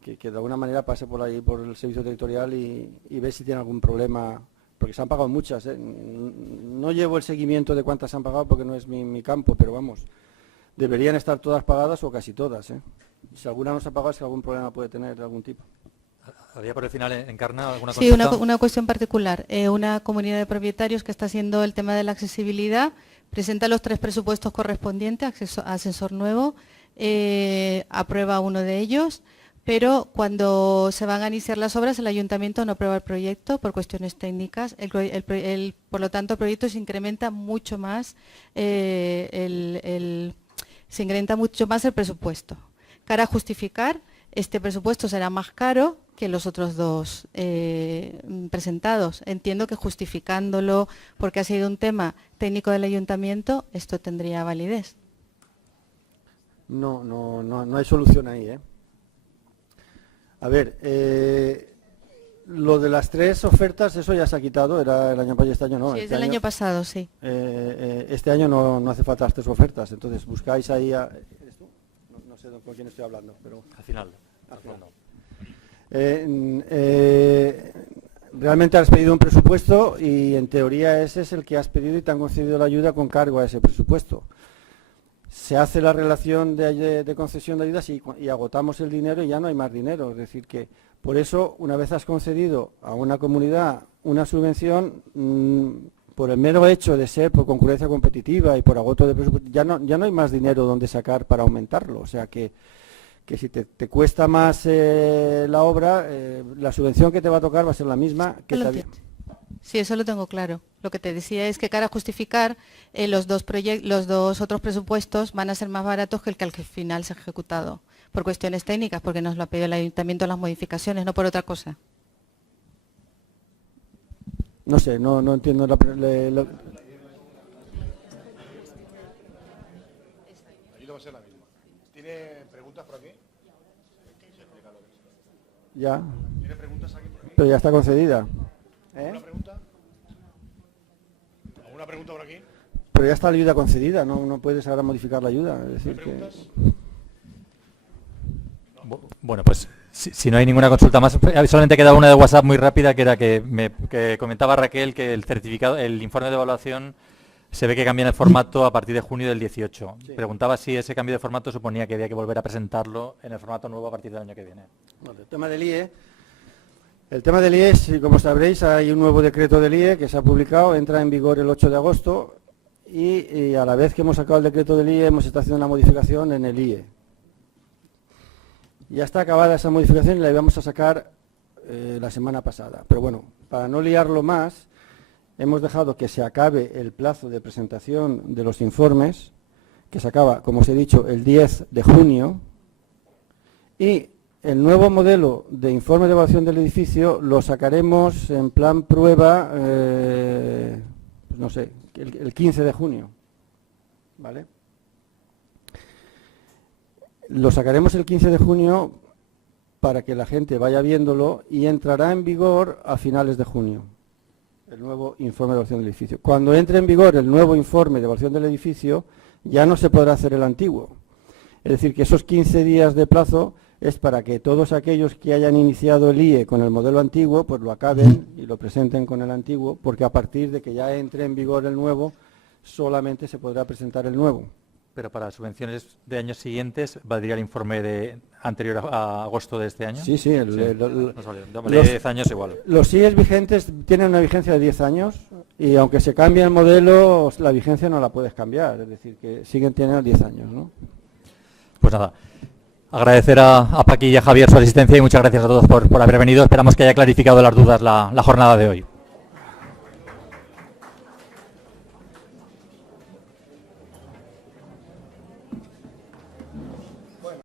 de alguna manera pase por ahí, por el servicio territorial y ve si tiene algún problema, porque se han pagado muchas. No llevo el seguimiento de cuántas se han pagado porque no es mi campo, pero vamos, deberían estar todas pagadas o casi todas. Si alguna no se ha pagado es que algún problema puede tener de algún tipo. ¿Había por el final, Encarna, alguna Sí, consulta? una cuestión particular. Una comunidad de propietarios que está haciendo el tema de la accesibilidad presenta los 3 presupuestos correspondientes, ascensor nuevo, aprueba uno de ellos, pero cuando se van a iniciar las obras el ayuntamiento no aprueba el proyecto por cuestiones técnicas. Por lo tanto, el proyecto se incrementa mucho más, el presupuesto. Para justificar, este presupuesto será más caro que los otros 2 presentados. Entiendo que justificándolo porque ha sido un tema técnico del ayuntamiento, esto tendría validez. No hay solución ahí. A ver, lo de las 3 ofertas, eso ya se ha quitado, era el año pasado y este año no. Sí, es del año pasado, sí. Este año no hace falta las 3 ofertas, entonces buscáis ahí ¿eres tú? No sé con quién estoy hablando, pero... Al final. Realmente has pedido un presupuesto y en teoría ese es el que has pedido y te han concedido la ayuda con cargo a ese presupuesto. Se hace la relación de concesión de ayudas y agotamos el dinero y ya no hay más dinero. Es decir que por eso una vez has concedido a una comunidad una subvención, por el mero hecho de ser por concurrencia competitiva y por agoto de presupuesto, ya no hay más dinero donde sacar para aumentarlo. O sea que si te cuesta más la obra, la subvención que te va a tocar va a ser la misma que te había. Sí, eso lo tengo claro. Lo que te decía es que para justificar los dos otros presupuestos van a ser más baratos que el que al final se ha ejecutado, por cuestiones técnicas, porque nos lo ha pedido el ayuntamiento las modificaciones, no por otra cosa. No sé, no entiendo Allí va a ser la misma. ¿Tiene preguntas por aquí? Ya. ¿Tiene preguntas aquí por aquí? Pero ya está concedida. ¿Alguna pregunta? ¿Alguna pregunta por aquí? Pero ya está la ayuda concedida, no puedes ahora modificar la ayuda. Es decir Bueno, pues si no hay ninguna consulta más, solamente queda una de WhatsApp muy rápida, que era que comentaba Raquel que el informe de evaluación se ve que cambia el formato a partir de junio del 18. Sí. Preguntaba si ese cambio de formato suponía que había que volver a presentarlo en el formato nuevo a partir del año que viene. Bueno, el tema del IE, El tema del IE, como sabréis, hay un nuevo decreto del IE que se ha publicado, entra en vigor el 8 de agosto y a la vez que hemos sacado el decreto del IE hemos estado haciendo una modificación en el IE. Ya está acabada esa modificación y la íbamos a sacar la semana pasada. Pero bueno, para no liarlo más, hemos dejado que se acabe el plazo de presentación de los informes, que se acaba, como os he dicho, el 10 de junio, y el nuevo modelo de informe de evaluación del edificio lo sacaremos en plan prueba, no sé, el 15 de junio, ¿vale? Lo sacaremos el 15 de junio para que la gente vaya viéndolo y entrará en vigor a finales de junio, el nuevo informe de evaluación del edificio. Cuando entre en vigor el nuevo informe de evaluación del edificio, ya no se podrá hacer el antiguo. Es decir, que esos 15 días de plazo es para que todos aquellos que hayan iniciado el IE con el modelo antiguo, pues lo acaben y lo presenten con el antiguo, porque a partir de que ya entre en vigor el nuevo, solamente se podrá presentar el nuevo. Pero para subvenciones de años siguientes, ¿valdría el informe anterior a agosto de este año? Sí, sí. De 10 años igual. Los IEs vigentes tienen una vigencia de 10 años y aunque se cambie el modelo, la vigencia no la puedes cambiar. Es decir, que siguen teniendo 10 años, ¿no? Pues nada, agradecer a Paqui y a Javier su asistencia y muchas gracias a todos por haber venido. Esperamos que haya clarificado las dudas la jornada de hoy.